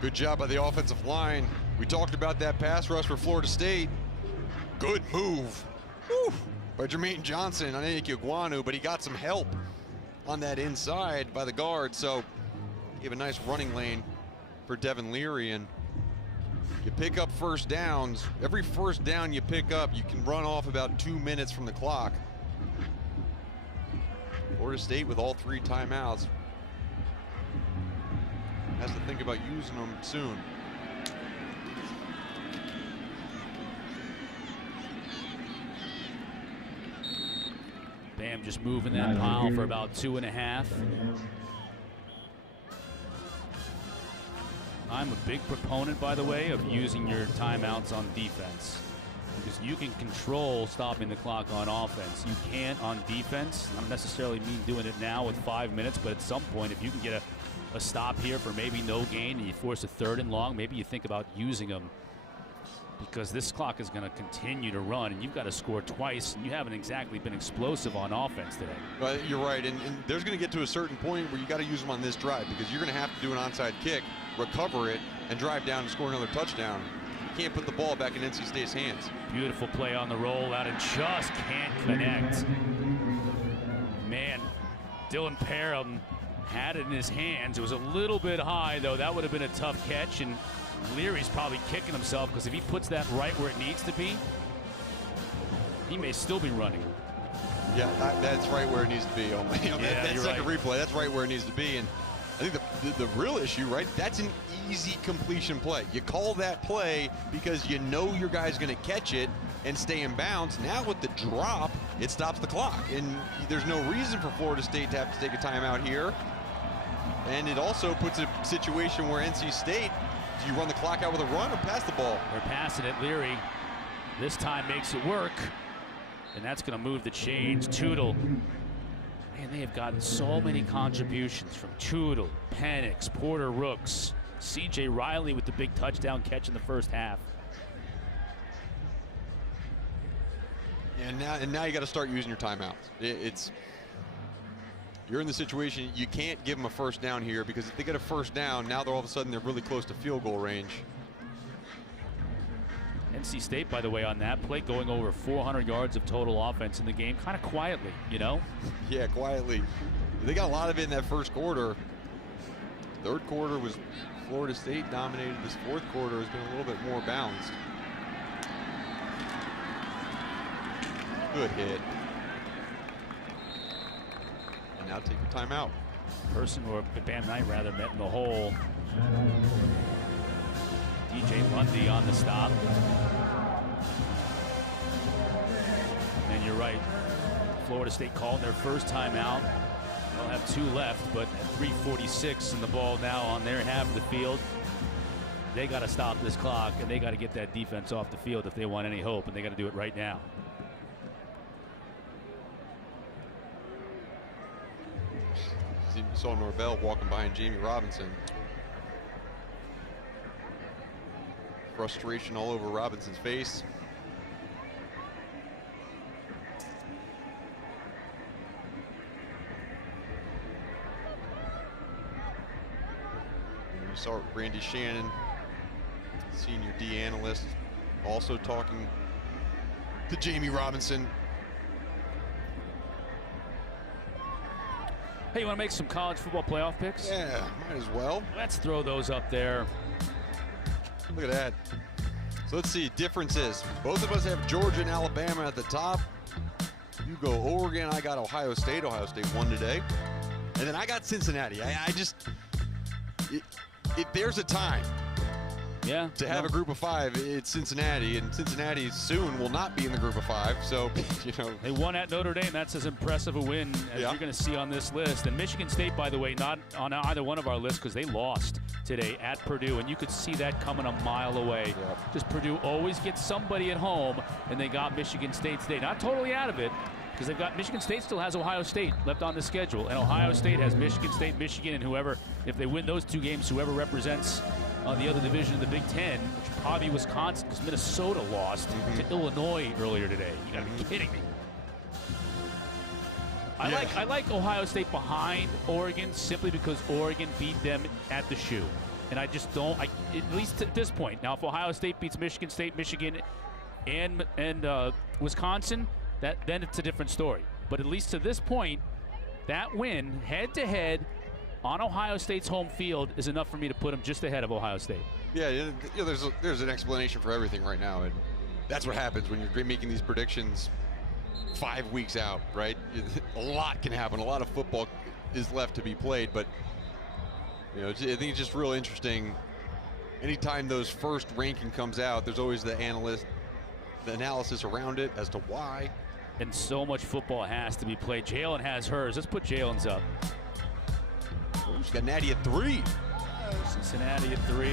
Good job by the offensive line. We talked about that pass rush for Florida State. Good move by Jermaine Johnson on Enike Ekwonu, but he got some help on that inside by the guard, so gave a nice running lane for Devin Leary. And you pick up first downs. Every first down you pick up, you can run off about 2 minutes from the clock. Florida State with all 3 timeouts has to think about using them soon. Bam just moving that pile for about 2.5. I'm a big proponent, by the way, of using your timeouts on defense, because you can control stopping the clock on offense. You can't on defense. I don't necessarily mean doing it now with 5 minutes, but at some point, if you can get a stop here for maybe no gain and you force a 3rd and long, maybe you think about using them, because this clock is going to continue to run, and you've got to score twice, and you haven't exactly been explosive on offense today. Well, you're right, and there's going to get to a certain point where you got to use them on this drive, because you're going to have to do an onside kick, recover it, and drive down and score another touchdown. You can't put the ball back in NC State's hands. Beautiful play on the roll out, and just can't connect. Man, Dylan Parham had it in his hands. It was a little bit high, though. That would have been a tough catch, and Leary's probably kicking himself, because if he puts that right where it needs to be, he may still be running. Yeah, that's right where it needs to be. That second replay, that's right where it needs to be. And I think the real issue, right, that's an easy completion play. You call that play because you know your guy's going to catch it and stay in bounds. Now with the drop, it stops the clock. And there's no reason for Florida State to have to take a timeout here. And it also puts a situation where NC State, do you run the clock out with a run or pass the ball? They're passing it. Leary this time makes it work. And that's going to move the chains. Tootle. Man, they have gotten so many contributions from Tootle, Penix, Porter Rooks, C.J. Riley with the big touchdown catch in the first half. Yeah, and now you got to start using your timeouts. You're in the situation, you can't give them a first down here, because if they get a first down, now they're all of a sudden they're really close to field goal range. NC State, by the way, on that play, going over 400 yards of total offense in the game, kind of quietly, you know? Yeah, quietly. They got a lot of it in that first quarter. Third quarter was Florida State dominated. This fourth quarter has been a little bit more balanced. Good hit. And now take your timeout. Person, or Bam Knight rather, met in the hole. DJ Lundy on the stop. right. Florida State called their first timeout. They'll have 2 left, but at 3:46 and the ball now on their half of the field. They got to stop this clock, and they got to get that defense off the field if they want any hope, and they got to do it right now. You saw Norvell walking behind Jamie Robinson. Frustration all over Robinson's face. You saw Randy Shannon, senior D analyst, also talking to Jamie Robinson. Hey, you want to make some college football playoff picks? Yeah, might as well. Let's throw those up there. Look at that. So let's see, differences. Both of us have Georgia and Alabama at the top. You go Oregon, I got Ohio State. Ohio State won today. And then I got Cincinnati. If there's a time to have a group of 5, it's Cincinnati, and Cincinnati soon will not be in the group of 5. So, you know. They won at Notre Dame. That's as impressive a win as you're going to see on this list. And Michigan State, by the way, not on either one of our lists because they lost today at Purdue, and you could see that coming a mile away. Yep. Just Purdue always gets somebody at home, and they got Michigan State today. Not totally out of it, because they've got Michigan State still has Ohio State left on the schedule, and Ohio State has Michigan State, Michigan, and whoever, if they win those 2 games, whoever represents the other division of the Big Ten, which will probably be Wisconsin, because Minnesota lost to Illinois earlier today. You got to be kidding me. I like Ohio State behind Oregon simply because Oregon beat them at the shoe, and I just don't. At least at this point. Now, if Ohio State beats Michigan State, Michigan, and Wisconsin, then it's a different story. But at least to this point, that win head-to-head on Ohio State's home field is enough for me to put them just ahead of Ohio State. Yeah, there's an explanation for everything right now, and that's what happens when you're making these predictions 5 weeks out, right? A lot can happen. A lot of football is left to be played, but you know, I think it's just real interesting. Anytime those first ranking comes out, there's always the analysis around it as to why. And so much football has to be played. Jalen has hers. Let's put Jalen's up. Oh, she's got Natty at 3. Cincinnati at 3.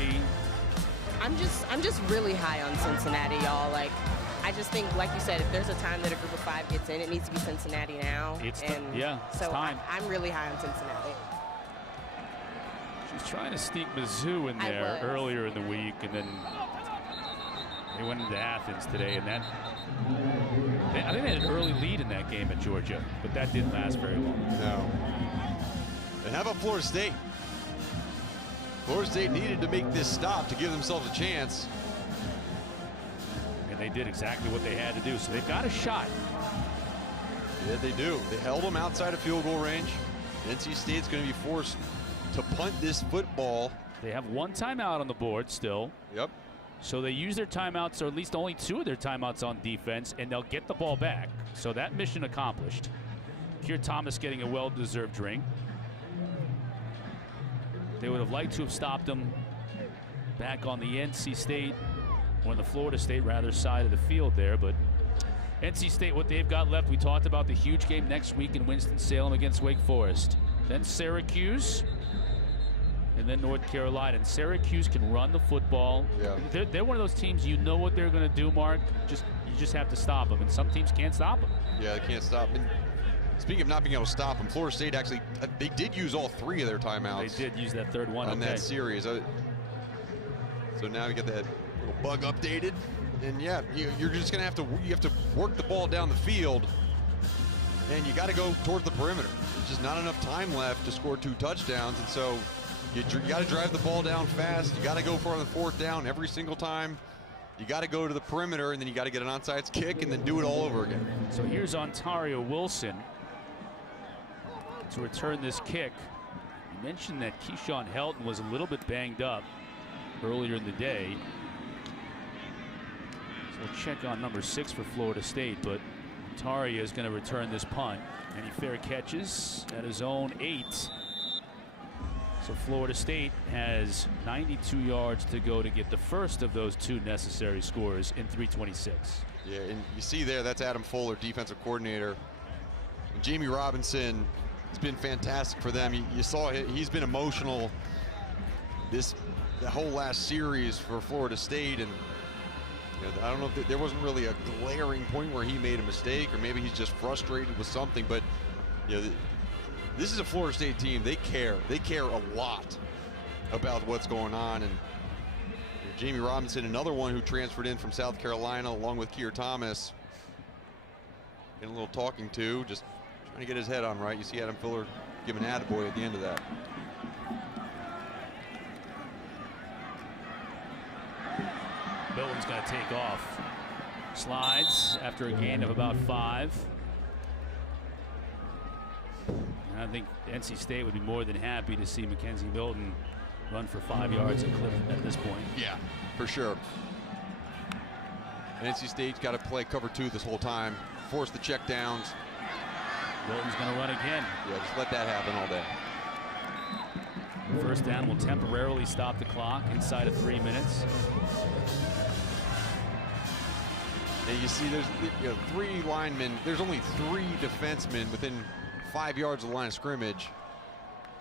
I'm just really high on Cincinnati, y'all. Like, I just think, like you said, if there's a time that a group of 5 gets in, it needs to be Cincinnati now. It's so time. I'm really high on Cincinnati. She was trying to sneak Mizzou in there earlier in the week, and then they went into Athens today, and I think they had an early lead in that game at Georgia, but that didn't last very long. No. And how about Florida State? Florida State needed to make this stop to give themselves a chance. And they did exactly what they had to do, so they've got a shot. Yeah, they do. They held them outside of field goal range. NC State's going to be forced to punt this football. They have 1 timeout on the board still. Yep. So they use their timeouts, or at least only 2 of their timeouts on defense, and they'll get the ball back. So that mission accomplished. Keir Thomas getting a well-deserved drink. They would have liked to have stopped them back on the NC State, or the Florida State, rather, side of the field there. But NC State, what they've got left, we talked about the huge game next week in Winston-Salem against Wake Forest. Then Syracuse, and then North Carolina. And Syracuse can run the football. Yeah. They're one of those teams, you know what they're going to do, Mark. You just have to stop them, and some teams can't stop them. Yeah, they can't stop. And speaking of not being able to stop them, Florida State actually, they did use all 3 of their timeouts. They did use that 3rd one on that series. So now we get that little bug updated, and yeah, you're just gonna have to work the ball down the field, and you got to go towards the perimeter. There's just not enough time left to score 2 touchdowns, and so you got to drive the ball down fast. You got to go for on the 4th down every single time. You got to go to the perimeter, and then you got to get an onside kick, and then do it all over again. So here's Ontario Wilson to return this kick. You mentioned that Keyshawn Helton was a little bit banged up earlier in the day. So we'll check on number 6 for Florida State, but Ontario is going to return this punt. Any fair catches at his own 8. So Florida State has 92 yards to go to get the first of those 2 necessary scores in 3:26. Yeah, and you see there, that's Adam Fuller, defensive coordinator. And Jamie Robinson has been fantastic for them. You saw he's been emotional the whole last series for Florida State, and I don't know if there wasn't really a glaring point where he made a mistake, or maybe he's just frustrated with something, but this is a Florida State team. They care a lot about what's going on. And Jamie Robinson, another one who transferred in from South Carolina along with Keir Thomas, getting a little talking to, just trying to get his head on right. You see Adam Fuller giving attaboy at the end of that. Milton's going to take off. Slides after a gain of about 5. And I think NC State would be more than happy to see McKenzie Milton run for 5 yards a clip at this point. Yeah, for sure. And NC State's got to play cover 2 this whole time, force the check downs. Milton's going to run again. Yeah, just let that happen all day. First down will temporarily stop the clock inside of 3 minutes. And you see there's 3 linemen. There's only 3 defensemen within 5 yards of the line of scrimmage.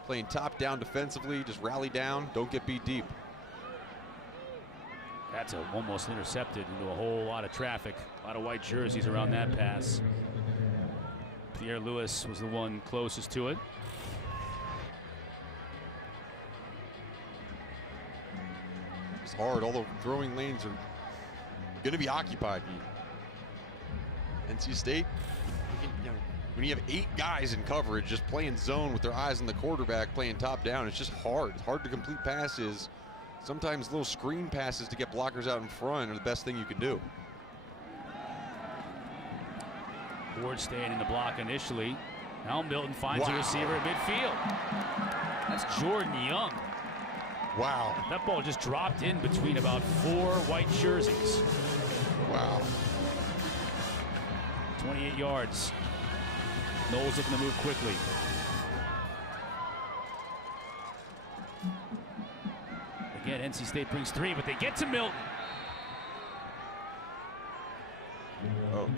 Playing top down defensively, just rally down, don't get beat deep. That's almost intercepted into a whole lot of traffic. A lot of white jerseys around that pass. Pierre Lewis was the one closest to it. It's hard, all the throwing lanes are going to be occupied. NC State, when you have 8 guys in coverage just playing zone with their eyes on the quarterback, playing top down, it's just hard. It's hard to complete passes. Sometimes little screen passes to get blockers out in front are the best thing you can do. Ward staying in the block initially. Now Milton finds a receiver at midfield. That's Jordan Young. Wow. That ball just dropped in between about 4 white jerseys. Wow. 28 yards. Knowles looking to move quickly. Again, NC State brings 3, but they get to Milton. Oh.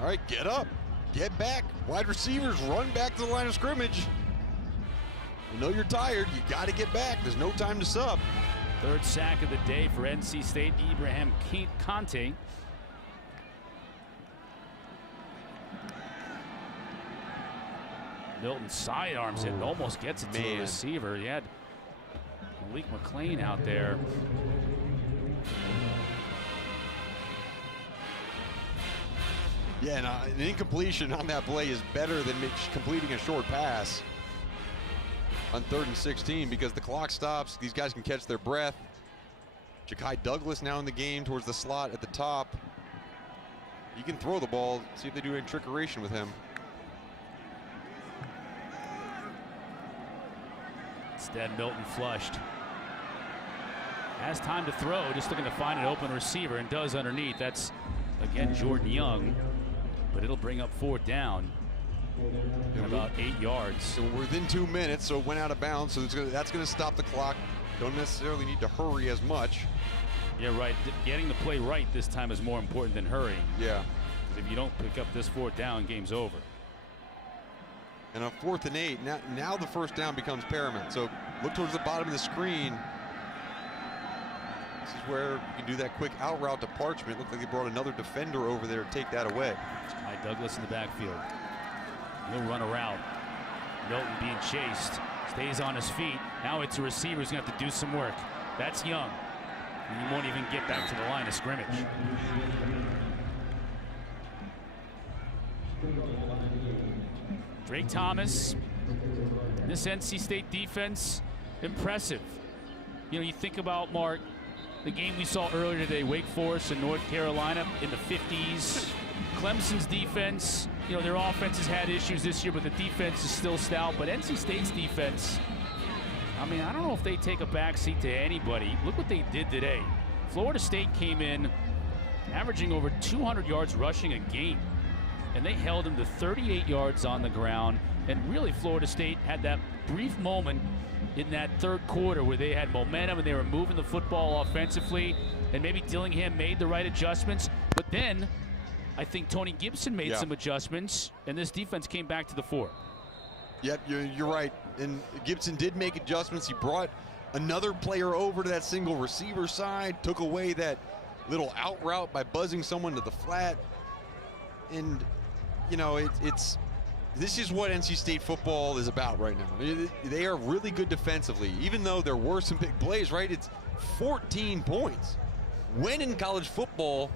All right, get up. Get back. Wide receivers, run back to the line of scrimmage. You know you're tired. You got to get back. There's no time to sub. 3rd sack of the day for NC State, Ibrahim Conte. Milton sidearms it and almost gets it to the receiver. He had Malik McClain out there. Yeah, and an incompletion on that play is better than completing a short pass on 3rd and 16 because the clock stops. These guys can catch their breath. Ja'Kai Douglas now in the game towards the slot at the top. He can throw the ball. See if they do any trickeration with him. Instead, Milton flushed. Has time to throw, just looking to find an open receiver, and does underneath. That's, again, Jordan Young, but it'll bring up 4th down. About 8 yards. So we're within 2 minutes, so it went out of bounds, so that's going to stop the clock. Don't necessarily need to hurry as much. Yeah, right. Getting the play right this time is more important than hurrying. Yeah. If you don't pick up this 4th down, game's over. And on 4th and 8, now the 1st down becomes paramount. So look towards the bottom of the screen. This is where you can do that quick out route to Parchment. Looked like they brought another defender over there to take that away. Ja'Kai Douglas in the backfield. He'll run a route. Milton being chased. Stays on his feet. Now it's a receiver who's going to have to do some work. That's Young. And he won't even get back to the line of scrimmage. Drake Thomas. This NC State defense, impressive. You know, you think about, Mark, the game we saw earlier today, Wake Forest and North Carolina in the 50s. Clemson's defense, you know, their offense has had issues this year, but the defense is still stout. But NC State's defense, I mean, I don't know if they take a backseat to anybody. Look what they did today. Florida State came in averaging over 200 yards rushing a game. and they held him to 38 yards on the ground. And really, Florida State had that brief moment in that third quarter where they had momentum and they were moving the football offensively, and maybe Dillingham made the right adjustments. But then I think Tony Gibson made some adjustments, and this defense came back to the fore. Yep, you're right. And Gibson did make adjustments. He brought another player over to that single receiver side, took away that little out route by buzzing someone to the flat. And, you know, this is what NC State football is about right now. They are really good defensively, even though there were some big plays, right? It's 14 points. When in college football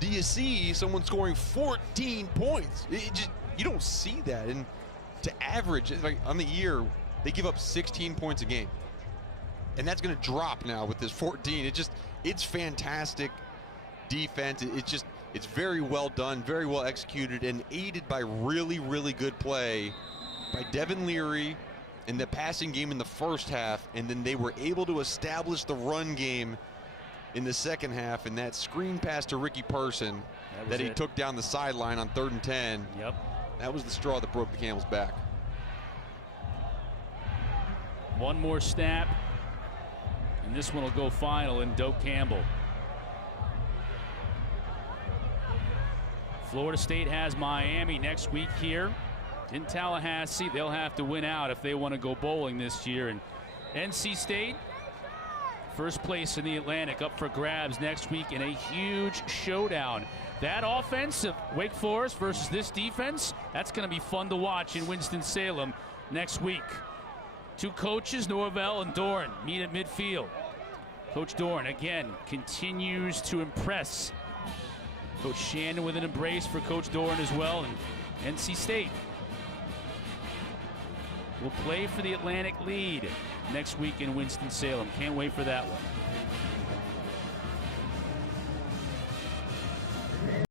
do you see someone scoring 14 points? You don't see that. And to average, like on the year, they give up 16 points a game. And that's going to drop now with this 14. It's fantastic defense. It's very well done, very well executed, and aided by really, really good play by Devin Leary in the passing game in the first half, and then they were able to establish the run game in the second half, and that screen pass to Ricky Person that he took down the sideline on 3rd and 10. Yep. That was the straw that broke the camel's back. One more snap, and this one will go final in Doak Campbell. Florida State has Miami next week here in Tallahassee. They'll have to win out if they want to go bowling this year. And NC State, first place in the Atlantic, up for grabs next week in a huge showdown. That offense of Wake Forest versus this defense, that's going to be fun to watch in Winston-Salem next week. Two coaches, Norvell and Doran, meet at midfield. Coach Doran, again, continues to impress. Coach Shannon with an embrace for Coach Doran as well. And NC State will play for the Atlantic lead next week in Winston-Salem. Can't wait for that one.